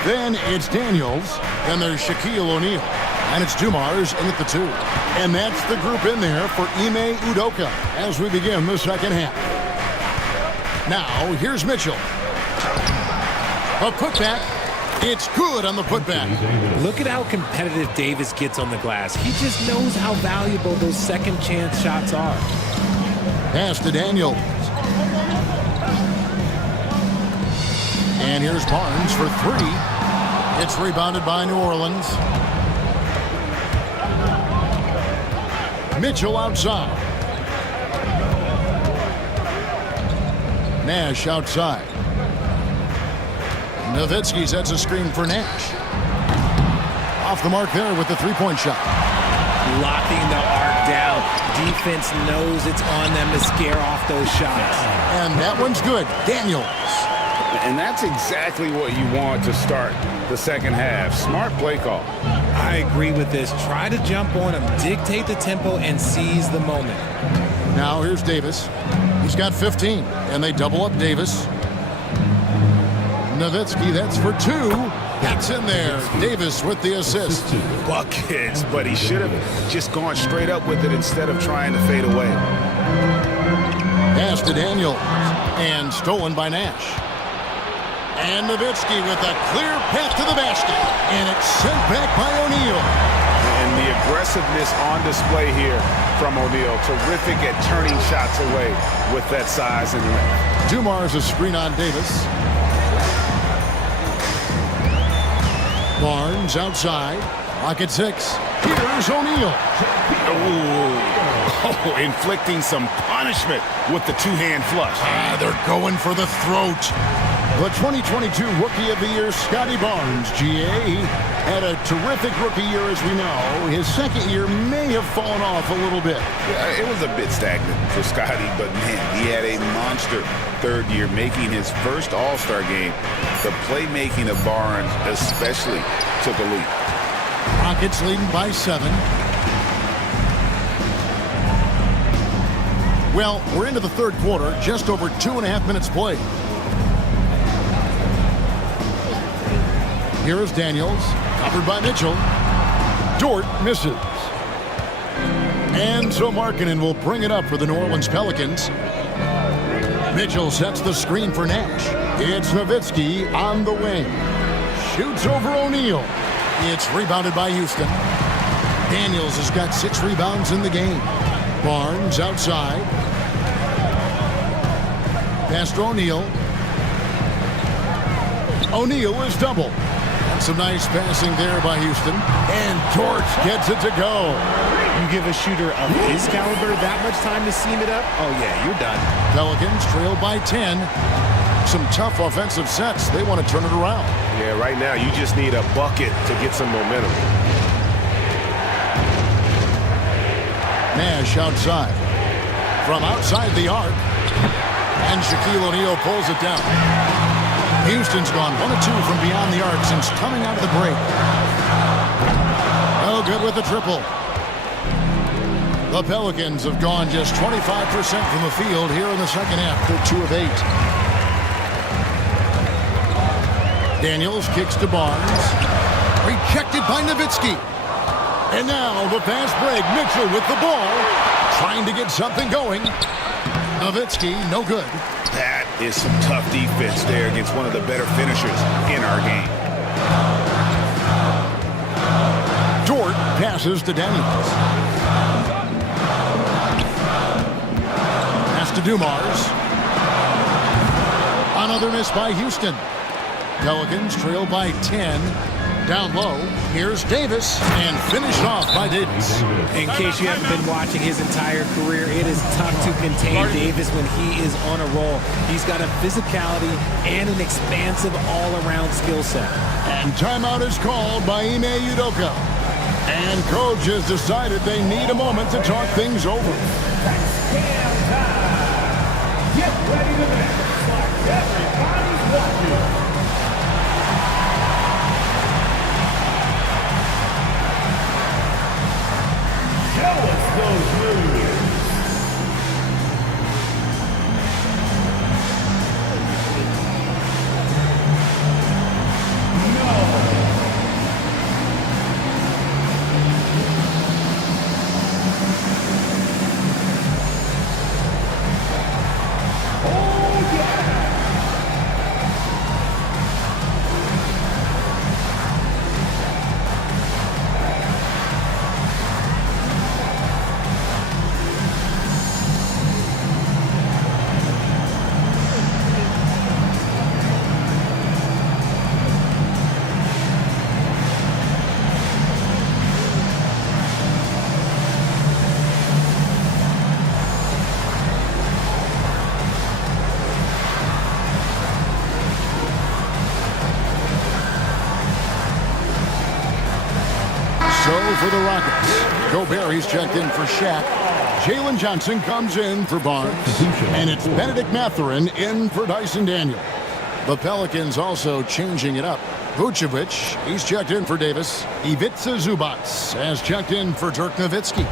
Then it's Daniels. Then there's Shaquille O'Neal. And it's Dumars in at the 2. And that's the group in there for Ime Udoka as we begin the second half. Now, here's Mitchell. A putback, It's good on the putback. Look at how competitive Davis gets on the glass. He just knows how valuable those second chance shots are. Pass to Daniels. And here's Barnes for three. It's rebounded by New Orleans. Mitchell outside. Nash outside. Nowitzki sets a screen for Nash. Off the mark there with the three-point shot. Locking the arc down. Defense knows it's on them to scare off those shots. And that one's good. Daniels. And that's exactly what you want to start the second half. Smart play call. I agree with this. Try to jump on him, dictate the tempo, and seize the moment. Now here's Davis. He's got 15, and they double up Davis. Nowitzki, that's for two. That's in there. Davis with the assist. Buckets, but he should have just gone straight up with it instead of trying to fade away. Pass to Daniels, and stolen by Nash. And Nowitzki with a clear path to the basket. And it's sent back by O'Neal. And the aggressiveness on display here from O'Neal. Terrific at turning shots away with that size and length. Dumars a screen on Davis. Barnes outside. Pocket six. Here's O'Neal. Oh, inflicting some punishment with the two-hand flush. They're going for the throat. The 2022 Rookie of the Year, Scotty Barnes, GA, had a terrific rookie year, as we know. His second year may have fallen off a little bit. Yeah, it was a bit stagnant for Scotty, but man, he had a monster third year, making his first All-Star game. The playmaking of Barnes especially took a leap. Rockets leading by 7. Well, we're into the third quarter, just over 2.5 minutes played. Here is Daniels, covered by Mitchell. Dort misses. And so Markkanen will bring it up for the New Orleans Pelicans. Mitchell sets the screen for Nash. It's Nowitzki on the wing. Shoots over O'Neal. It's rebounded by Houston. Daniels has got 6 rebounds in the game. Barnes outside. Pass to O'Neal. O'Neal is double. Some nice passing there by Houston. And Dort gets it to go. You give a shooter of his caliber that much time to seam it up, oh yeah, you're done. Pelicans trail by 10. Some tough offensive sets. They want to turn it around. Yeah, right now you just need a bucket to get some momentum. Nash outside. From outside the arc. And Shaquille O'Neal pulls it down. Houston's gone 1 of 2 from beyond the arc since coming out of the break. Oh, good with the triple. The Pelicans have gone just 25% from the field here in the second half. They're 2 of 8. Daniels kicks to Barnes. Rejected by Nowitzki. And now the fast break. Mitchell with the ball. Trying to get something going. Nowitzki, no good. That is some tough defense there against one of the better finishers in our game. Dort passes to Daniels. Pass to Dumars. Another miss by Houston. Pelicans trail by 10. Down low, here's Davis, and finished off by Davis. In case you haven't been watching his entire career, it is tough to contain Davis when he is on a roll. He's got a physicality and an expansive all-around skill set. And timeout is called by Ime Udoka. And coach has decided they need a moment to talk things over. Get ready to mix. Everybody's watching. Show us those moves. So for the Rockets, Gobert, he's checked in for Shaq. Jalen Johnson comes in for Barnes. And it's Benedict Mathurin in for Dyson Daniel. The Pelicans also changing it up. Vucevic, he's checked in for Davis. Ivica Zubac has checked in for Dirk Nowitzki.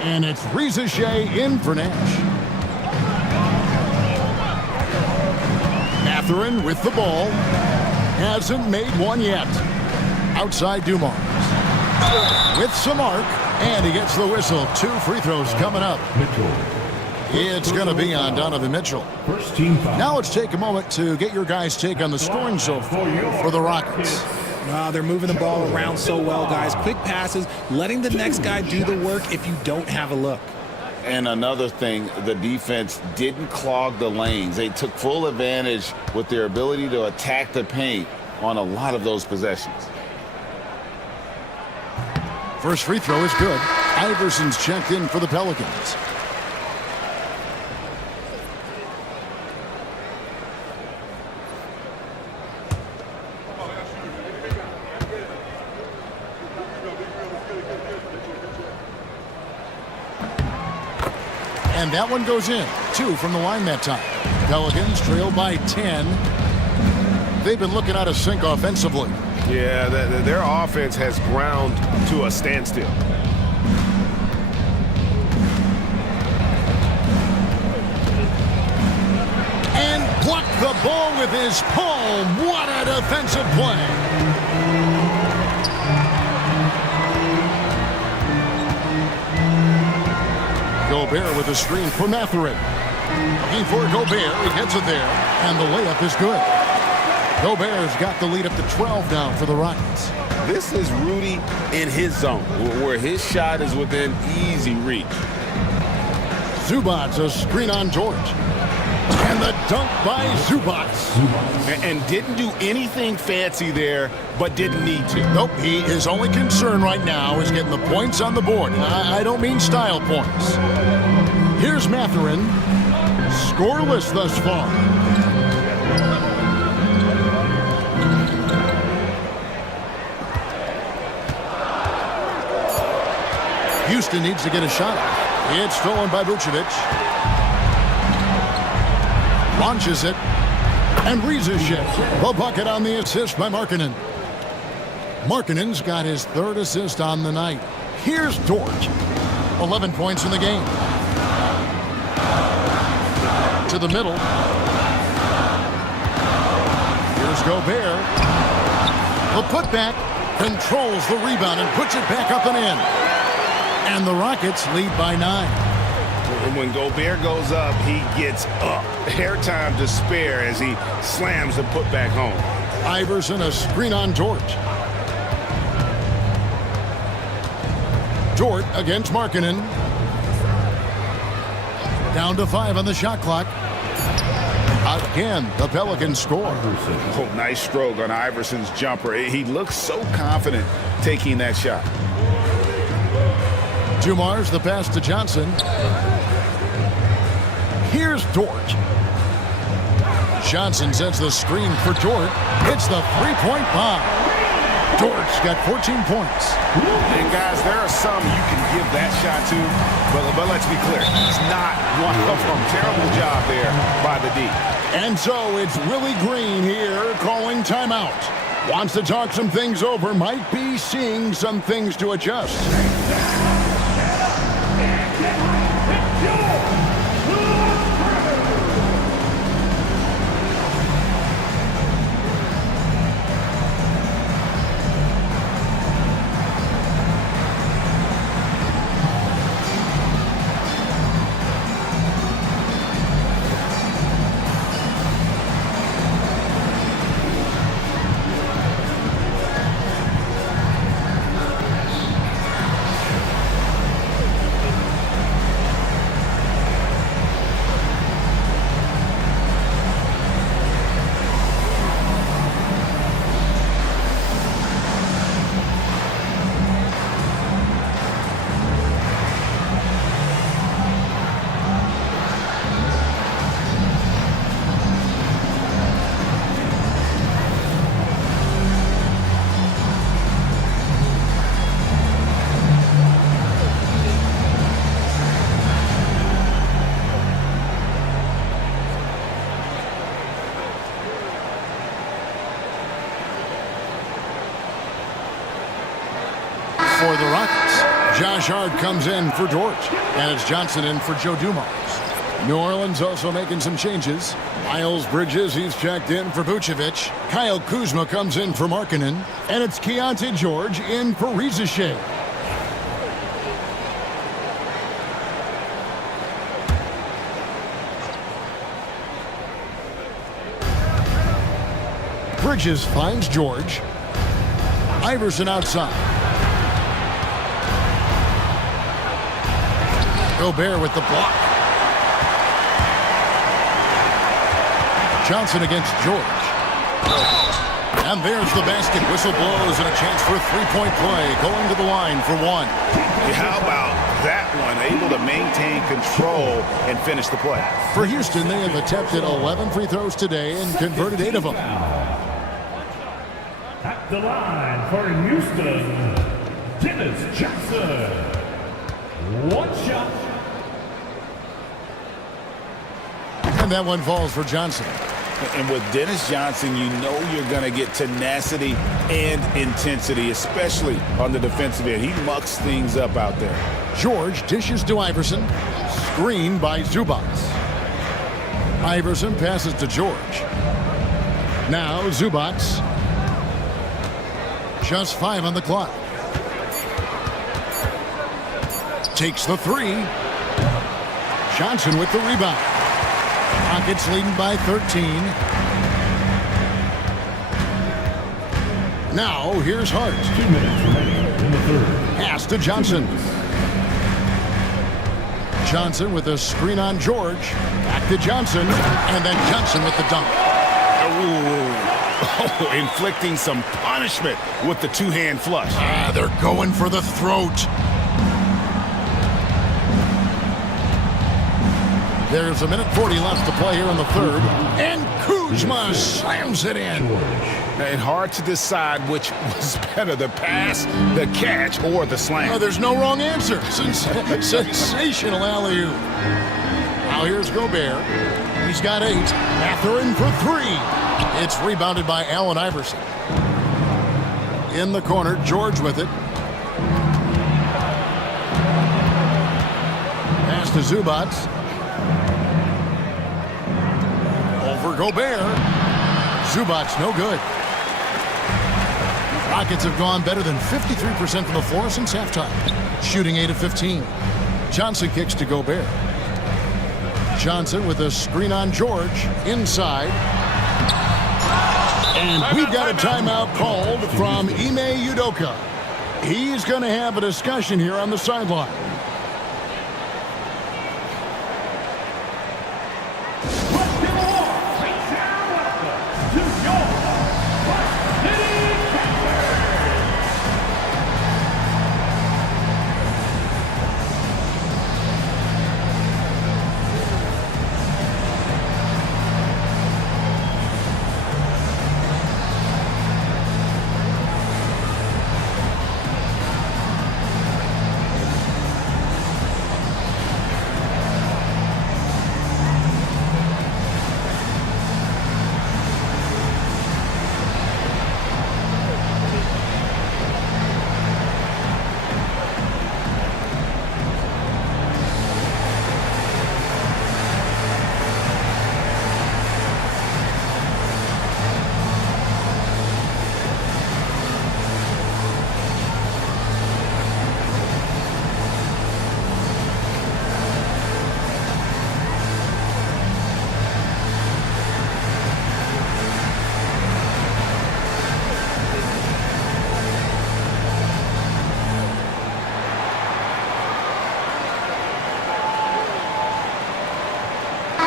And it's Reza Shea in for Nash. Mathurin with the ball. Hasn't made one yet. Outside Dumars. With some arc. And he gets the whistle. 2 free throws coming up. It's going to be on Donovan Mitchell. First team foul. Now let's take a moment to get your guys' take on the scoring so far for the Rockets. Wow, they're moving the ball around so well, guys. Quick passes, letting the next guy do the work if you don't have a look. And another thing, the defense didn't clog the lanes. They took full advantage with their ability to attack the paint on a lot of those possessions. First free throw is good. Iverson's checked in for the Pelicans. And that one goes in. 2 from the line that time. Pelicans trail by 10. They've been looking out of sync offensively. Yeah, their offense has ground to a standstill. And blocked the ball with his palm. What a defensive play. Gobert with a screen for Mathurin. Looking for Gobert. He gets it there. And the layup is good. Gobert's got the lead up to 12 now for the Rockets. This is Rudy in his zone, where his shot is within easy reach. Zubac, a screen on George. And the dunk by Zubac. And didn't do anything fancy there, but didn't need to. Nope, his only concern right now is getting the points on the board. And I don't mean style points. Here's Mathurin. Scoreless thus far. Houston needs to get a shot off. It's stolen by Vucevic. Launches it. And Reza Shea. The bucket on the assist by Markkanen. Markkanen's got his 3rd assist on the night. Here's Dort. 11 points in the game. To the middle. Here's Gobert. The putback. Controls the rebound and puts it back up and in. And the Rockets lead by 9. When Gobert goes up, he gets up. Airtime to spare as he slams the putback home. Iverson, a screen on George. Dort against Markkanen. Down to 5 on the shot clock. Again, the Pelicans score. Oh, nice stroke on Iverson's jumper. He looks so confident taking that shot. Dumars, the pass to Johnson. Here's Dort. Johnson sets the screen for Dort. It's the 3-point bomb. Dort's got 14 points. And guys, there are some you can give that shot to, but let's be clear, he's not one of them. Terrible job there by the D. And so it's Willie Green here calling timeout. Wants to talk some things over, might be seeing some things to adjust. For the Rockets, Josh Hart comes in for George, and it's Johnson in for Joe Dumars. New Orleans also making some changes. Miles Bridges, he's checked in for Vucevic. Kyle Kuzma comes in for Markkanen, and it's Keontae George in for Riza. Bridges finds George. Iverson outside. Gobert with the block. Johnson against George. And there's the basket. Whistle blows and a chance for a three-point play. Going to the line for one. How about that one? Able to maintain control and finish the play. For Houston, they have attempted 11 free throws today and converted 8 of them. At the line for Houston, Dennis Johnson. One shot. And that one falls for Johnson. And with Dennis Johnson, you know you're going to get tenacity and intensity, especially on the defensive end. He mucks things up out there. George dishes to Iverson. Screen by Zubac. Iverson passes to George. Now Zubac. Just 5 on the clock. Takes the 3. Johnson with the rebound. Rockets leading by 13. Now here's Hart. 2 minutes remaining in the third. Pass to Johnson. Johnson with a screen on George. Back to Johnson. And then Johnson with the dunk. Oh, inflicting some punishment with the two-hand flush. They're going for the throat. There's 1:40 left to play here in the third. And Kuzma slams it in. And hard to decide which was better, the pass, the catch, or the slam. Oh, there's no wrong answer. Sensational alley-oop. Now here's Gobert. He's got 8. Mathurin for 3. It's rebounded by Allen Iverson. In the corner, George with it. Pass to Zubac. Over Gobert. Zubac no good. Rockets have gone better than 53% from the floor since halftime. Shooting 8 of 15. Johnson kicks to Gobert. Johnson with a screen on George. Inside. And we've got a timeout called from Ime Udoka. He's going to have a discussion here on the sideline.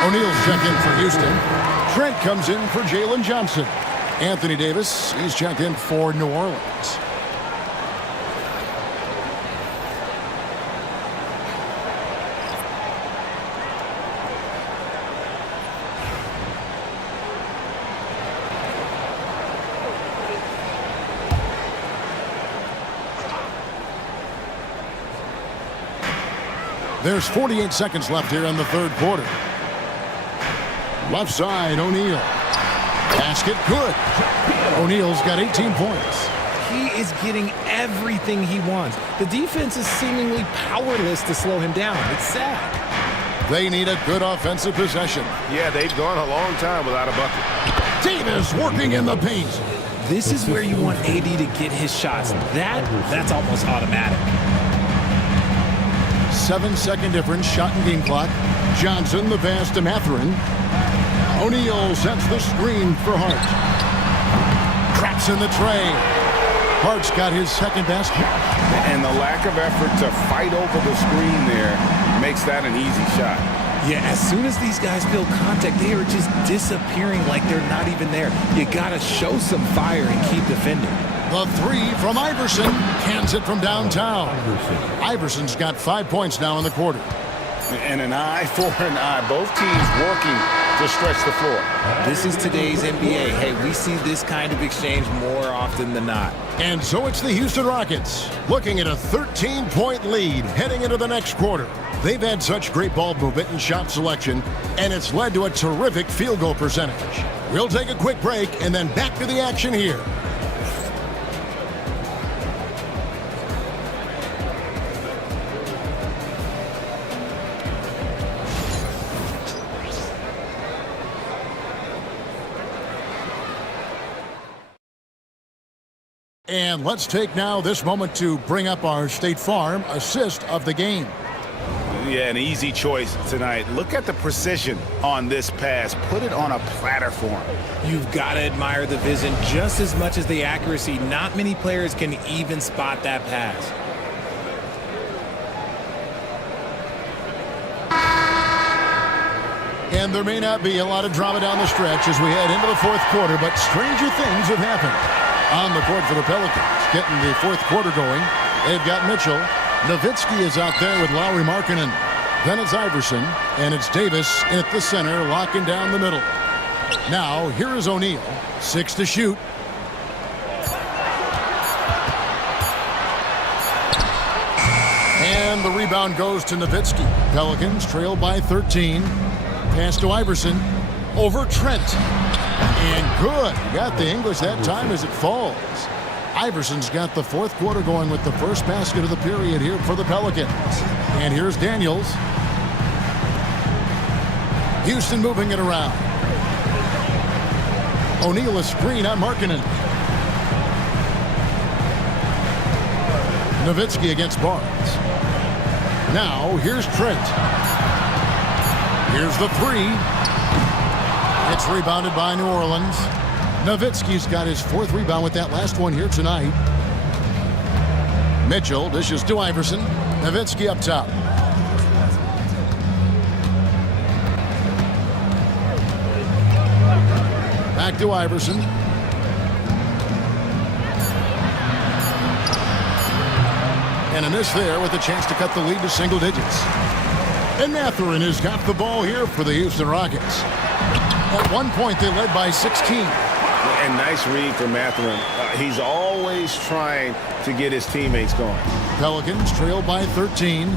O'Neal's checked in for Houston. Trent comes in for Jalen Johnson. Anthony Davis, he's checked in for New Orleans. There's 48 seconds left here in the third quarter. Left side, O'Neal. Basket good. O'Neal's got 18 points. He is getting everything he wants. The defense is seemingly powerless to slow him down. It's sad. They need a good offensive possession. Yeah, they've gone a long time without a bucket. Davis working in the paint. This is where you want AD to get his shots. That's almost automatic. 7-second difference, shot and game clock. Johnson, the pass to Mathurin. O'Neal sets the screen for Hart. Traps in the tray. Hart's got his second basket. And the lack of effort to fight over the screen there makes that an easy shot. Yeah, as soon as these guys feel contact, they are just disappearing like they're not even there. You got to show some fire and keep defending. The three from Iverson. Cans it from downtown. Iverson's got 5 points now in the quarter. And an eye for an eye. Both teams working to stretch the floor. This is today's NBA. Hey, we see this kind of exchange more often than not. And so it's the Houston Rockets looking at a 13-point lead heading into the next quarter. They've had such great ball movement and shot selection, and it's led to a terrific field goal percentage. We'll take a quick break and then back to the action here. And let's take now this moment to bring up our State Farm assist of the game. Yeah, an easy choice tonight. Look at the precision on this pass. Put it on a platter for him. You've got to admire the vision just as much as the accuracy. Not many players can even spot that pass. And there may not be a lot of drama down the stretch as we head into the fourth quarter, but stranger things have happened. On the court for the Pelicans, getting the fourth quarter going. They've got Mitchell. Nowitzki is out there with Lauri Markkanen. Then it's Iverson, and it's Davis at the center, locking down the middle. Now, here is O'Neal. 6 to shoot. And the rebound goes to Nowitzki. Pelicans trail by 13. Pass to Iverson. Over Trent. And good. Got the English that time as it falls. Iverson's got the fourth quarter going with the first basket of the period here for the Pelicans. And here's Daniels. Houston moving it around. O'Neal a screen on Markkanen. Nowitzki against Barnes. Now here's Trent. Here's the three. It's rebounded by New Orleans. Nowitzki's got his fourth rebound with that last one here tonight. Mitchell dishes to Iverson. Nowitzki up top. Back to Iverson. And a miss there with a chance to cut the lead to single digits. And Mathurin has got the ball here for the Houston Rockets. At one point, they led by 16. And nice read for Mathurin. He's always trying to get his teammates going. Pelicans trail by 13.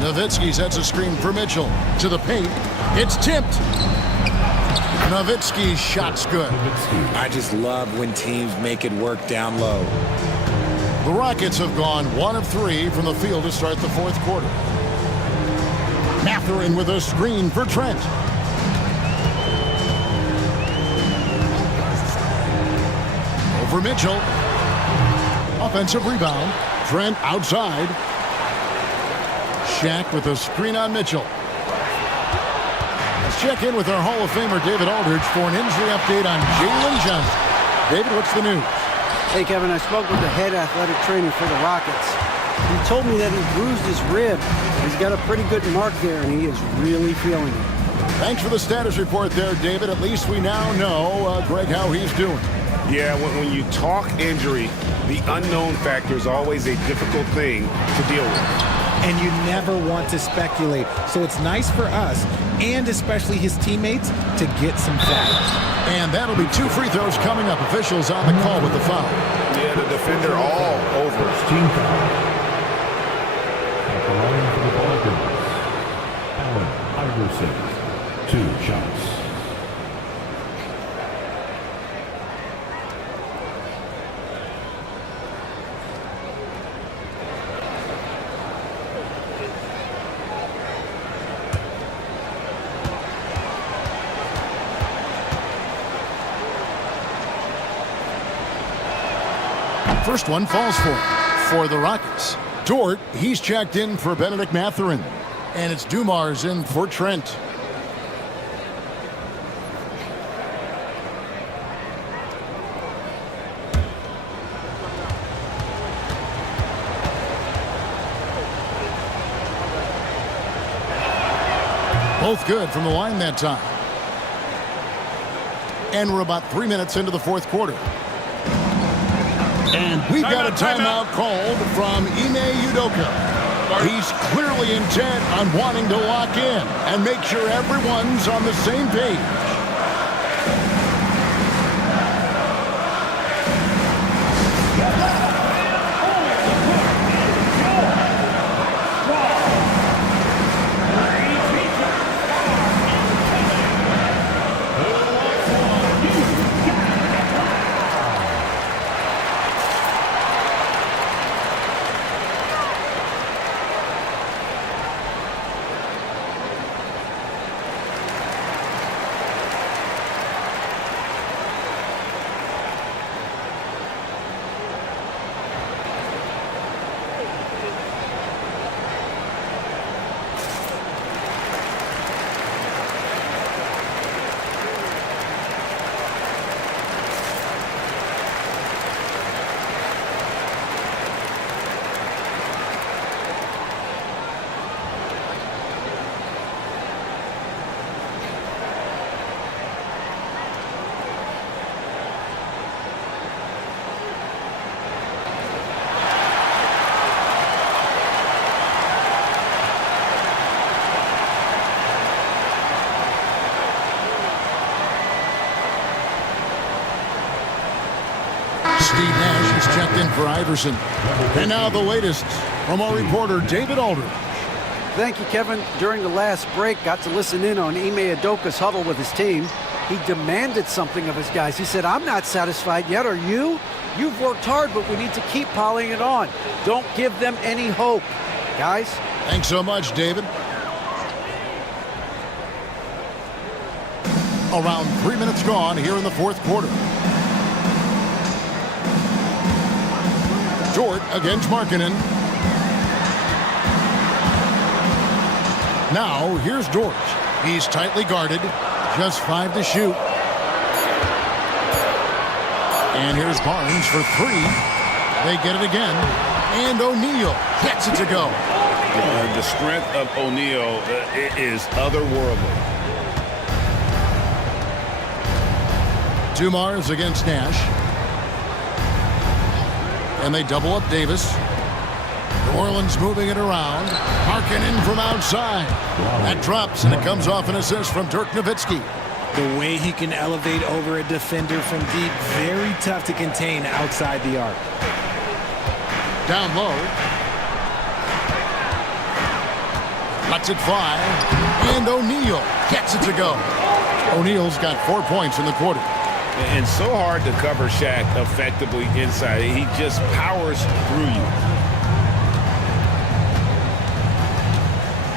Nowitzki sets a screen for Mitchell. To the paint. It's tipped. Nowitzki's shot's good. I just love when teams make it work down low. The Rockets have gone 1 of 3 from the field to start the fourth quarter. Mathurin with a screen for Trent. Over Mitchell. Offensive rebound. Trent outside. Shaq with a screen on Mitchell. Let's check in with our Hall of Famer David Aldridge for an injury update on Jalen Johnson. David, what's the news? Hey, Kevin, I spoke with the head athletic trainer for the Rockets. He told me that he bruised his rib. He's got a pretty good mark there, and he is really feeling it. Thanks for the status report there, David. At least we now know, Greg, how he's doing. Yeah, when you talk injury, the unknown factor is always a difficult thing to deal with. And you never want to speculate. So it's nice for us, and especially his teammates, to get some fouls. And that'll be 2 free throws coming up. Officials on the call with the foul. Yeah, the defender all over. Team foul. At the line for the Pelicans, Allen Iverson, 2 shots. First one falls for the Rockets. Dort, he's checked in for Benedict Mathurin. And it's Dumars in for Trent. Both good from the line that time. And we're about 3 minutes into the fourth quarter. And we've got a timeout called from Ime Udoka. He's clearly intent on wanting to lock in and make sure everyone's on the same page. Steve Nash is checked in for Iverson. And now the latest from our reporter, David Aldridge. Thank you, Kevin. During the last break, got to listen in on Ime Udoka's huddle with his team. He demanded something of his guys. He said, I'm not satisfied yet. Are you? You've worked hard, but we need to keep piling it on. Don't give them any hope. Guys? Thanks so much, David. Around 3 minutes gone here in the fourth quarter. Dort against Markkanen. Now, here's Dort. He's tightly guarded. Just 5 to shoot. And here's Barnes for 3. They get it again. And O'Neal gets it to go. The strength of O'Neal is otherworldly. Dumars against Nash. And they double up Davis. New Orleans moving it around. Markkanen from outside. That drops, and it comes off an assist from Dirk Nowitzki. The way he can elevate over a defender from deep, very tough to contain outside the arc. Down low. Lets it fly. And O'Neal gets it to go. O'Neal's got 4 points in the quarter. And so hard to cover Shaq effectively inside. He just powers through you.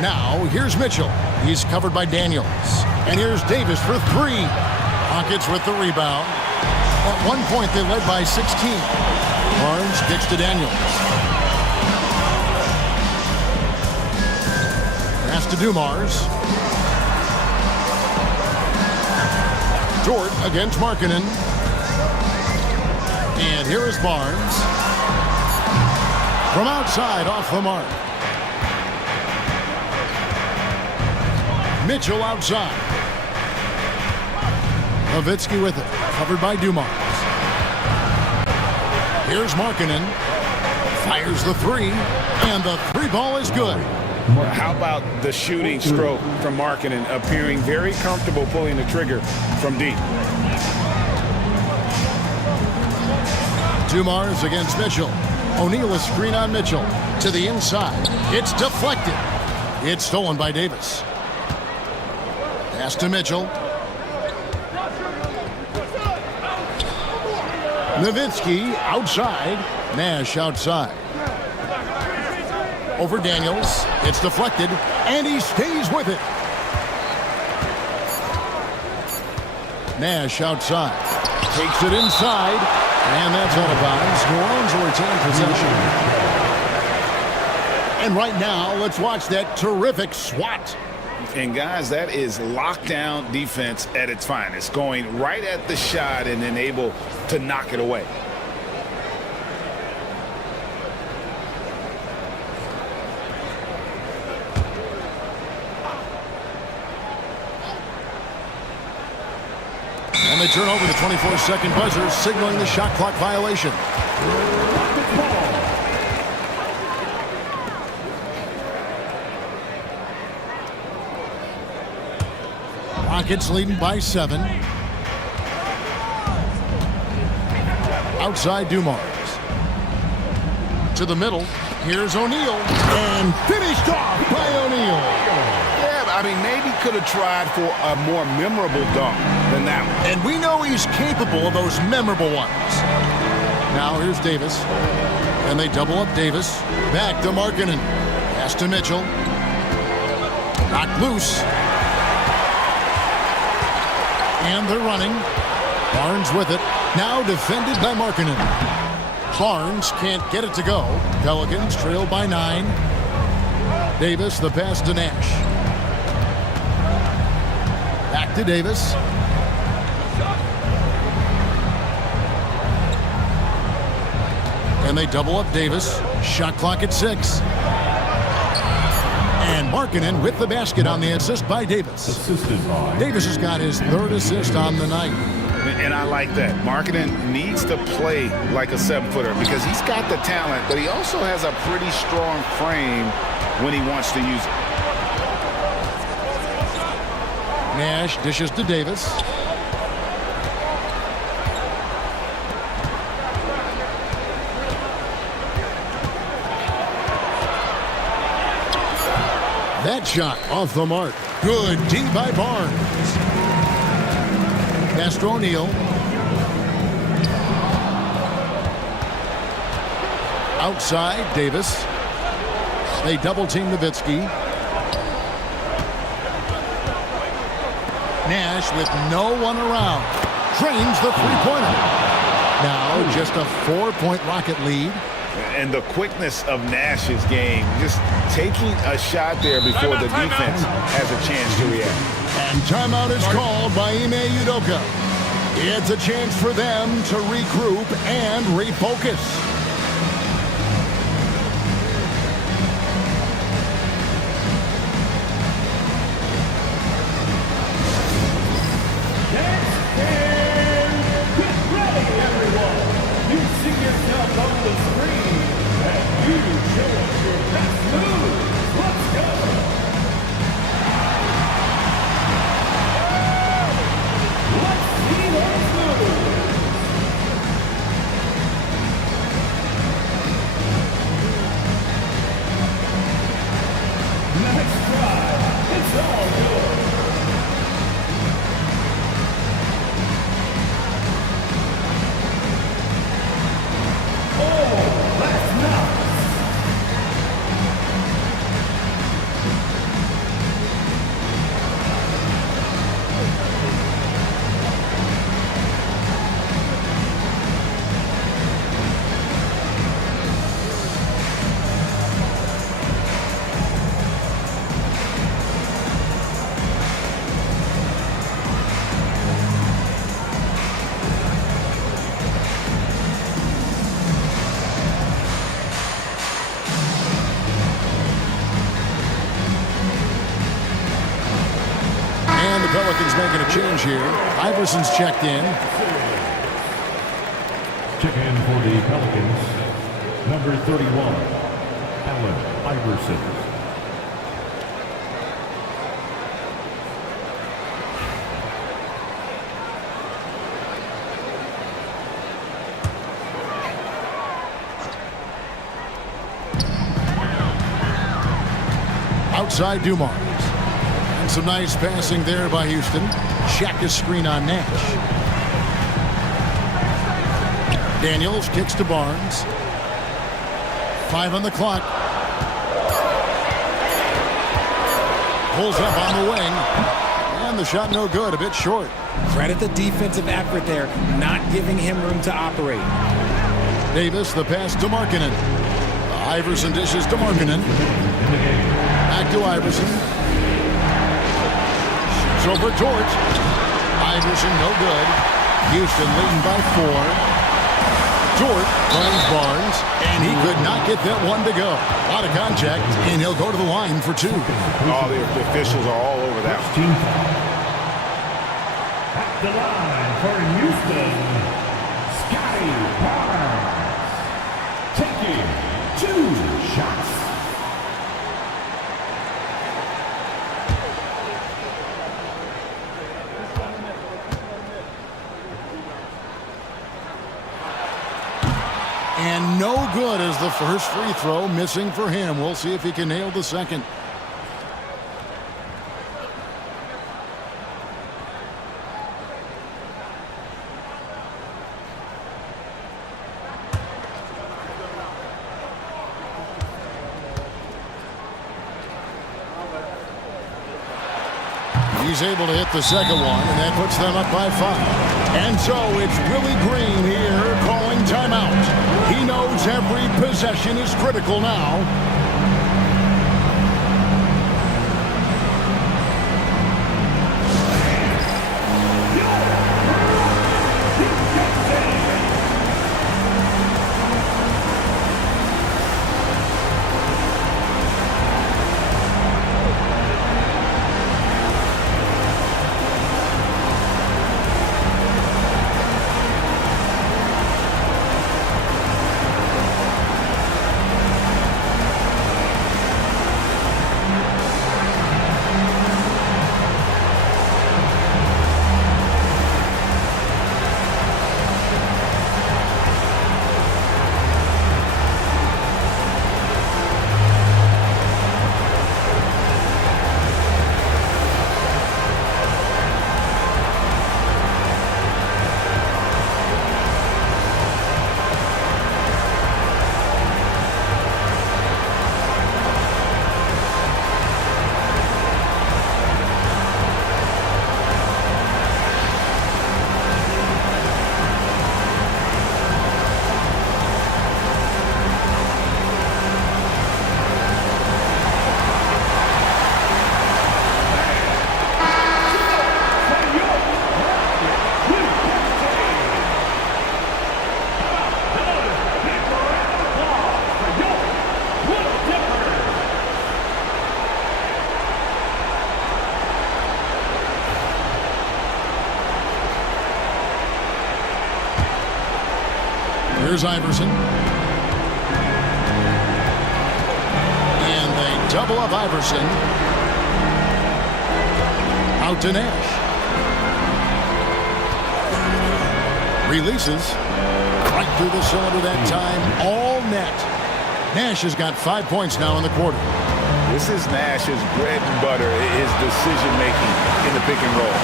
Now, here's Mitchell. He's covered by Daniels. And here's Davis for 3. Rockets with the rebound. At one point, they led by 16. Barnes kicks to Daniels. Pass to Dumars. Dort against Markkanen. And here is Barnes. From outside, off the mark. Mitchell outside. Nowitzki with it. Covered by Dumars. Here's Markkanen. Fires the 3. And the 3 ball is good. How about the shooting stroke from Markkanen, appearing very comfortable pulling the trigger from deep. Dumars against Mitchell. O'Neal a screen on Mitchell. To the inside. It's deflected. It's stolen by Davis. Pass to Mitchell. Nowitzki outside. Nash outside. Over Daniels. It's deflected, and he stays with it. Nash outside. Takes it inside, and that's out of bounds. New Orleans will retain possession. And right now, let's watch that terrific swat. And guys, that is lockdown defense at its finest, going right at the shot and then able to knock it away. And they turn over the 24-second buzzer, signaling the shot clock violation. Rockets leading by 7. Outside Dumars. To the middle. Here's O'Neal. And finished off by O'Neal. Yeah, I mean, maybe could have tried for a more memorable dunk than that one. And we know he's capable of those memorable ones. Now here's Davis. And they double up Davis. Back to Markkanen. Pass to Mitchell. Knocked loose. And they're running. Barnes with it. Now defended by Markkanen. Barnes can't get it to go. Pelicans trail by 9. Davis, the pass to Nash. Back to Davis. And they double up Davis. Shot clock at 6. And Markkanen with the basket on the assist by Davis. Davis has got his 3rd assist on the night. And I like that. Markkanen needs to play like a 7-footer because he's got the talent, but he also has a pretty strong frame when he wants to use it. Nash dishes to Davis. That shot off the mark. Good D by Barnes. Pass to O'Neal. Outside, Davis. They double team Nowitzki. Nash with no one around. Drains the three-pointer. Now just a 4-point Rocket lead. And the quickness of Nash's game, just taking a shot there before the defense has a chance to react. And timeout is called by Ime Udoka. It's a chance for them to regroup and refocus. Pelicans making a change here. Iverson's checked in. Check in for the Pelicans, number 31, Allen Iverson. Outside Dumars. And some nice passing there by Houston. Check a screen on Nash. Daniels kicks to Barnes. 5 on the clock. Pulls up on the wing. And the shot no good, a bit short. Credit the defensive effort there, not giving him room to operate. Davis, the pass to Markkanen. Iverson dishes to Markkanen. Back to Iverson. Shoots over Dort. Iverson, no good. Houston leading by 4. Dort finds Barnes, and he could not get that one to go. A lot of contact, and he'll go to the line for 2. Oh, the officials are all over that one. At the line for Houston, Scotty Barnes, taking 2 shots. And no good as the first free throw missing for him. We'll see if he can nail the second. He's able to hit the second one, and that puts them up by 5. And so it's Willie Green here calling timeout. He knows every possession is critical now. Here's Iverson. And they double up Iverson. Out to Nash. Releases. Right through the cylinder that time. All net. Nash has got 5 points now in the quarter. This is Nash's bread and butter, his decision-making in the pick and roll.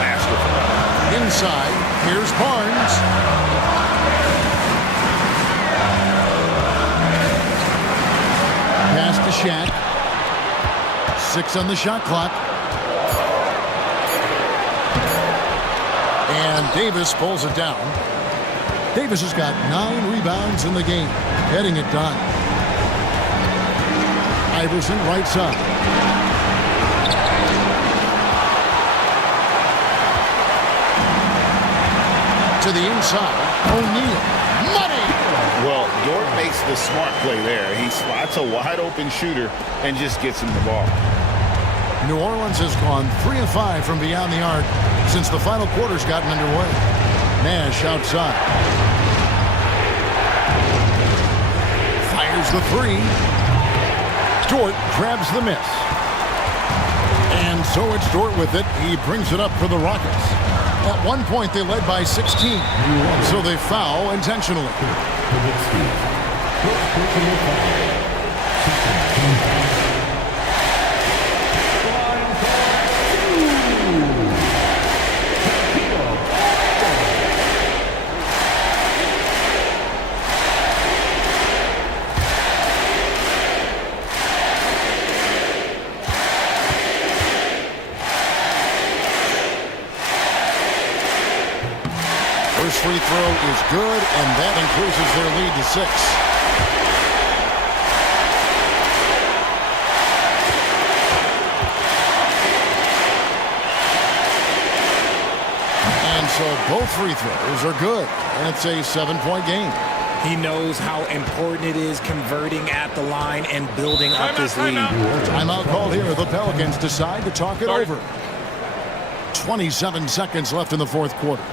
Masterful. Inside, here's Barnes. Pass to Shaq. 6 on the shot clock. And Davis pulls it down. Davis has got 9 rebounds in the game, getting it done. Iverson right side. To the inside. O'Neal. Money! Well, Dort makes the smart play there. He spots a wide open shooter and just gets him the ball. New Orleans has gone 3 of 5 from beyond the arc since the final quarter's gotten underway. Nash outside. Fires the 3. Dort grabs the miss. And so it's Dort with it. He brings it up for the Rockets. At one point, they led by 16. So they foul intentionally. First free throw is good, and that increases their lead to 6. And so both free throws are good, and it's a 7-point game. He knows how important it is converting at the line and building up this lead. Timeout called here. The Pelicans decide to talk it over. 27 seconds left in the fourth quarter.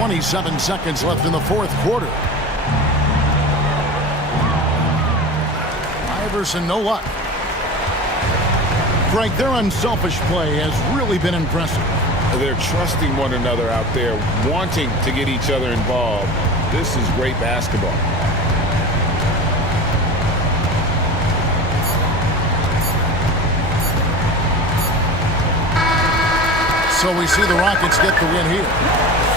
.27 seconds left in the fourth quarter. Iverson, no luck. Frank, their unselfish play has really been impressive. They're trusting one another out there, wanting to get each other involved. This is great basketball. So we see the Rockets get the win here.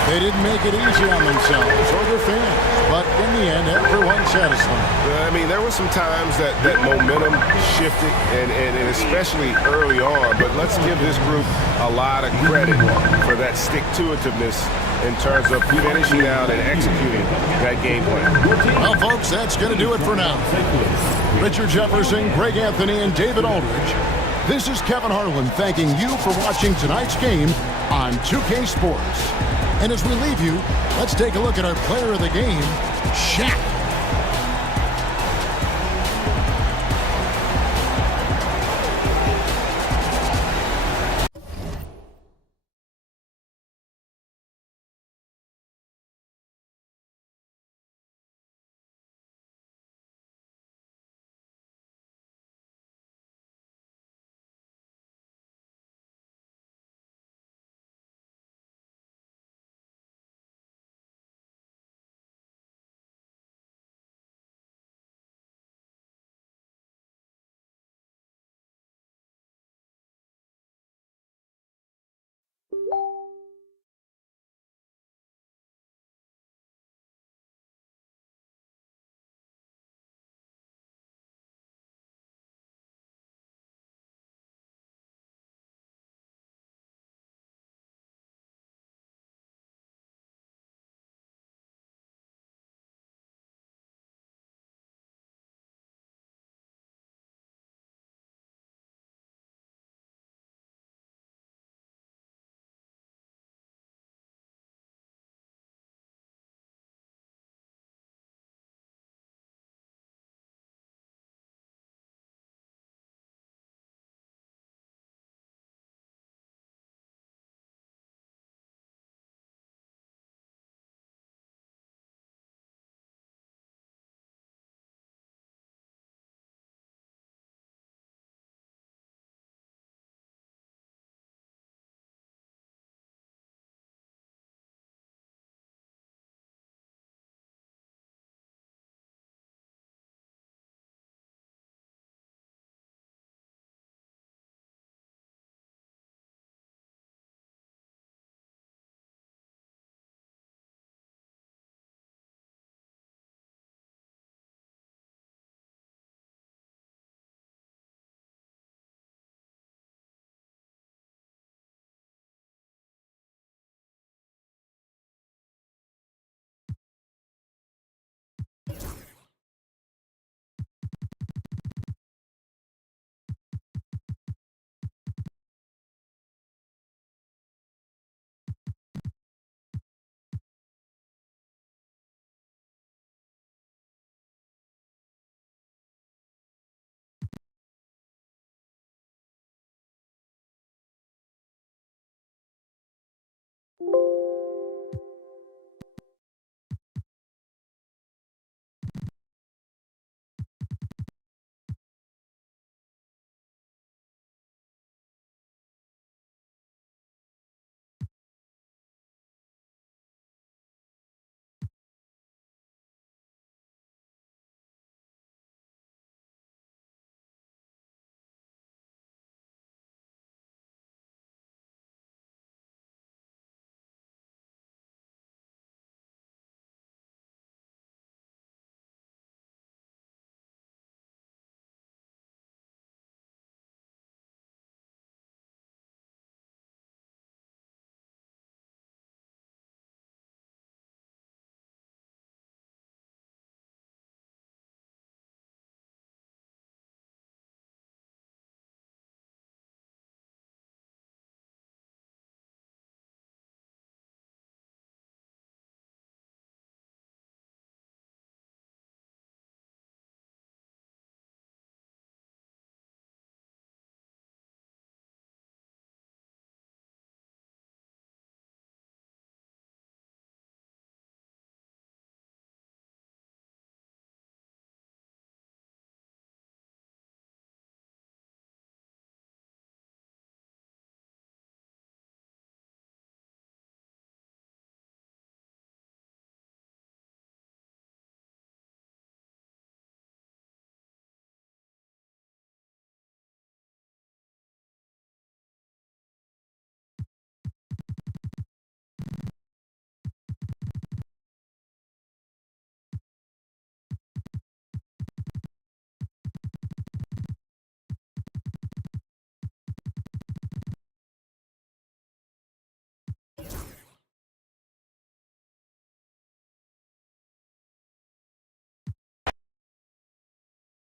They didn't make it easy on themselves or their fans, but in the end, everyone's satisfied. I mean, there were some times that momentum shifted, and especially early on, but let's give this group a lot of credit for that stick-to-itiveness in terms of finishing out and executing that game plan. Well, folks, that's going to do it for now. Richard Jefferson, Greg Anthony, and David Aldridge. This is Kevin Harlan thanking you for watching tonight's game on 2K Sports. And as we leave you, let's take a look at our player of the game, Shaq.